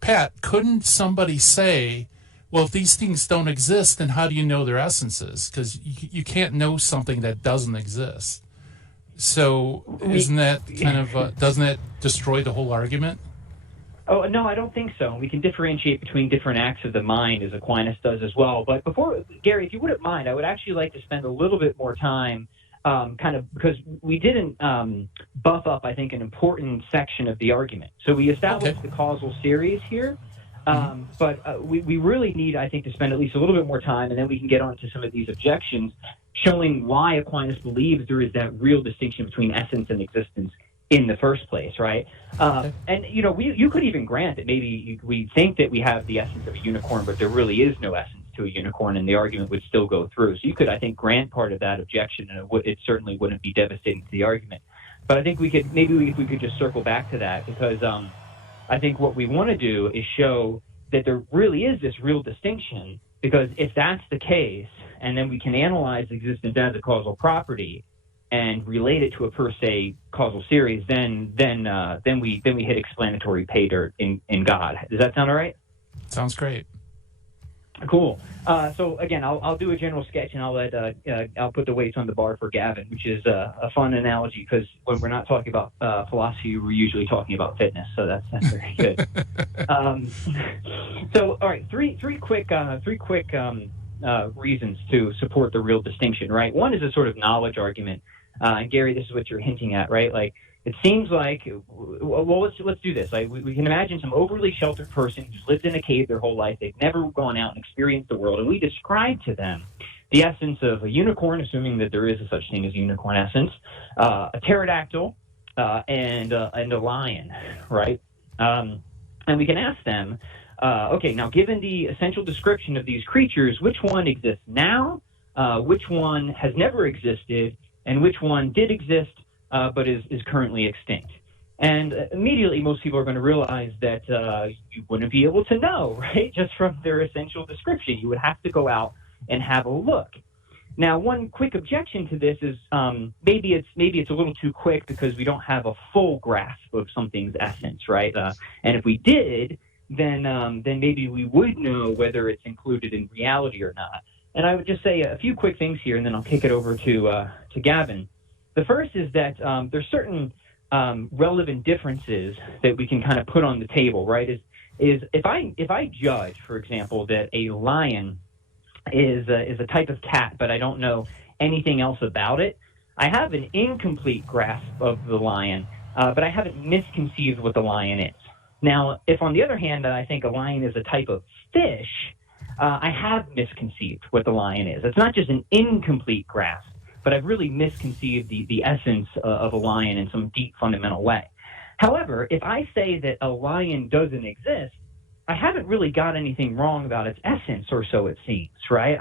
Pat, couldn't somebody say, well, if these things don't exist, then how do you know their essences? Because you can't know something that doesn't exist. So isn't that kind of, doesn't that destroy the whole argument? Oh, no, I don't think so. We can differentiate between different acts of the mind, as Aquinas does as well. But before, Gary, if you wouldn't mind, I would actually like to spend a little bit more time because we didn't buff up, I think, an important section of the argument. So we established the causal series here, but we really need, I think, to spend at least a little bit more time, and then we can get on to some of these objections, showing why Aquinas believes there is that real distinction between essence and existence in the first place, right? And, you could even grant that maybe we think that we have the essence of a unicorn, but there really is no essence to a unicorn, and the argument would still go through. So you could, I think, grant part of that objection, and it certainly wouldn't be devastating to the argument. But I think we could, if we could just circle back to that, because I think what we want to do is show that there really is this real distinction, because if that's the case, and then we can analyze existence as a causal property and relate it to a per se causal series, then we hit explanatory pay dirt in God. Does that sound all right? Sounds great. Cool. So again, I'll do a general sketch, and I'll put the weights on the bar for Gavin, which is a fun analogy, because when we're not talking about philosophy, we're usually talking about fitness. So that's very good. So all right, three quick reasons to support the real distinction. Right. One is a sort of knowledge argument. And Gary, this is what you're hinting at, right? Like, it seems like, well, let's do this. Like, we can imagine some overly sheltered person who's lived in a cave their whole life. They've never gone out and experienced the world, and we describe to them the essence of a unicorn, assuming that there is a such thing as unicorn essence, a pterodactyl, and a lion, right? And we can ask them, okay, now given the essential description of these creatures, which one exists now, which one has never existed, and which one did exist but is currently extinct? And immediately most people are going to realize that you wouldn't be able to know, right, just from their essential description. You would have to go out and have a look. Now, one quick objection to this is maybe it's a little too quick because we don't have a full grasp of something's essence, right? And if we did, then maybe we would know whether it's included in reality or not. And I would just say a few quick things here, and then I'll kick it over to Gavin. The first is that there's certain relevant differences that we can kind of put on the table, right? Is if I judge, for example, that a lion is a type of cat, but I don't know anything else about it, I have an incomplete grasp of the lion, but I haven't misconceived what the lion is. Now, if on the other hand I think a lion is a type of fish, I have misconceived what the lion is. It's not just an incomplete grasp, but I've really misconceived the essence of a lion in some deep fundamental way. However, if I say that a lion doesn't exist, I haven't really got anything wrong about its essence, or so it seems, right?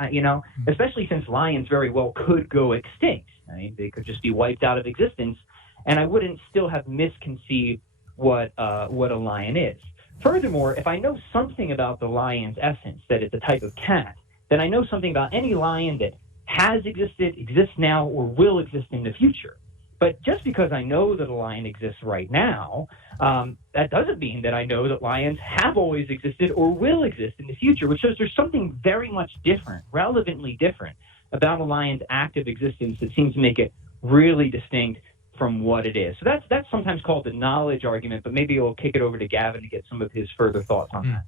Especially since lions very well could go extinct. I mean, they could just be wiped out of existence, and I wouldn't still have misconceived what a lion is. Furthermore, if I know something about the lion's essence, that it's a type of cat, then I know something about any lion that has existed, exists now, or will exist in the future. But just because I know that a lion exists right now, that doesn't mean that I know that lions have always existed or will exist in the future, which shows there's something very much different, relevantly different, about a lion's active existence that seems to make it really distinct from what it is. So that's sometimes called the knowledge argument, but maybe we'll kick it over to Gavin to get some of his further thoughts on that.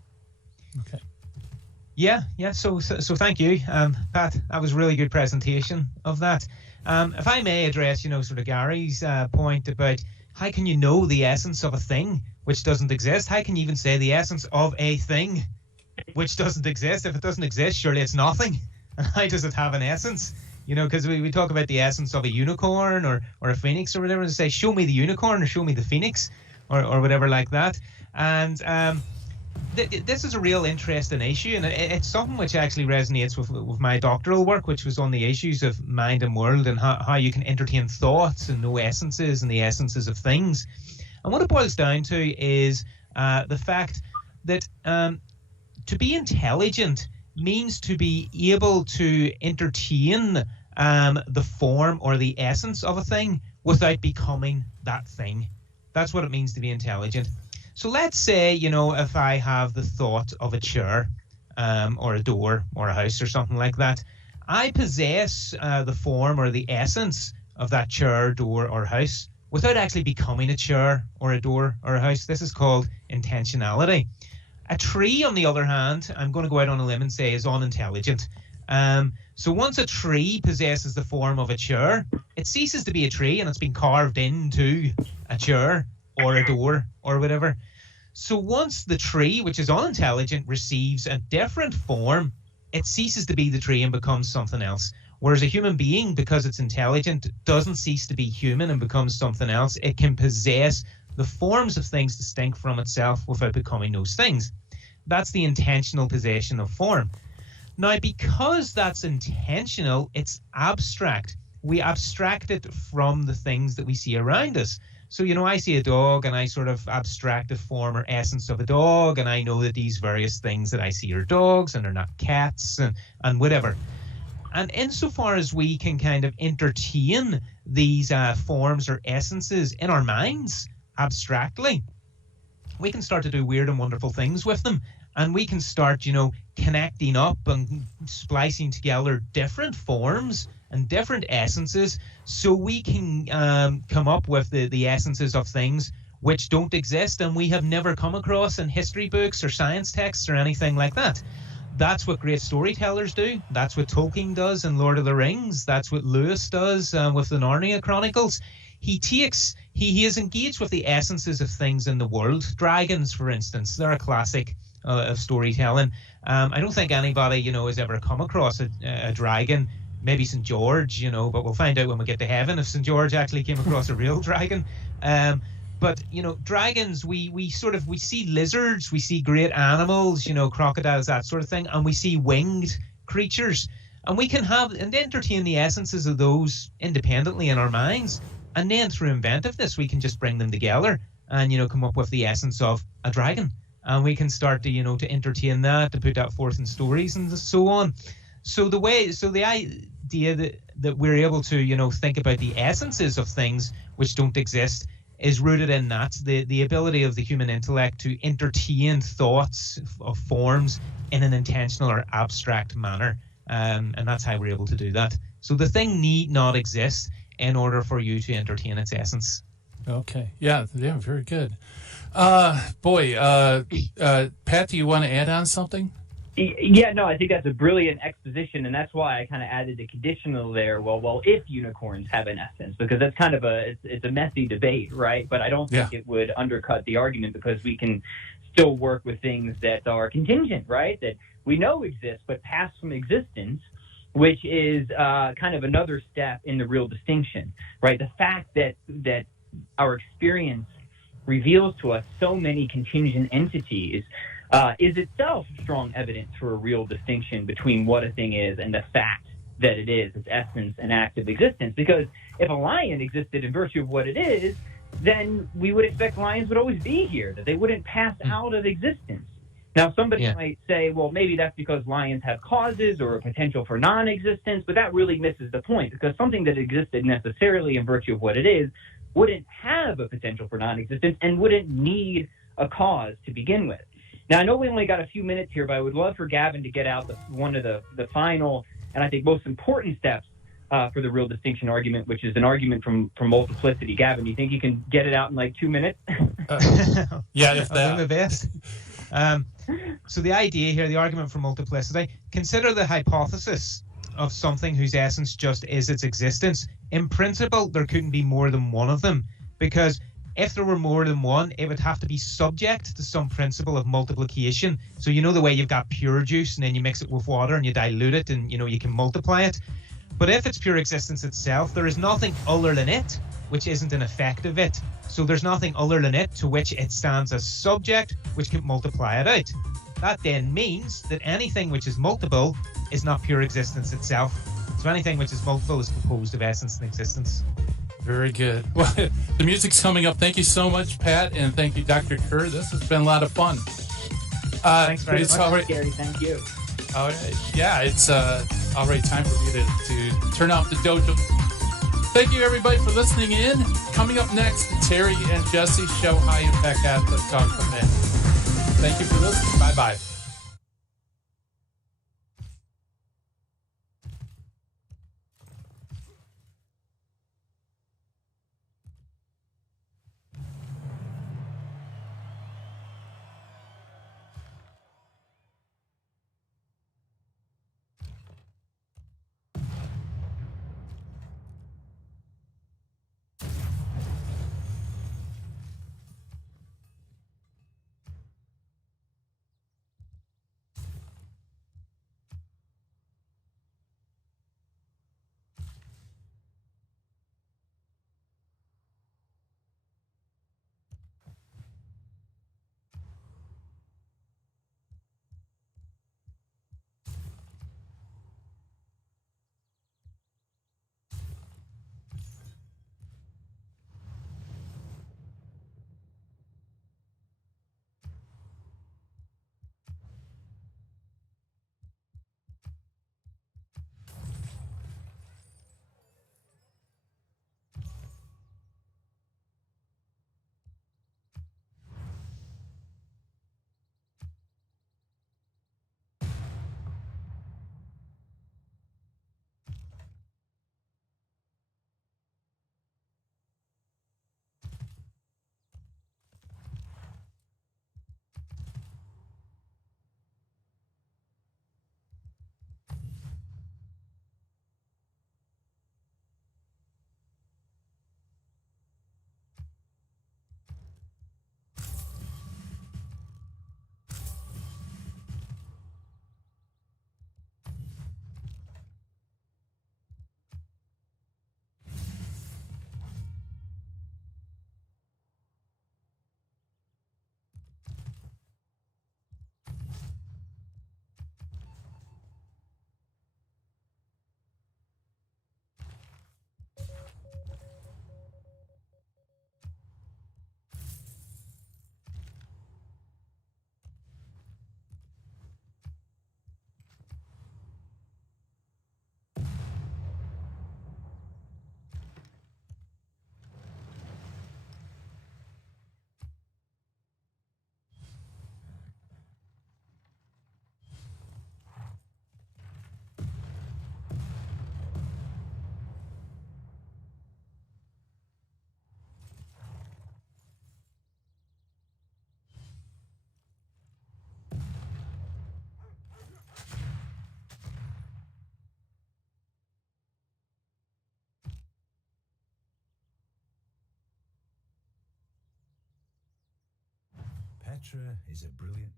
Okay. Yeah. So thank you, Pat. That was a really good presentation of that. If I may address, sort of Gary's point about how can you know the essence of a thing which doesn't exist? How can you even say the essence of a thing which doesn't exist? If it doesn't exist, surely it's nothing. And how does it have an essence? Because we talk about the essence of a unicorn or a phoenix or whatever, and say, show me the unicorn or show me the phoenix or whatever like that. And this is a real interesting issue, and it's something which actually resonates with my doctoral work, which was on the issues of mind and world and how you can entertain thoughts and know essences and the essences of things. And what it boils down to is the fact that to be intelligent means to be able to entertain the form or the essence of a thing without becoming that thing. That's what it means to be intelligent. So let's say, if I have the thought of a chair or a door or a house or something like that, I possess the form or the essence of that chair, door, or house without actually becoming a chair or a door or a house. This is called intentionality. A tree, on the other hand, I'm going to go out on a limb and say is unintelligent. So once a tree possesses the form of a chair, it ceases to be a tree and it's been carved into a chair or a door or whatever. So once the tree, which is unintelligent, receives a different form, it ceases to be the tree and becomes something else. Whereas a human being, because it's intelligent, doesn't cease to be human and becomes something else. It can possess the forms of things distinct from itself without becoming those things. That's the intentional possession of form. Now, because that's intentional, it's abstract. We abstract it from the things that we see around us. So, I see a dog and I sort of abstract the form or essence of a dog, and I know that these various things that I see are dogs and they're not cats and whatever. And insofar as we can kind of entertain these forms or essences in our minds abstractly, we can start to do weird and wonderful things with them. And we can start, connecting up and splicing together different forms and different essences, so we can come up with the essences of things which don't exist and we have never come across in history books or science texts or anything like that. That's what great storytellers do. That's what Tolkien does in Lord of the Rings. That's what Lewis does with the Narnia Chronicles. He is engaged with the essences of things in the world. Dragons, for instance, they're a classic of storytelling. I don't think anybody, has ever come across a dragon. Maybe St. George, but we'll find out when we get to heaven if St. George actually came across a real dragon. But dragons, we see lizards, we see great animals, crocodiles, that sort of thing, and we see winged creatures, and we can have and entertain the essences of those independently in our minds, and then through inventiveness we can just bring them together and come up with the essence of a dragon, and we can start to to entertain that, to put that forth in stories and so on. So the idea that we're able to think about the essences of things which don't exist is rooted in that, the ability of the human intellect to entertain thoughts of forms in an intentional or abstract manner, and that's how we're able to do that. So the thing need not exist in order for you to entertain its essence. Okay, yeah, very good. Pat, do you want to add on something? Yeah, no, I think that's a brilliant exposition, and that's why I kind of added the conditional there. Well, if unicorns have an essence, because that's kind of it's a messy debate, right? But I don't think it would undercut the argument, because we can still work with things that are contingent, right? That we know exist, but pass from existence, which is kind of another step in the real distinction, right? The fact that our experience reveals to us so many contingent entities is itself strong evidence for a real distinction between what a thing is and the fact that it is, its essence and act of existence. Because if a lion existed in virtue of what it is, then we would expect lions would always be here, that they wouldn't pass out of existence. Now, somebody might say, well, maybe that's because lions have causes or a potential for non-existence, but that really misses the point, because something that existed necessarily in virtue of what it is wouldn't have a potential for non-existence and wouldn't need a cause to begin with. Now, I know we only got a few minutes here, but I would love for Gavin to get out one of the final and I think most important steps for the real distinction argument, which is an argument from multiplicity. Gavin, you think you can get it out in like 2 minutes? Yeah, if that. I'll do my best. So the idea here, the argument for multiplicity, consider the hypothesis of something whose essence just is its existence. In principle, there couldn't be more than one of them, because if there were more than one, it would have to be subject to some principle of multiplication. So you know the way you've got pure juice and then you mix it with water and you dilute it and you can multiply it. But if it's pure existence itself, there is nothing other than it, which isn't an effect of it. So there's nothing other than it to which it stands as subject, which can multiply it out. That then means that anything which is multiple is not pure existence itself. So anything which is multiple is composed of essence and existence. Very good. Well, the music's coming up. Thank you so much, Pat, and thank you, Dr. Kerr. This has been a lot of fun. Thanks very much, Gary. Thank you. All right. Yeah, it's already time for me to turn off the dojo. Thank you, everybody, for listening in. Coming up next, Terry and Jesse show High Impact Athlete Talk from Men. Thank you for listening. Bye-bye. Petra is a brilliant...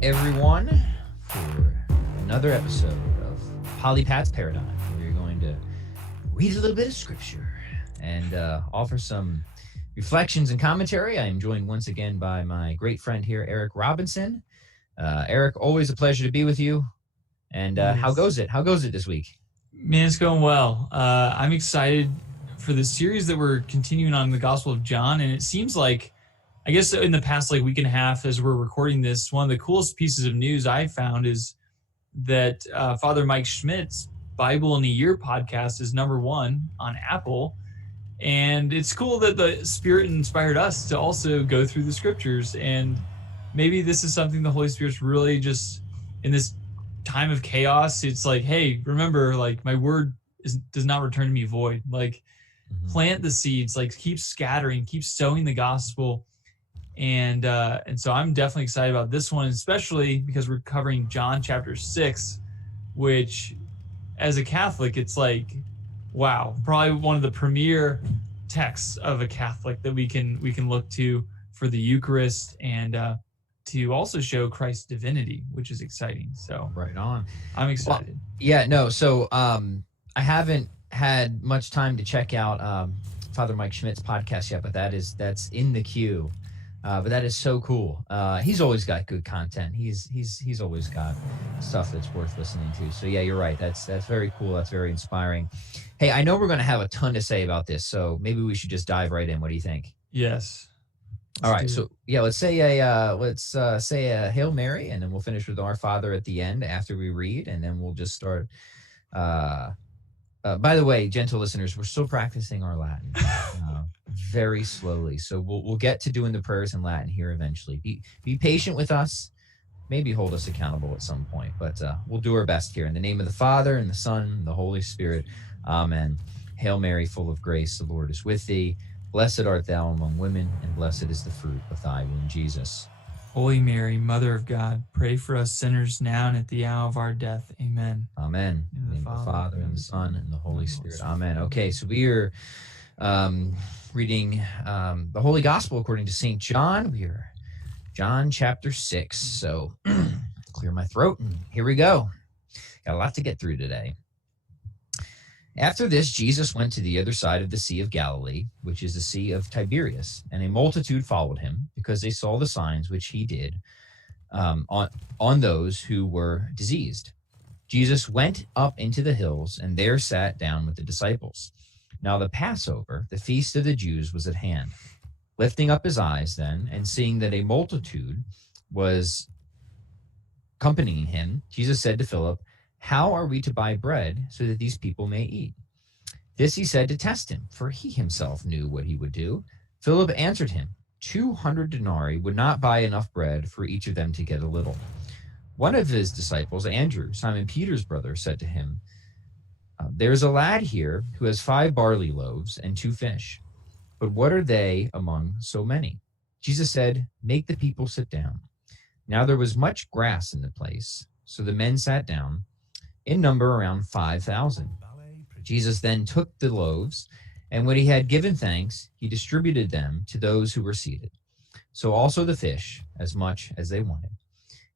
everyone, for another episode of Polypath's Paradigm, where you're going to read a little bit of scripture and offer some reflections and commentary. I am joined once again by my great friend here, Eric Robinson. Eric, always a pleasure to be with you. And how goes it? How goes it this week? Man, it's going well. I'm excited for the series that we're continuing on the Gospel of John, and it seems like, I guess in the past week and a half as we're recording this, one of the coolest pieces of news I found is that Father Mike Schmidt's Bible in a Year podcast is #1 on Apple. And it's cool that the Spirit inspired us to also go through the scriptures. And maybe this is something the Holy Spirit's really just, in this time of chaos, it's like, hey, remember, my word does not return to me void. Plant the seeds, keep scattering, keep sowing the gospel. And so I'm definitely excited about this one, especially because we're covering John chapter 6, which, as a Catholic, it's wow, probably one of the premier texts of a Catholic that we can look to for the Eucharist and to also show Christ's divinity, which is exciting. So right on. I'm excited. Well, yeah, no. So I haven't had much time to check out Father Mike Schmidt's podcast yet, but that's in the queue. But that is so cool. He's always got good content. He's always got stuff that's worth listening to. So yeah, you're right. That's very cool. That's very inspiring. Hey, I know we're going to have a ton to say about this, so maybe we should just dive right in. What do you think? Yes. All right. So yeah, let's say a Hail Mary, and then we'll finish with Our Father at the end after we read, and then we'll just start. By the way, gentle listeners, we're still practicing our Latin very slowly. So we'll get to doing the prayers in Latin here eventually. Be patient with us. Maybe hold us accountable at some point, but we'll do our best here. In the name of the Father, and the Son, and the Holy Spirit. Amen. Hail Mary, full of grace, the Lord is with thee. Blessed art thou among women, and blessed is the fruit of thy womb, Jesus. Holy Mary, Mother of God, pray for us sinners now and at the hour of our death. Amen. Amen. In the name of the Father, and the Son, and the Holy Spirit. Amen. Okay, so we are reading the Holy Gospel according to St. John. We are John chapter 6. So clear my throat, and here we go. Got a lot to get through today. After this, Jesus went to the other side of the Sea of Galilee, which is the Sea of Tiberias, and a multitude followed him because they saw the signs which he did on those who were diseased. Jesus went up into the hills and there sat down with the disciples. Now the Passover, the feast of the Jews, was at hand. Lifting up his eyes then, and seeing that a multitude was accompanying him, Jesus said to Philip, "How are we to buy bread so that these people may eat?" This he said to test him, for he himself knew what he would do. Philip answered him, 200 denarii would not buy enough bread for each of them to get a little. One of his disciples, Andrew, Simon Peter's brother, said to him, "There is a lad here who has 5 barley loaves and 2 fish. But what are they among so many?" Jesus said, "Make the people sit down." Now there was much grass in the place, so the men sat down, in number around 5,000. Jesus then took the loaves, and when he had given thanks, he distributed them to those who were seated. So also the fish, as much as they wanted.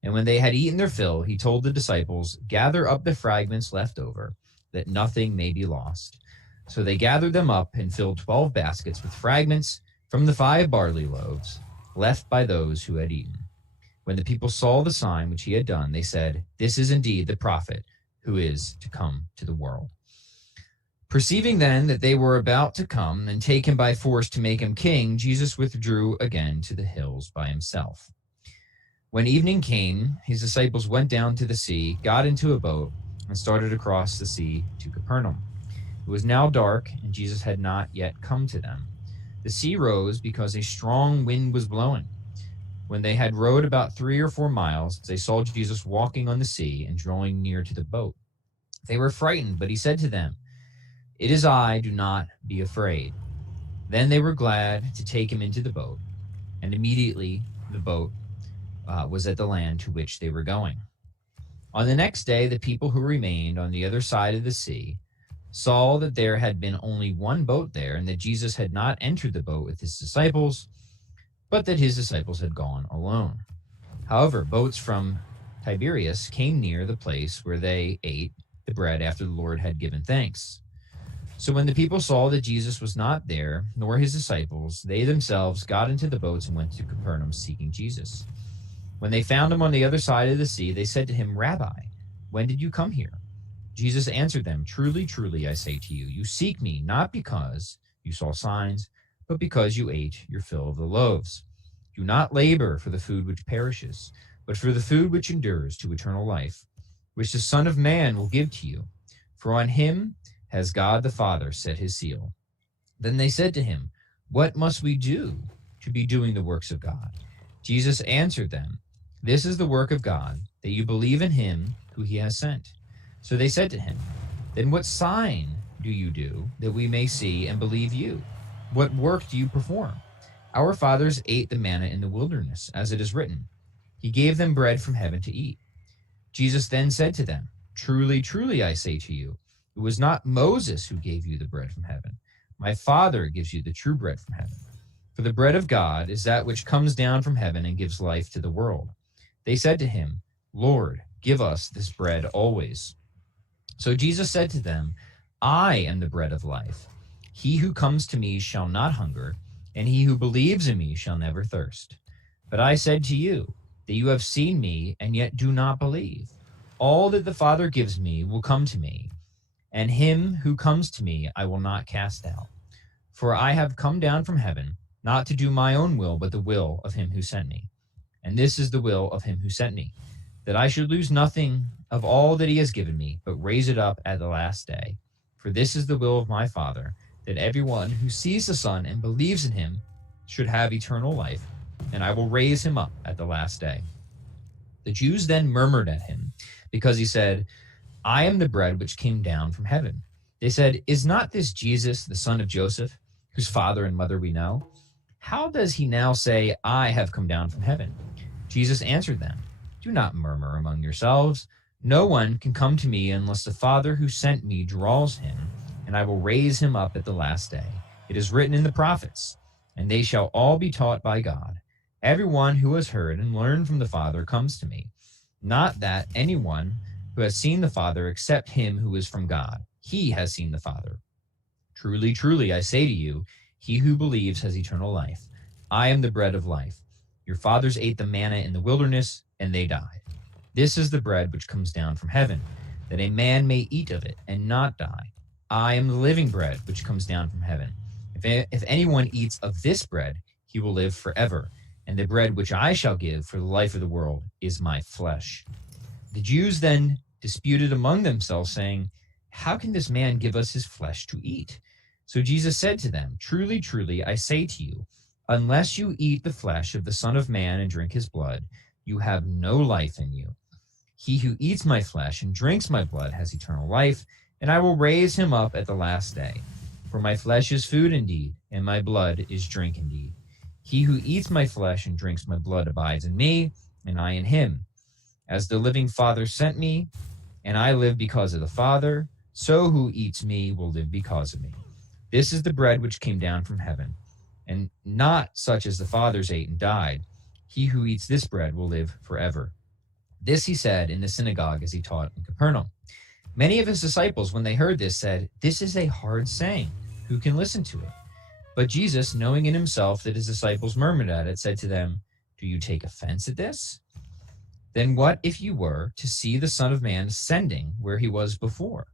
And when they had eaten their fill, he told the disciples, "Gather up the fragments left over, that nothing may be lost." So they gathered them up and filled 12 baskets with fragments from the 5 barley loaves left by those who had eaten. When the people saw the sign which he had done, they said, "This is indeed the prophet who is to come to the world." Perceiving then that they were about to come and take him by force to make him king, Jesus withdrew again to the hills by himself. When evening came, his disciples went down to the sea, got into a boat, and started across the sea to Capernaum. It was now dark, and Jesus had not yet come to them. The sea rose because a strong wind was blowing. When they had rowed about 3 or 4 miles, they saw Jesus walking on the sea and drawing near to the boat. They were frightened, but he said to them, "It is I, do not be afraid." Then they were glad to take him into the boat, and immediately the boat was at the land to which they were going. On the next day, the people who remained on the other side of the sea saw that there had been only one boat there, and that Jesus had not entered the boat with his disciples, but that his disciples had gone alone. However, boats from Tiberias came near the place where they ate the bread after the Lord had given thanks. So when the people saw that Jesus was not there, nor his disciples, they themselves got into the boats and went to Capernaum seeking Jesus. When they found him on the other side of the sea, they said to him, Rabbi, when did you come here? Jesus answered them, Truly, truly, I say to you, you seek me not because you saw signs, but because you ate your fill of the loaves. Do not labor for the food which perishes, but for the food which endures to eternal life, which the Son of Man will give to you. For on him has God the Father set his seal. Then they said to him, What must we do to be doing the works of God? Jesus answered them, This is the work of God, that you believe in him who he has sent. So they said to him, Then what sign do you do that we may see and believe you? What work do you perform? Our fathers ate the manna in the wilderness, as it is written, He gave them bread from heaven to eat. Jesus then said to them, Truly, truly, I say to you, it was not Moses who gave you the bread from heaven. My Father gives you the true bread from heaven. For the bread of God is that which comes down from heaven and gives life to the world. They said to him, Lord, give us this bread always. So Jesus said to them, I am the bread of life. He who comes to me shall not hunger, and he who believes in me shall never thirst. But I said to you that you have seen me and yet do not believe. All that the Father gives me will come to me, and him who comes to me I will not cast out. For I have come down from heaven, not to do my own will, but the will of him who sent me. And this is the will of him who sent me, that I should lose nothing of all that he has given me, but raise it up at the last day. For this is the will of my Father, that everyone who sees the Son and believes in him should have eternal life, and I will raise him up at the last day. The Jews then murmured at him, because he said, I am the bread which came down from heaven. They said, Is not this Jesus, the son of Joseph, whose father and mother we know? How does he now say, I have come down from heaven? Jesus answered them, Do not murmur among yourselves. No one can come to me unless the Father who sent me draws him, and I will raise him up at the last day. It is written in the prophets, and they shall all be taught by God. Everyone who has heard and learned from the Father comes to me. Not that anyone who has seen the Father except him who is from God. He has seen the Father. Truly, truly, I say to you, he who believes has eternal life. I am the bread of life. Your fathers ate the manna in the wilderness, and they died. This is the bread which comes down from heaven, that a man may eat of it and not die. I am the living bread which comes down from heaven. If anyone eats of this bread, he will live forever. And the bread which I shall give for the life of the world is my flesh. The Jews then disputed among themselves, saying, How can this man give us his flesh to eat? So Jesus said to them, Truly, truly, I say to you, unless you eat the flesh of the Son of Man and drink his blood, you have no life in you. He who eats my flesh and drinks my blood has eternal life, and I will raise him up at the last day. For my flesh is food indeed, and my blood is drink indeed. He who eats my flesh and drinks my blood abides in me, and I in him. As the living Father sent me, and I live because of the Father, so who eats me will live because of me. This is the bread which came down from heaven, and not such as the fathers ate and died. He who eats this bread will live forever. This he said in the synagogue as he taught in Capernaum. Many of his disciples, when they heard this, said, This is a hard saying. Who can listen to it? But Jesus, knowing in himself that his disciples murmured at it, said to them, Do you take offense at this? Then what if you were to see the Son of Man ascending where he was before?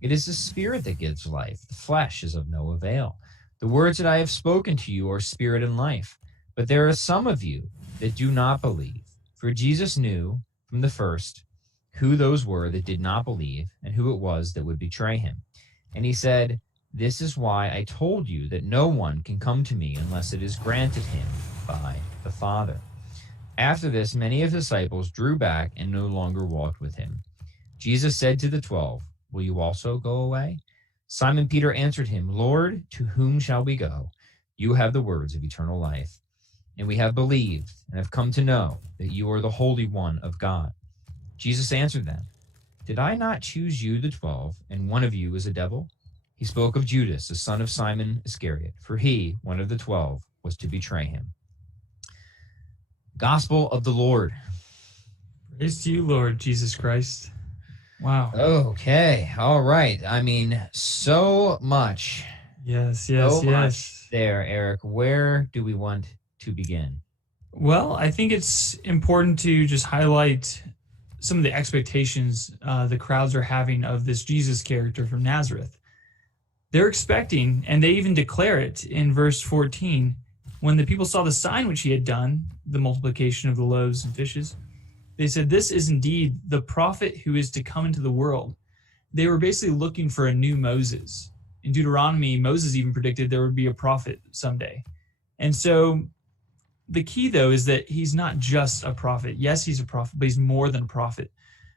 It is the Spirit that gives life. The flesh is of no avail. The words that I have spoken to you are spirit and life. But there are some of you that do not believe. For Jesus knew from the first who those were that did not believe and who it was that would betray him. And he said, This is why I told you that no one can come to me unless it is granted him by the Father. After this, many of his disciples drew back and no longer walked with him. Jesus said to the 12, Will you also go away? Simon Peter answered him, Lord, to whom shall we go? You have the words of eternal life. And we have believed and have come to know that you are the Holy One of God. Jesus answered them, Did I not choose you, the 12, and one of you is a devil? He spoke of Judas, the son of Simon Iscariot, for he, one of the 12, was to betray him. Gospel of the Lord. Praise to you, Lord Jesus Christ. Wow. Okay. All right. I mean, so much. Yes. Much there, Eric. Where do we want to begin? Well, I think it's important to just highlight some of the expectations the crowds are having of this Jesus character from Nazareth. They're expecting, and they even declare it in verse 14, when the people saw the sign which he had done, the multiplication of the loaves and fishes, they said, "This is indeed the prophet who is to come into the world." They were basically looking for a new Moses. In Deuteronomy, Moses even predicted there would be a prophet someday. And so the key, though, is that he's not just a prophet. Yes, he's a prophet, but he's more than a prophet.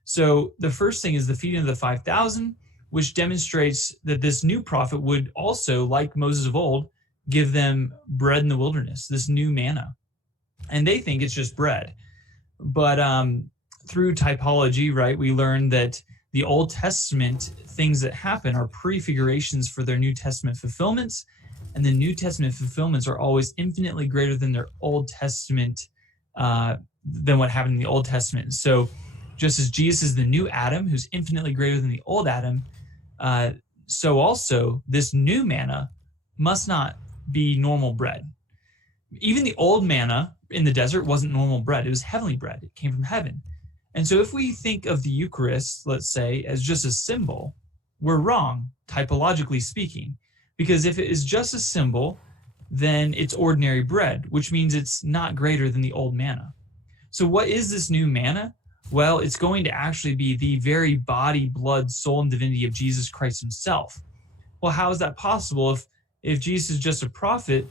So the first thing is the feeding of the 5,000, which demonstrates that this new prophet would also, like Moses of old, give them bread in the wilderness, this new manna. And they think it's just bread. But through typology, right, we learn that the Old Testament things that happen are prefigurations for their New Testament fulfillments. And the New Testament fulfillments are always infinitely greater than their Old Testament, than what happened in the Old Testament. So just as Jesus is the new Adam, who's infinitely greater than the old Adam, so also this new manna must not be normal bread. Even the old manna in the desert wasn't normal bread. It was heavenly bread. It came from heaven. And so if we think of the Eucharist, let's say, as just a symbol, we're wrong, typologically speaking. Because if it is just a symbol, then it's ordinary bread, which means it's not greater than the old manna. So what is this new manna? Well, it's going to actually be the very body, blood, soul, and divinity of Jesus Christ himself. Well, how is that possible? If Jesus is just a prophet,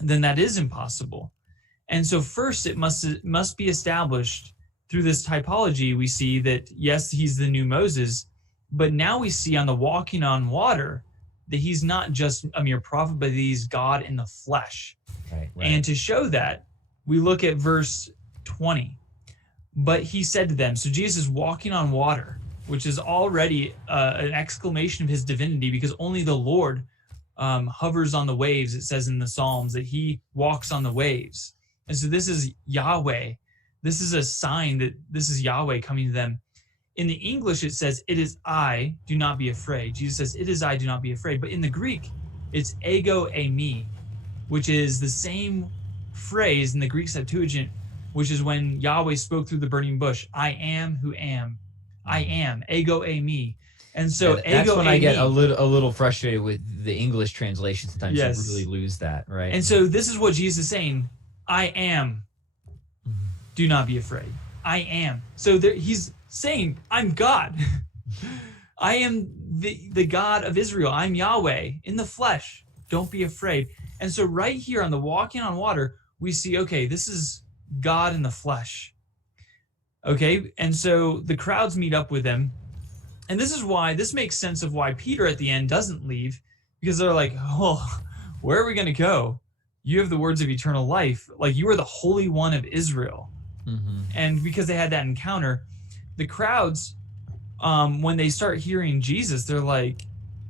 then that is impossible. And so first it must be established through this typology. We see that, yes, he's the new Moses, but now we see on the walking on water that he's not just a mere prophet, but he's God in the flesh. Right. And to show that, we look at verse 20. But he said to them, so Jesus is walking on water, which is already an exclamation of his divinity, because only the Lord hovers on the waves. It says in the Psalms that he walks on the waves. And so this is Yahweh. This is a sign that this is Yahweh coming to them. In the English, it says, "It is I, do not be afraid." Jesus says, "It is I, do not be afraid." But in the Greek, it's ego eimi, which is the same phrase in the Greek Septuagint, which is when Yahweh spoke through the burning bush. I am who am. I am. Ego eimi. And so that's ego when eimi, I get a little frustrated with the English translation. Sometimes Yes. you really lose that, right? And so this is what Jesus is saying. I am. Do not be afraid. I am. So he's saying, I'm God. I am the God of Israel. I'm Yahweh in the flesh. Don't be afraid. And so right here on the walking on water, we see, okay, this is God in the flesh. Okay, and so the crowds meet up with him. And this makes sense of why Peter at the end doesn't leave, because they're like, oh, where are we going to go? You have the words of eternal life. Like, you are the Holy One of Israel. Mm-hmm. And because they had that encounter, the crowds, when they start hearing Jesus, they're like,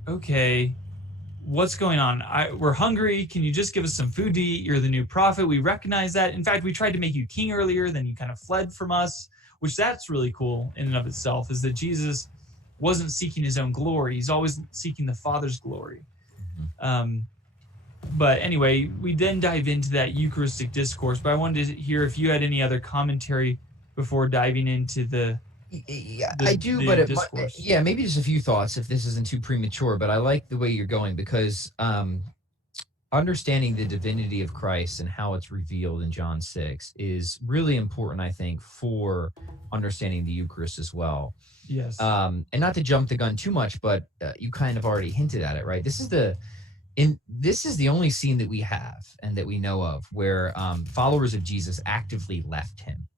okay, what's going on? We're hungry. Can you just give us some food to eat? You're the new prophet. We recognize that. In fact, we tried to make you king earlier, then you kind of fled from us, which that's really cool in and of itself, is that Jesus wasn't seeking his own glory. He's always seeking the Father's glory. Mm-hmm. But anyway, we then dive into that Eucharistic discourse, but I wanted to hear if you had any other commentary before diving into the I do, but discourse. Maybe just a few thoughts if this isn't too premature, but I like the way you're going, because understanding the divinity of Christ and how it's revealed in John 6 is really important, I think, for understanding the Eucharist as well. Yes. And not to jump the gun too much, but you kind of already hinted at it, right? This is the only scene that we have and that we know of where followers of Jesus actively left him.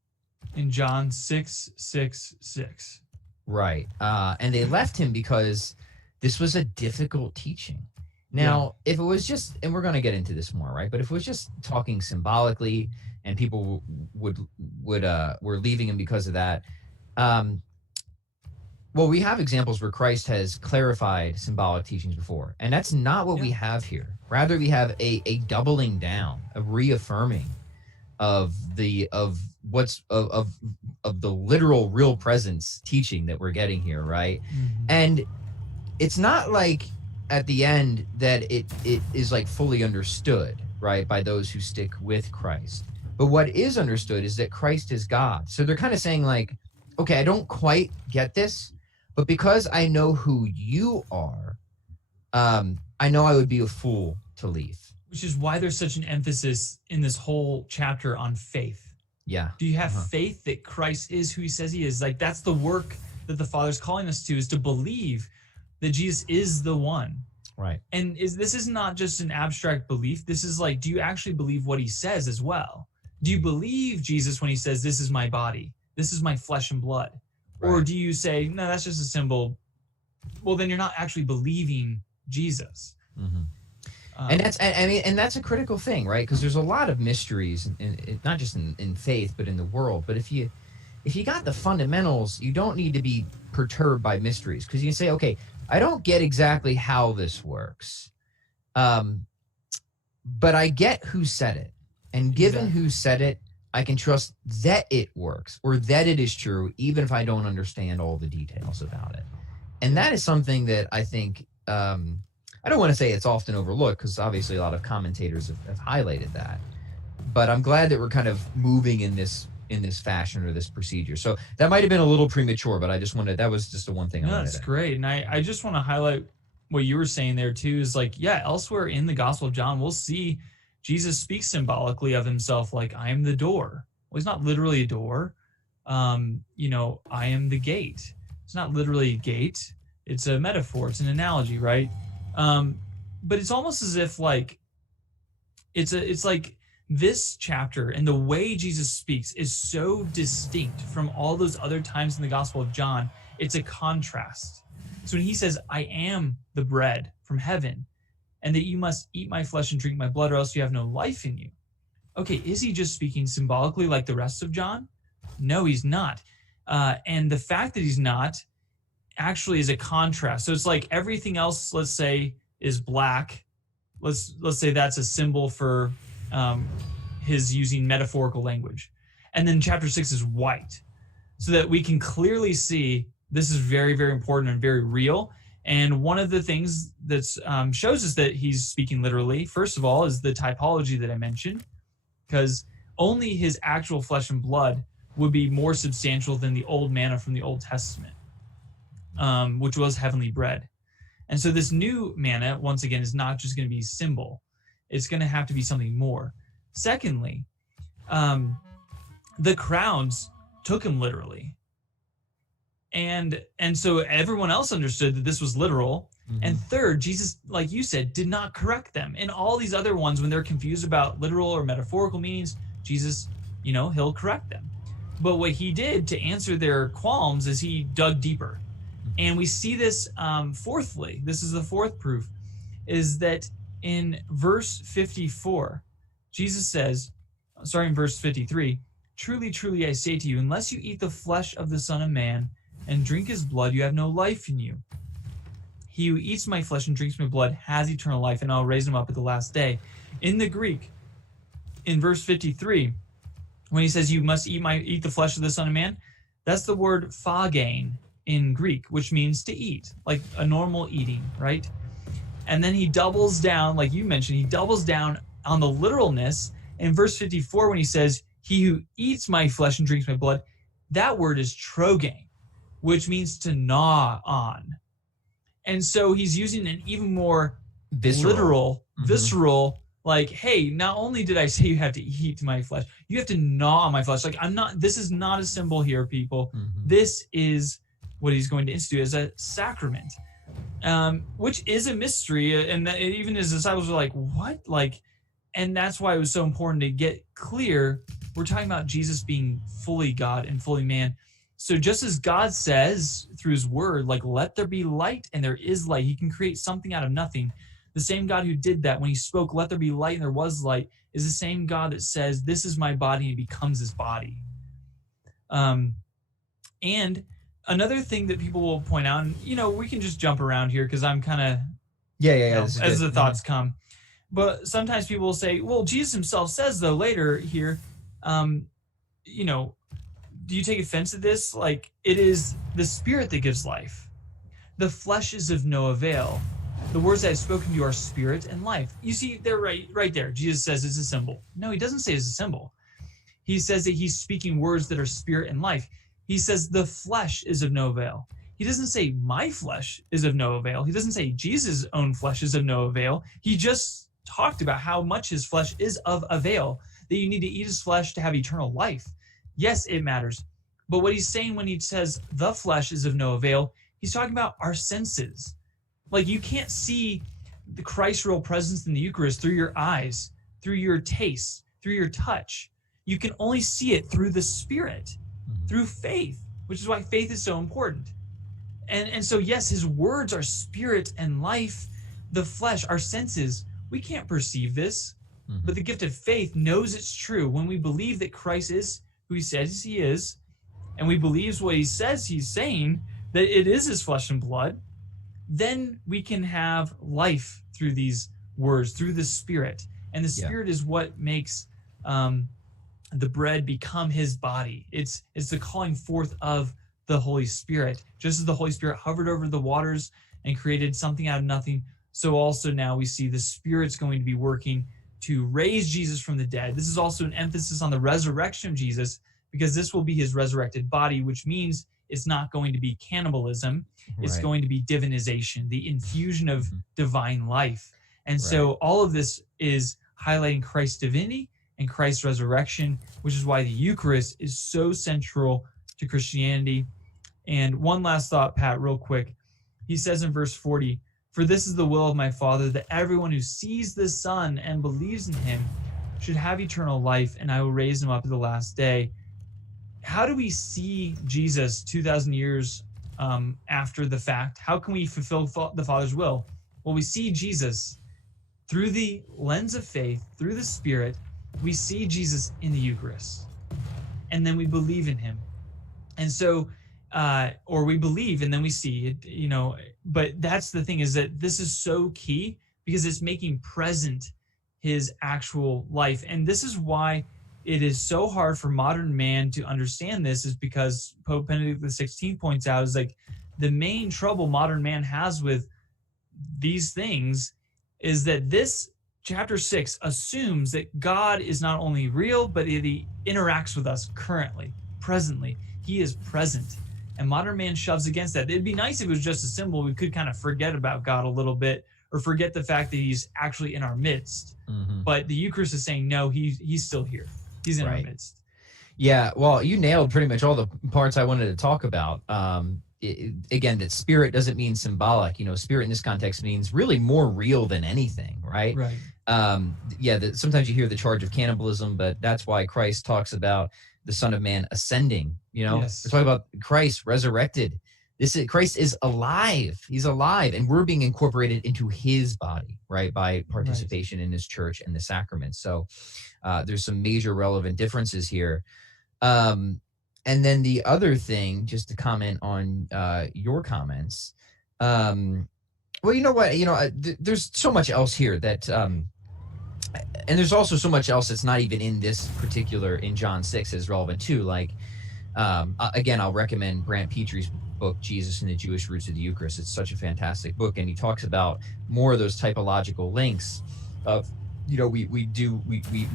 In John 6:6. Right. And they left him because this was a difficult teaching. Now, if it was just, and we're going to get into this more, right? But if it was just talking symbolically and people were leaving him because of that, well, we have examples where Christ has clarified symbolic teachings before, and that's not what we have here. Rather, we have a doubling down, a reaffirming of the literal real presence teaching that we're getting here, right? And it's not like at the end that it is like fully understood, right, by those who stick with Christ. But what is understood is that Christ is God. So they're kind of saying like, okay, I don't quite get this, but because I know who you are, I know I would be a fool to leave. Which is why there's such an emphasis in this whole chapter on faith. Yeah. Do you have faith that Christ is who he says he is? Like, that's the work that the Father's calling us to, is to believe that Jesus is the one. Right. And this is not just an abstract belief. This is like, do you actually believe what he says as well? Do you believe Jesus when he says, this is my body, this is my flesh and blood? Right. Or do you say, no, that's just a symbol? Well, then you're not actually believing Jesus. And that's a critical thing, right? Because there's a lot of mysteries, not just in faith, but in the world. But if you got the fundamentals, you don't need to be perturbed by mysteries, because you can say, okay, I don't get exactly how this works, but I get who said it, and given who said it, I can trust that it works, or that it is true, even if I don't understand all the details about it. And that is something that I think. I don't want to say it's often overlooked, because obviously a lot of commentators have highlighted that, but I'm glad that we're kind of moving in this fashion or this procedure. So that might have been a little premature, but that was just the one thing I wanted to. That's great. And I just want to highlight what you were saying there too, is like, yeah, elsewhere in the Gospel of John, we'll see Jesus speak symbolically of himself like, I am the door. Well, he's not literally a door. I am the gate. It's not literally a gate. It's a metaphor. It's an analogy, right? But it's almost as if like it's like this chapter and the way Jesus speaks is so distinct from all those other times in the Gospel of John. It's a contrast. So when he says, I am the bread from heaven, and that you must eat my flesh and drink my blood, or else you have no life in you. Okay, is he just speaking symbolically like the rest of John? No, he's not. And the fact that he's not actually is a contrast. So it's like everything else, let's say, is black. Let's say that's a symbol for his using metaphorical language. And then chapter 6 is white, so that we can clearly see this is very, very important and very real. And one of the things that shows us that he's speaking literally, first of all, is the typology that I mentioned, because only his actual flesh and blood would be more substantial than the old manna from the Old Testament, which was heavenly bread. And so this new manna, once again, is not just going to be symbol. It's going to have to be something more. Secondly, the crowds took him literally. And so everyone else understood that this was literal. Mm-hmm. And third, Jesus, like you said, did not correct them. And all these other ones, when they're confused about literal or metaphorical meanings, Jesus, he'll correct them. But what he did to answer their qualms is he dug deeper. And we see this fourthly, this is the fourth proof, is that in verse 54, Jesus says, in verse 53, truly, truly, I say to you, unless you eat the flesh of the Son of Man and drink his blood, you have no life in you. He who eats my flesh and drinks my blood has eternal life, and I'll raise him up at the last day. In the Greek, in verse 53, when he says you must eat the flesh of the Son of Man, that's the word phagein in Greek, which means to eat, like a normal eating, right? And then he doubles down, like you mentioned, he doubles down on the literalness. In verse 54, when he says, he who eats my flesh and drinks my blood, that word is trogein, which means to gnaw on. And so he's using an even more literal, visceral, like, hey, not only did I say you have to eat my flesh, you have to gnaw on my flesh. Like, this is not a symbol here, people. Mm-hmm. This is what he's going to institute as a sacrament, which is a mystery. And that even his disciples were like, what? And that's why it was so important to get clear. We're talking about Jesus being fully God and fully man. So just as God says through his word, like, let there be light, and there is light. He can create something out of nothing. The same God who did that when he spoke, let there be light, and there was light, is the same God that says, this is my body, and it becomes his body. And another thing that people will point out, and, we can just jump around here because I'm kind of, as the thoughts come. But sometimes people will say, well, Jesus himself says, though, later here, you know, do you take offense at this? Like, it is the Spirit that gives life. The flesh is of no avail. The words I have spoken to you are spirit and life. You see, they're right there. Jesus says it's a symbol. No, he doesn't say it's a symbol. He says that he's speaking words that are spirit and life. He says the flesh is of no avail. He doesn't say my flesh is of no avail. He doesn't say Jesus' own flesh is of no avail. He just talked about how much his flesh is of avail, that you need to eat his flesh to have eternal life. Yes, it matters. But what he's saying when he says the flesh is of no avail, he's talking about our senses. Like, you can't see the Christ's real presence in the Eucharist through your eyes, through your taste, through your touch. You can only see it through the Spirit, through faith, which is why faith is so important. And so, yes, his words are spirit and life. The flesh, our senses, we can't perceive this, but the gift of faith knows it's true. When we believe that Christ is who he says he is, and we believe what he says he's saying, that it is his flesh and blood, then we can have life through these words, through the Spirit. And the Spirit is what makes the bread become his body. It's the calling forth of the Holy Spirit. Just as the Holy Spirit hovered over the waters and created something out of nothing, so also now we see the Spirit's going to be working to raise Jesus from the dead. This is also an emphasis on the resurrection of Jesus, because this will be his resurrected body, which means it's not going to be cannibalism. It's going to be divinization, the infusion of divine life. And so all of this is highlighting Christ's divinity and Christ's resurrection, which is why the Eucharist is so central to Christianity. And one last thought, Pat, real quick. He says in verse 40, "For this is the will of my Father, that everyone who sees the Son and believes in him should have eternal life, and I will raise him up at the last day." How do we see Jesus 2,000 years after the fact? How can we fulfill the Father's will? Well, we see Jesus through the lens of faith, through the Spirit. We see Jesus in the Eucharist, and then we believe in him. And so, or we believe and then we see it, you know, but that's the thing, is that this is so key because it's making present his actual life. And this is why it is so hard for modern man to understand this, is because Pope Benedict XVI points out, is like the main trouble modern man has with these things is that this chapter 6 assumes that God is not only real, but he interacts with us currently, presently. He is present. And modern man shoves against that. It'd be nice if it was just a symbol. We could kind of forget about God a little bit, or forget the fact that he's actually in our midst. But the Eucharist is saying, no, he's still here. He's in our midst. Yeah, well, you nailed pretty much all the parts I wanted to talk about. Again, that spirit doesn't mean symbolic. You know, spirit in this context means really more real than anything, right? Right. Sometimes you hear the charge of cannibalism, but that's why Christ talks about the Son of Man ascending. You know, we're talking about Christ resurrected. Christ is alive. He's alive, and we're being incorporated into his body, right, by participation in his church and the sacraments. So there's some major relevant differences here. And then the other thing, just to comment on your comments, well, you know what, there's so much else here that, and there's also so much else that's not even in this particular, in John 6 is relevant too. Like, again, I'll recommend Brant Petre's book, Jesus and the Jewish Roots of the Eucharist. It's such a fantastic book, and he talks about more of those typological links of, you know, we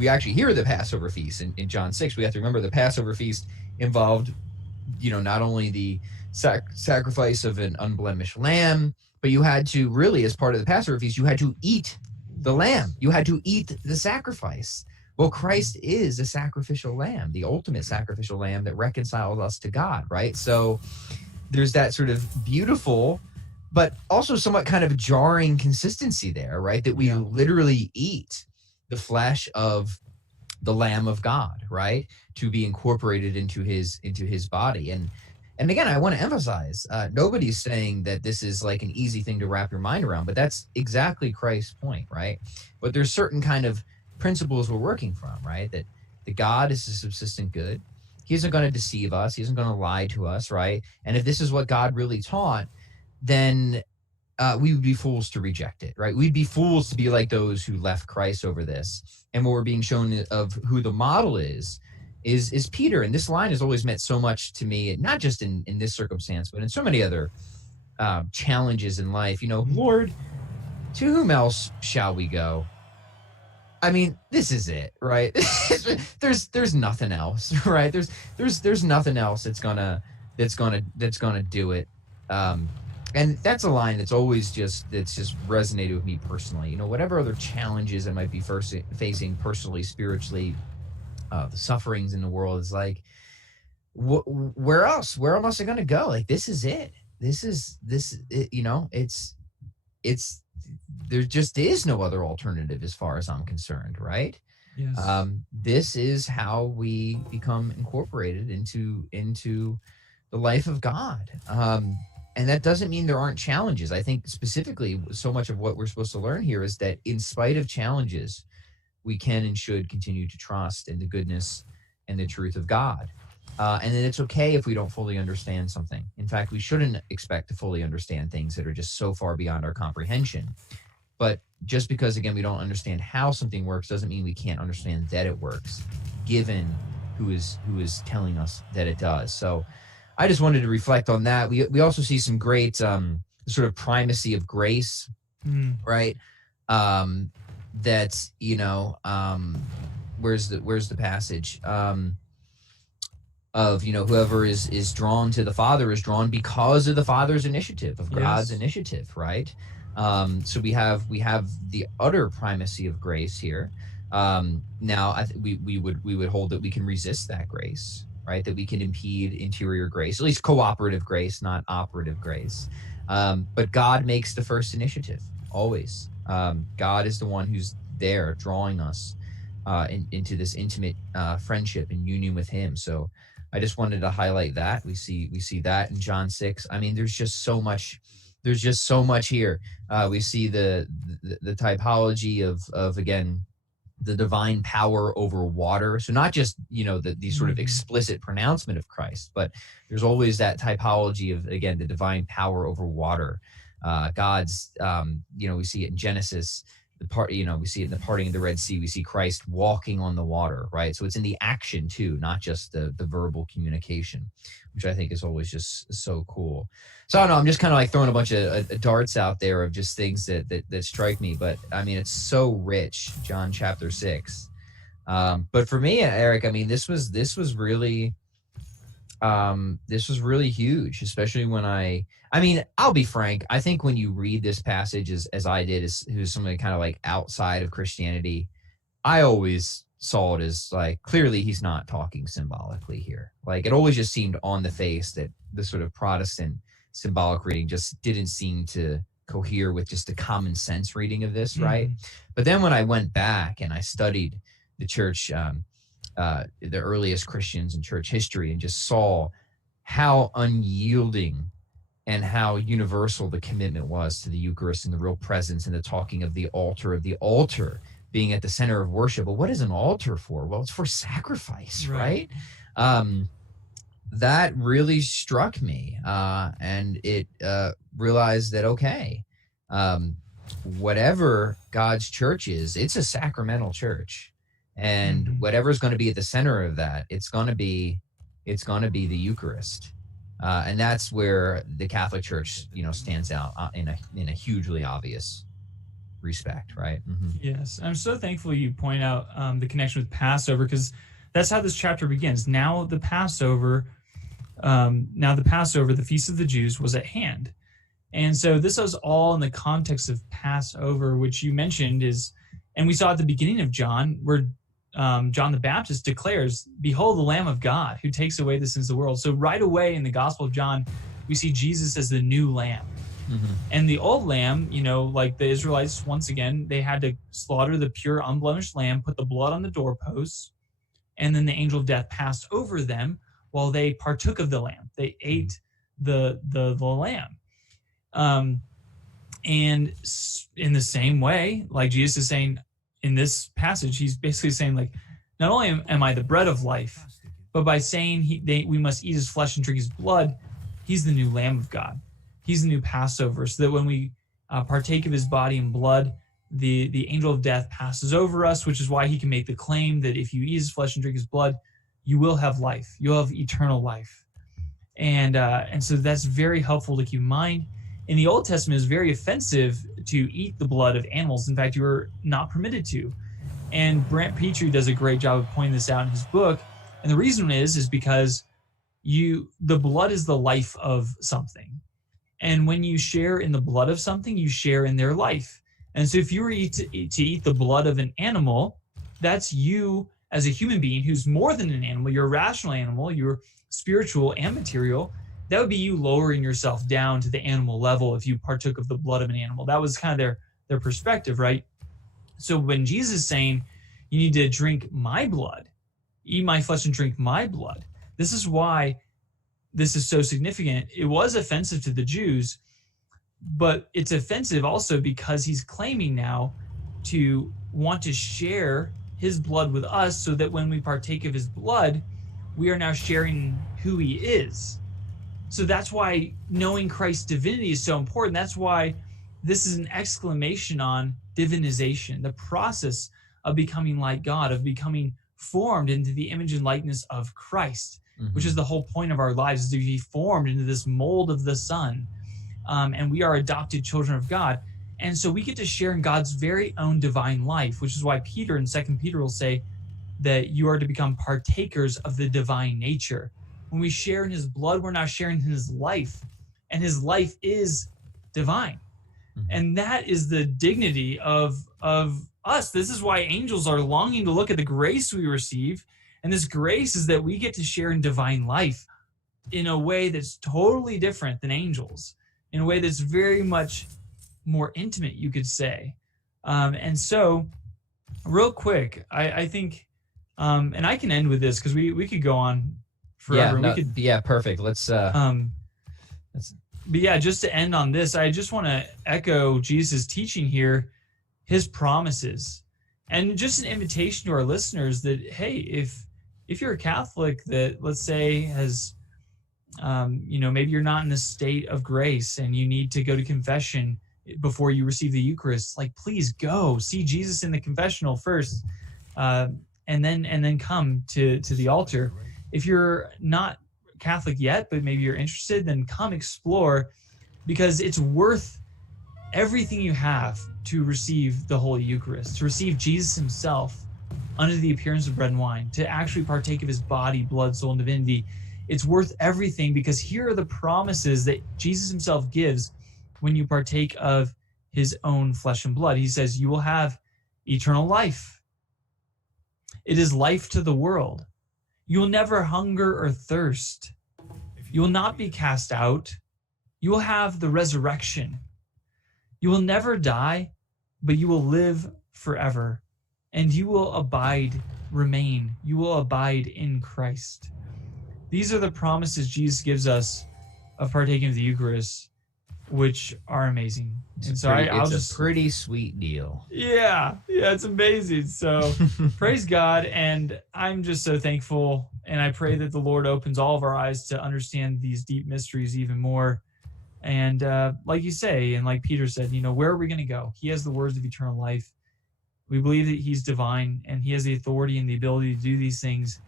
actually hear the Passover feast in John 6. We have to remember the Passover feast involved, you know, not only the sacrifice of an unblemished lamb, but you had to really, as part of the Passover feast, you had to eat the lamb. You had to eat the sacrifice. Well, Christ is a sacrificial lamb, the ultimate sacrificial lamb that reconciles us to God, right? So there's that sort of beautiful, but also somewhat kind of jarring consistency there, right? That we literally eat the flesh of the Lamb of God, right? To be incorporated into his body. And again, I want to emphasize, nobody's saying that this is like an easy thing to wrap your mind around, but that's exactly Christ's point, right? But there's certain kind of principles we're working from, right? That the God is a subsistent good. He isn't going to deceive us. He isn't going to lie to us, right? And if this is what God really taught, then we would be fools to reject it, right? We'd be fools to be like those who left Christ over this. And what we're being shown of who the model is is Peter. And this line has always meant so much to me, not just in this circumstance, but in so many other challenges in life. Lord, to whom else shall we go? I mean, this is it, right? there's nothing else, right? There's nothing else that's gonna do it. And that's a line that's always just resonated with me personally. Whatever other challenges I might be facing personally, spiritually, the sufferings in the world, is like, where else? Where else am I gonna go? Like, this is it. It's there just is no other alternative as far as I'm concerned, right? Yes. This is how we become incorporated into the life of God. And that doesn't mean there aren't challenges. I think specifically so much of what we're supposed to learn here is that in spite of challenges, we can and should continue to trust in the goodness and the truth of God. And then it's okay if we don't fully understand something. In fact, we shouldn't expect to fully understand things that are just so far beyond our comprehension. But just because, again, we don't understand how something works doesn't mean we can't understand that it works, given who is telling us that it does. So I just wanted to reflect on that. We also see some great sort of primacy of grace, right? That's, where's the passage? Of whoever is drawn to the Father is drawn because of the Father's initiative, of God's initiative, right? So we have the utter primacy of grace here. Now we would hold that we can resist that grace, right? That we can impede interior grace, at least cooperative grace, not operative grace. But God makes the first initiative always. God is the one who's there drawing us into this intimate friendship and union with Him. So I just wanted to highlight that. We see that in John 6. I mean, there's just so much here. We see the typology of again, the divine power over water. So not just, the sort of explicit pronouncement of Christ, but there's always that typology of, again, the divine power over water. God's, we see it in Genesis, we see it in the parting of the Red Sea. We see Christ walking on the water, right? So it's in the action too, not just the verbal communication, which I think is always just so cool. So I don't know, I'm just kind of like throwing a bunch of darts out there of just things that strike me. But I mean, it's so rich, John chapter 6. But for me, Eric, I mean, this was really huge, especially when I'll be frank. I think when you read this passage as I did, who's somebody kind of like outside of Christianity, I always saw it as like, clearly he's not talking symbolically here. Like, it always just seemed on the face that the sort of Protestant symbolic reading just didn't seem to cohere with just a common sense reading of this, right? But then when I went back and I studied the church, the earliest Christians in church history, and just saw how unyielding and how universal the commitment was to the Eucharist and the real presence and the talking of the altar being at the center of worship. But what is an altar for? Well, it's for sacrifice, right? That really struck me, and it realized that, okay, whatever God's church is, it's a sacramental church. And whatever's going to be at the center of that, it's going to be the Eucharist, and that's where the Catholic Church, stands out in a hugely obvious respect, right? Yes, I'm so thankful you point out the connection with Passover, because that's how this chapter begins. Now the Passover, the Feast of the Jews was at hand, and so this was all in the context of Passover, which you mentioned is, and we saw at the beginning of John, where John the Baptist declares, "Behold the Lamb of God who takes away the sins of the world." So right away in the Gospel of John, we see Jesus as the new lamb. And the old lamb, like the Israelites, once again, they had to slaughter the pure, unblemished lamb, put the blood on the doorposts, and then the angel of death passed over them while they partook of the lamb. They ate the lamb. And in the same way, like Jesus is saying in this passage, he's basically saying, like, not only am I the bread of life, but by saying we must eat his flesh and drink his blood, he's the new Lamb of God. He's the new Passover, so that when we partake of his body and blood, the angel of death passes over us, which is why he can make the claim that if you eat his flesh and drink his blood, you will have life. You'll have eternal life. And so that's very helpful to keep in mind. In the Old Testament, it's very offensive to eat the blood of animals. In fact, you were not permitted to. And Brant Petrie does a great job of pointing this out in his book. And the reason is because the blood is the life of something. And when you share in the blood of something, you share in their life. And so if you were to eat the blood of an animal, that's you as a human being who's more than an animal. You're a rational animal. You're spiritual and material. That would be you lowering yourself down to the animal level if you partook of the blood of an animal. That was kind of their perspective, right? So when Jesus is saying, you need to drink my blood, eat my flesh and drink my blood, this is why this is so significant. It was offensive to the Jews, but it's offensive also because he's claiming now to want to share his blood with us so that when we partake of his blood, we are now sharing who he is. So that's why knowing Christ's divinity is so important. That's why this is an exclamation on divinization, the process of becoming like God, of becoming formed into the image and likeness of Christ, which is the whole point of our lives, is to be formed into this mold of the Son. And we are adopted children of God. And so we get to share in God's very own divine life, which is why Peter in 2 Peter will say that you are to become partakers of the divine nature. When we share in his blood, we're now sharing in his life. And his life is divine. And that is the dignity of us. This is why angels are longing to look at the grace we receive. And this grace is that we get to share in divine life in a way that's totally different than angels, in a way that's very much more intimate, you could say. And so, real quick, I think, and I can end with this because we could go on forever. Perfect. Let's. But yeah, just to end on this, I just want to echo Jesus' teaching here, his promises, and just an invitation to our listeners that, hey, if you're a Catholic that, let's say, has, maybe you're not in the state of grace and you need to go to confession before you receive the Eucharist, like, please go see Jesus in the confessional first, and then come to the altar. If you're not Catholic yet, but maybe you're interested, then come explore, because it's worth everything you have to receive the Holy Eucharist, to receive Jesus himself under the appearance of bread and wine, to actually partake of his body, blood, soul, and divinity. It's worth everything, because here are the promises that Jesus himself gives when you partake of his own flesh and blood. He says, you will have eternal life. It is life to the world. You will never hunger or thirst. You will not be cast out. You will have the resurrection. You will never die, but you will live forever. And you will remain. You will abide in Christ. These are the promises Jesus gives us of partaking of the Eucharist, which are amazing. It's a pretty sweet deal. Yeah, it's amazing. So praise God, and I'm just so thankful, and I pray that the Lord opens all of our eyes to understand these deep mysteries even more. And like you say, and like Peter said, where are we going to go? He has the words of eternal life. We believe that he's divine, and he has the authority and the ability to do these things.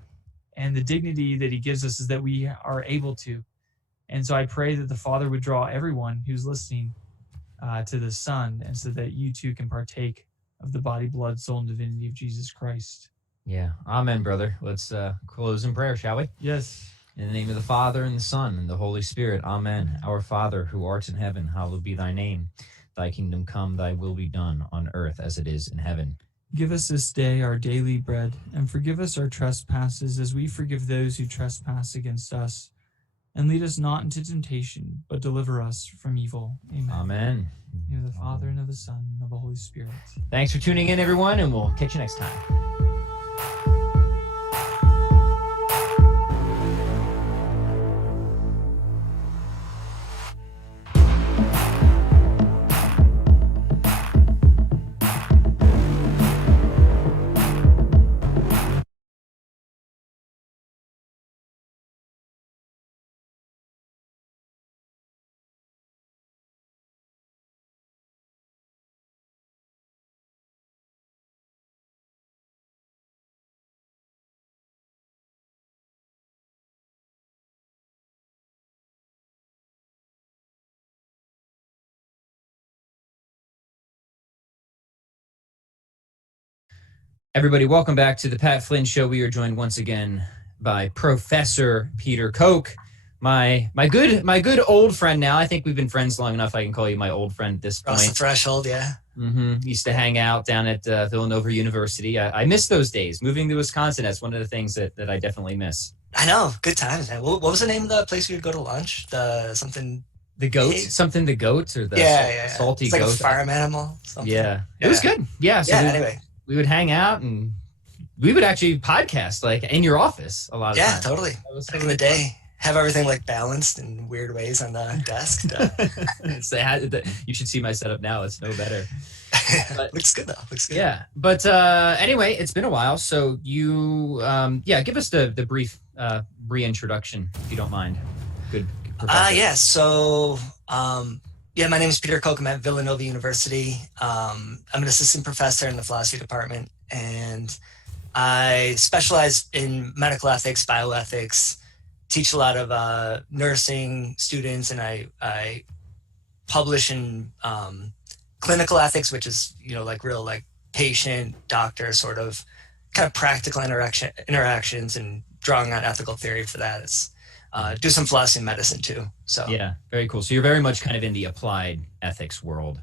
And the dignity that he gives us is that we are able to. And so I pray that the Father would draw everyone who's listening to the Son, and so that you too can partake of the body, blood, soul, and divinity of Jesus Christ. Yeah. Amen, brother. Let's close in prayer, shall we? Yes. In the name of the Father, and the Son, and the Holy Spirit. Amen. Our Father, who art in heaven, hallowed be thy name. Thy kingdom come, thy will be done, on earth as it is in heaven. Give us this day our daily bread, and forgive us our trespasses as we forgive those who trespass against us. And lead us not into temptation, but deliver us from evil. Amen. Amen. In the name of the Father, and of the Son, and of the Holy Spirit. Thanks for tuning in, everyone, and we'll catch you next time. Everybody, welcome back to the Pat Flynn Show. We are joined once again by Professor Peter Koch, my good old friend now. I think we've been friends long enough. I can call you my old friend at this point. Cross the threshold, yeah. Used to hang out down at Villanova University. I miss those days. Moving to Wisconsin, that's one of the things that I definitely miss. I know, good times, man. What was the name of the place we would go to lunch? The goat, something the goat, or the salty it's like goat. a farm animal. Something. Yeah, it was good. Yeah, so anyway. We would hang out and we would actually podcast like in your office a lot of times. Yeah, totally. Back in the day, have everything like balanced in weird ways on the desk. You should see my setup now. It's no better. But, looks good though. Looks good. Yeah. But anyway, it's been a while. So you, give us the brief reintroduction, if you don't mind. Good. Yeah. So, my name is Peter Koch. I'm at Villanova University. I'm an assistant professor in the philosophy department, and I specialize in medical ethics, bioethics, teach a lot of nursing students, and I publish in clinical ethics, which is, like real like patient, doctor sort of kind of practical interactions and drawing on ethical theory for that. It's do some philosophy and medicine too. So yeah, very cool. So you're very much kind of in the applied ethics world.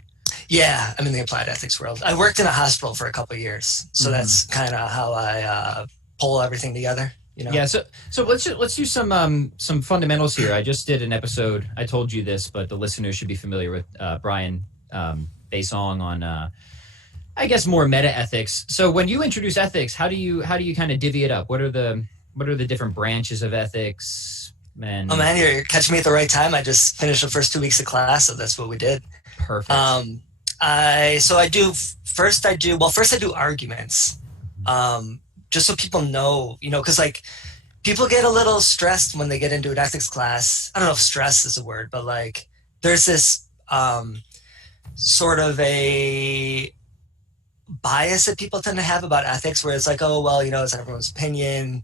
Yeah, I'm in the applied ethics world. I worked in a hospital for a couple of years, so that's kind of how I pull everything together. Yeah. So let's do some fundamentals here. I just did an episode. I told you this, but the listeners should be familiar with Brian Baisong on I guess more meta ethics. So when you introduce ethics, how do you kind of divvy it up? What are the different branches of ethics? Oh man, you're catching me at the right time. I just finished the first 2 weeks of class, so that's what we did. Perfect. I do arguments, just so people know, because like people get a little stressed when they get into an ethics class. I don't know if stress is a word, but like there's this sort of a bias that people tend to have about ethics, where it's like, oh well, it's everyone's opinion.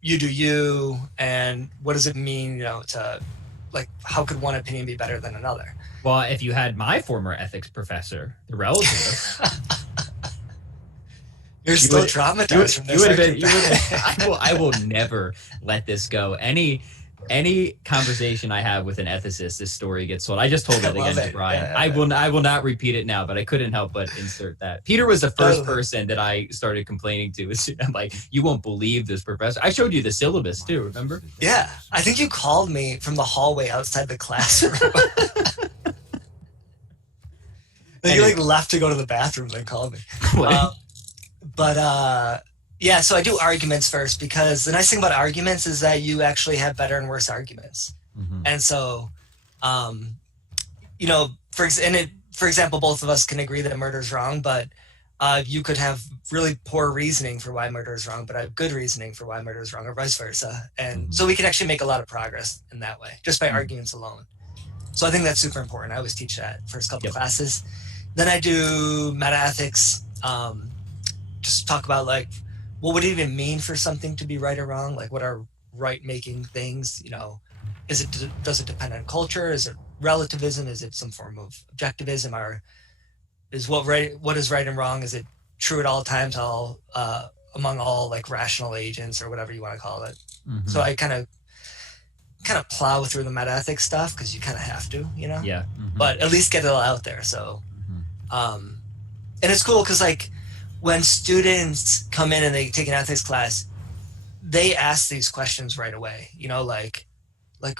You do you, and what does it mean, to like, how could one opinion be better than another? Well, if you had my former ethics professor, the relativist, you're still traumatized from this. I will never let this go. Any conversation I have with an ethicist, this story gets told. I just told it again to Brian. Yeah. I will not repeat it now, but I couldn't help but insert that. Peter was the first person that I started complaining to. I'm like, you won't believe this professor. I showed you the syllabus too, remember? Yeah. I think you called me from the hallway outside the classroom. You like left to go to the bathroom, then called me. Yeah, so I do arguments first, because the nice thing about arguments is that you actually have better and worse arguments. Mm-hmm. And so, for example, both of us can agree that murder is wrong, but you could have really poor reasoning for why murder is wrong, but I have good reasoning for why murder is wrong, or vice versa. And so we can actually make a lot of progress in that way, just by arguments alone. So I think that's super important. I always teach that first couple classes. Then I do meta-ethics, just talk about like, what would it even mean for something to be right or wrong? Like, what are right-making things? Does it depend on culture? Is it relativism? Is it some form of objectivism? Or is what is right and wrong? Is it true at all times, among all like rational agents, or whatever you want to call it? Mm-hmm. So I kind of plow through the meta-ethics stuff, because you kind of have to, Yeah. Mm-hmm. But at least get it all out there. So, and it's cool because like, when students come in and they take an ethics class, they ask these questions right away, like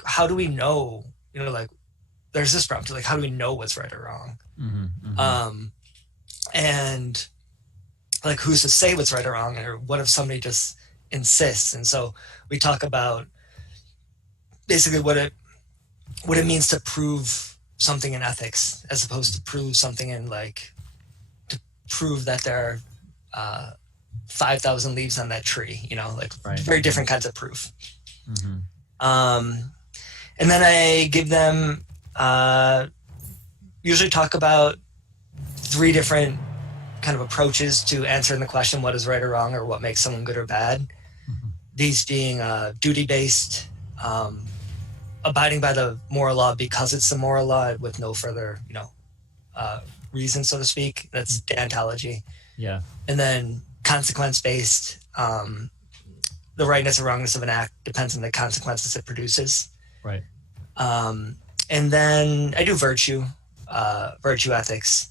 how do we know, like there's this problem, like how do we know what's right or wrong? Mm-hmm, mm-hmm. And like, who's to say what's right or wrong? Or what if somebody just insists? And so we talk about basically what it means to prove something in ethics, as opposed to prove something in like, prove that there are 5,000 leaves on that tree, very different kinds of proof. Mm-hmm. And then I give them, usually talk about 3 different kind of approaches to answering the question, what is right or wrong, or what makes someone good or bad. Mm-hmm. These being duty-based, abiding by the moral law because it's the moral law with no further, reason, so to speak. That's deontology. Yeah. And then consequence-based, the rightness or wrongness of an act depends on the consequences it produces. Right. And then I do virtue ethics,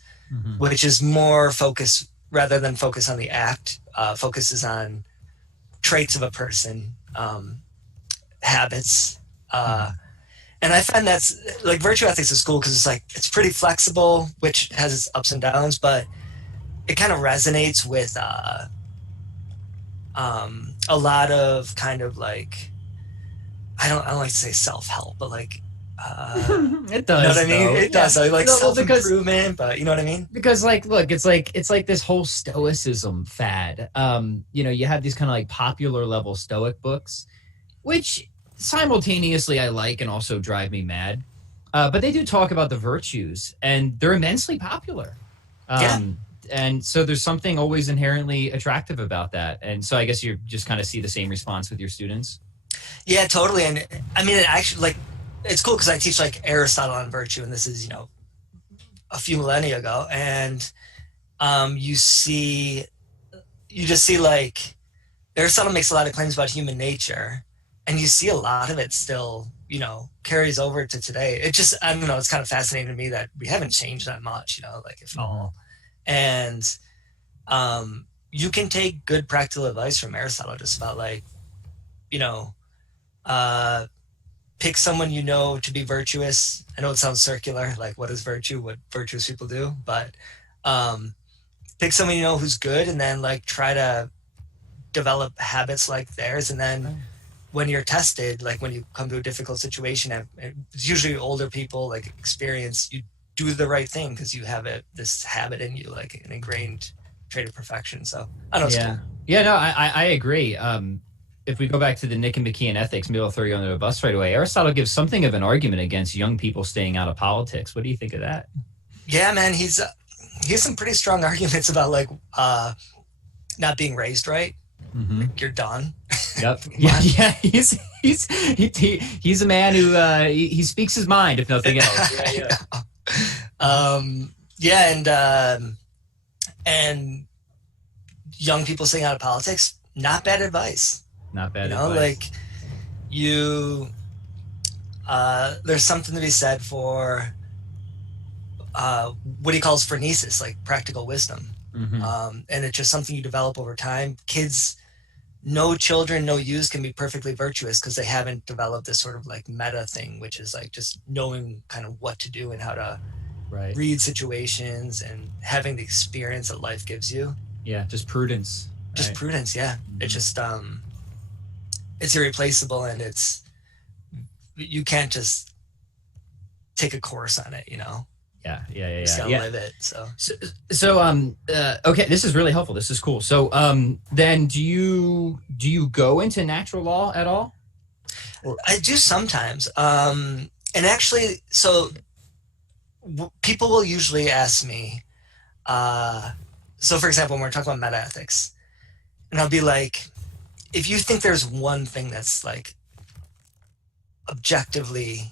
which is more focus, rather than focus on the act, focuses on traits of a person, habits. And I find that's like virtue ethics is cool because it's like, it's pretty flexible, which has its ups and downs, but it kind of resonates with a lot of kind of like, I don't like to say self-help, but like, it does. You know what I mean? It does. So like self-improvement, but you know what I mean? Because like, look, it's like this whole stoicism fad. You have these kind of like popular level stoic books, which simultaneously I like and also drive me mad. But they do talk about the virtues, and they're immensely popular. And so there's something always inherently attractive about that. And so I guess you just kind of see the same response with your students. Yeah, totally. And I mean, it actually, like, it's cool because I teach like Aristotle on virtue, and this is, a few millennia ago. And you just see like Aristotle makes a lot of claims about human nature, and you see a lot of it still, carries over to today. It just, I don't know, it's kind of fascinating to me that we haven't changed that much, like if all. And you can take good practical advice from Aristotle just about like, pick someone to be virtuous. I know it sounds circular, like what is virtue, what virtuous people do, but pick someone who's good, and then like try to develop habits like theirs. And then when you're tested, like when you come to a difficult situation, it's usually older people, like experience, you do the right thing because you have this habit in you, like an ingrained trait of perfection. So I don't know. Yeah. Cool. Yeah, no, I agree. If we go back to the Nick and McKeon ethics, maybe I'll throw you under the bus right away. Aristotle gives something of an argument against young people staying out of politics. What do you think of that? Yeah, man, he has some pretty strong arguments about like not being raised right. Like you're done. Yep. Yeah. He's a man who he speaks his mind, if nothing else. And young people staying out of politics, not bad advice. Not bad advice. Like there's something to be said for what he calls phronesis, like practical wisdom. And it's just something you develop over time. Kids, no children, no youths can be perfectly virtuous because they haven't developed this sort of like meta thing, which is like just knowing kind of what to do and how to read situations and having the experience that life gives you. Yeah, just prudence. Just prudence, yeah. It's just it's irreplaceable, and you can't just take a course on it, Yeah. You just gotta live it. So okay, this is really helpful. This is cool. So then do you go into natural law at all? I do sometimes. And actually, so people will usually ask me, so for example, when we're talking about metaethics, and I'll be like, if you think there's one thing that's like objectively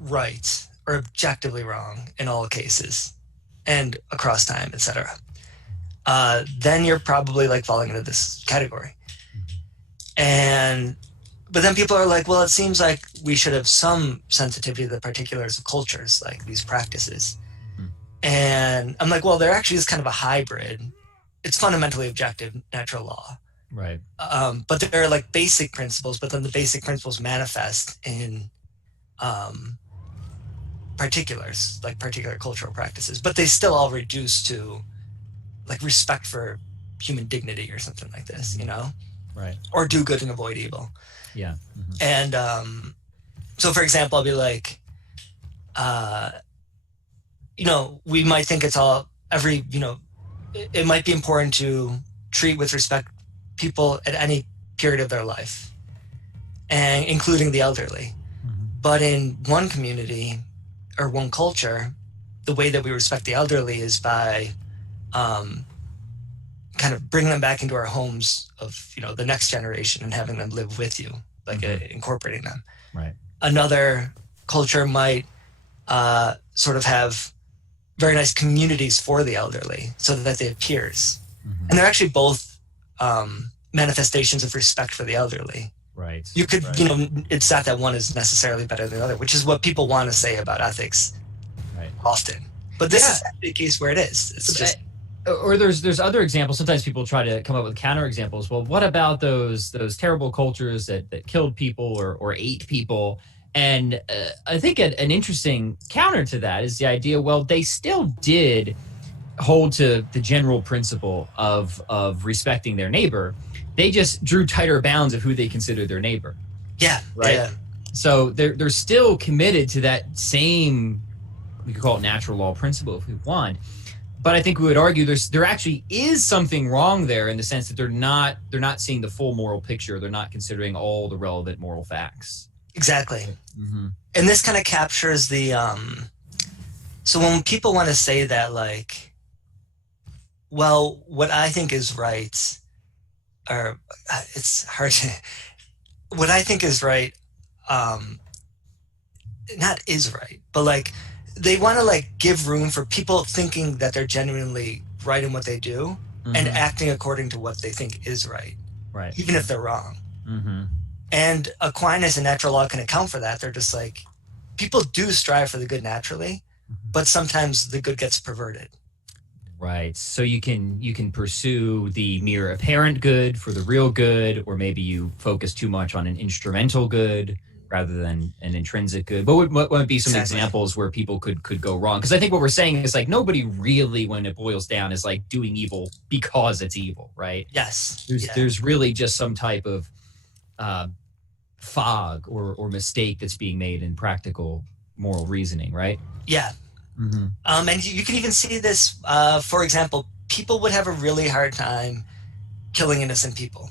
right or objectively wrong in all cases and across time, etc., then you're probably like falling into this category. But then people are like, well, it seems like we should have some sensitivity to the particulars of cultures, like these practices. And I'm like, well, there actually is kind of a hybrid. It's fundamentally objective natural law. Right. But there are like basic principles, but then the basic principles manifest in particulars, like particular cultural practices, but they still all reduce to like respect for human dignity or something like this, Right. Or do good and avoid evil. Yeah. And so for example, I'll be like, we might think it's all it might be important to treat with respect people at any period of their life, and including the elderly. But in one community or one culture, the way that we respect the elderly is by kind of bringing them back into our homes of the next generation and having them live with you, like incorporating them. Right. Another culture might sort of have very nice communities for the elderly so that they have peers. And they're actually both manifestations of respect for the elderly. Right. You could, you know, it's not that one is necessarily better than the other, which is what people want to say about ethics often. But this is actually a case where it is. It's just... Or there's other examples. Sometimes people try to come up with counter examples. Well, what about those terrible cultures that killed people or ate people? And I think an interesting counter to that is the idea, well, they still did hold to the general principle of respecting their neighbor. They just drew tighter bounds of who they consider their neighbor. Yeah. Right. Yeah. So they're still committed to that same, we could call it natural law principle if we want. But I think we would argue there actually is something wrong there in the sense that they're not seeing the full moral picture. They're not considering all the relevant moral facts. Exactly. And this kind of captures the so when people want to say that, like, well, what I think is right, or it's hard to, what I think is right, not is right, but like they want to like give room for people thinking that they're genuinely right in what they do and acting according to what they think is right, even if they're wrong. And Aquinas and natural law can account for that. They're just like, people do strive for the good naturally, but sometimes the good gets perverted. Right. So you can pursue the mere apparent good for the real good, or maybe you focus too much on an instrumental good rather than an intrinsic good. But what would be some examples where people could go wrong? Because I think what we're saying is like nobody really, when it boils down, is like doing evil because it's evil, right? Yes. There's really just some type of fog or mistake that's being made in practical moral reasoning, right? Yeah. And you can even see this, for example, people would have a really hard time killing innocent people.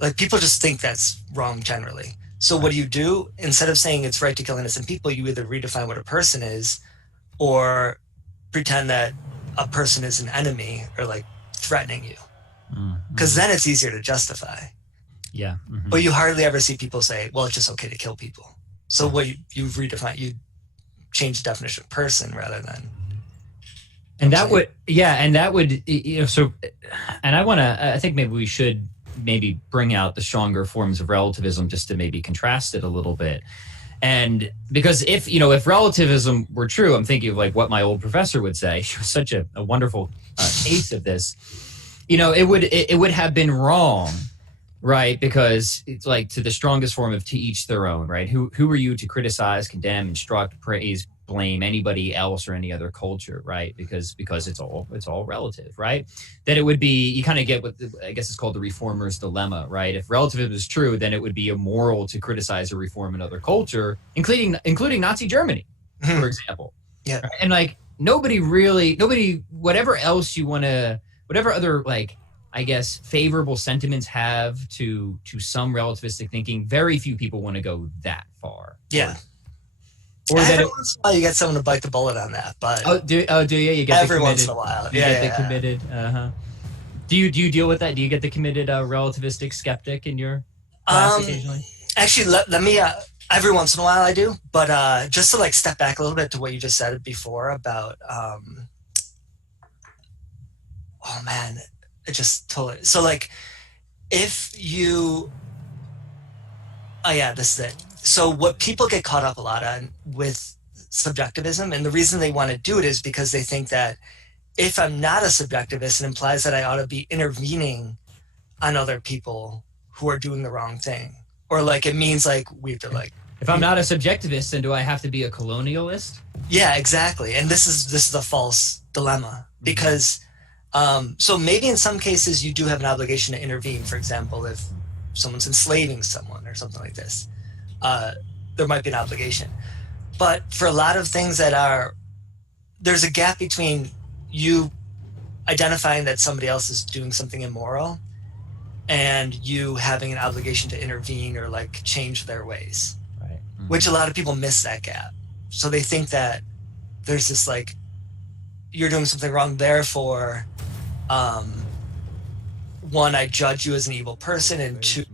Like people just think that's wrong generally. So what do? Instead of saying it's right to kill innocent people, you either redefine what a person is or pretend that a person is an enemy or like threatening you. Because then it's easier to justify. Yeah. But you hardly ever see people say, well, it's just okay to kill people. So what you redefine, you change the definition of person rather than. And that would, so, and I think maybe we should maybe bring out the stronger forms of relativism just to maybe contrast it a little bit. And because if relativism were true, I'm thinking of like what my old professor would say. She was such a wonderful case of this. It would have been wrong, right? Because it's like to the strongest form of to each their own, right? Who are you to criticize, condemn, instruct, praise, blame anybody else or any other culture, right? Because it's all relative, right? That it would be, you kind of get what I guess it's called the reformer's dilemma, right? If relativism is true, then it would be immoral to criticize or reform another culture, including Nazi Germany, for example. Yeah. Right? And like nobody, whatever other like, I guess, favorable sentiments have to some relativistic thinking, very few people want to go that far. Yeah. Or every once in a while you get someone to bite the bullet on that, but do you? You get every once in a while. You get the committed. Do you deal with that? Do you get the committed relativistic skeptic in your class occasionally? Actually, let me. Every once in a while I do, but just to like step back a little bit to what you just said before about. Oh man, it just totally. So like, if you. Oh yeah, this is it. So what people get caught up a lot on with subjectivism, and the reason they want to do it is because they think that if I'm not a subjectivist, it implies that I ought to be intervening on other people who are doing the wrong thing. Or like it means like we have to like. If I'm not a subjectivist, then do I have to be a colonialist? Yeah, exactly. And this is a false dilemma because so maybe in some cases you do have an obligation to intervene. For example, if someone's enslaving someone or something like this. There might be an obligation. But for a lot of things there's a gap between you identifying that somebody else is doing something immoral and you having an obligation to intervene or like change their ways, right? Which a lot of people miss that gap. So they think that there's this like, you're doing something wrong, therefore, one, I judge you as an evil person, and two,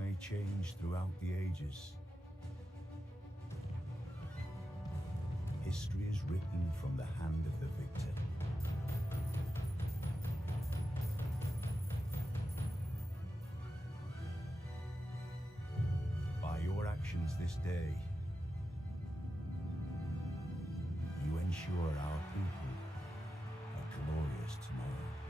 history is written from the hand of the victor. nations this day. You ensure our people a glorious tomorrow.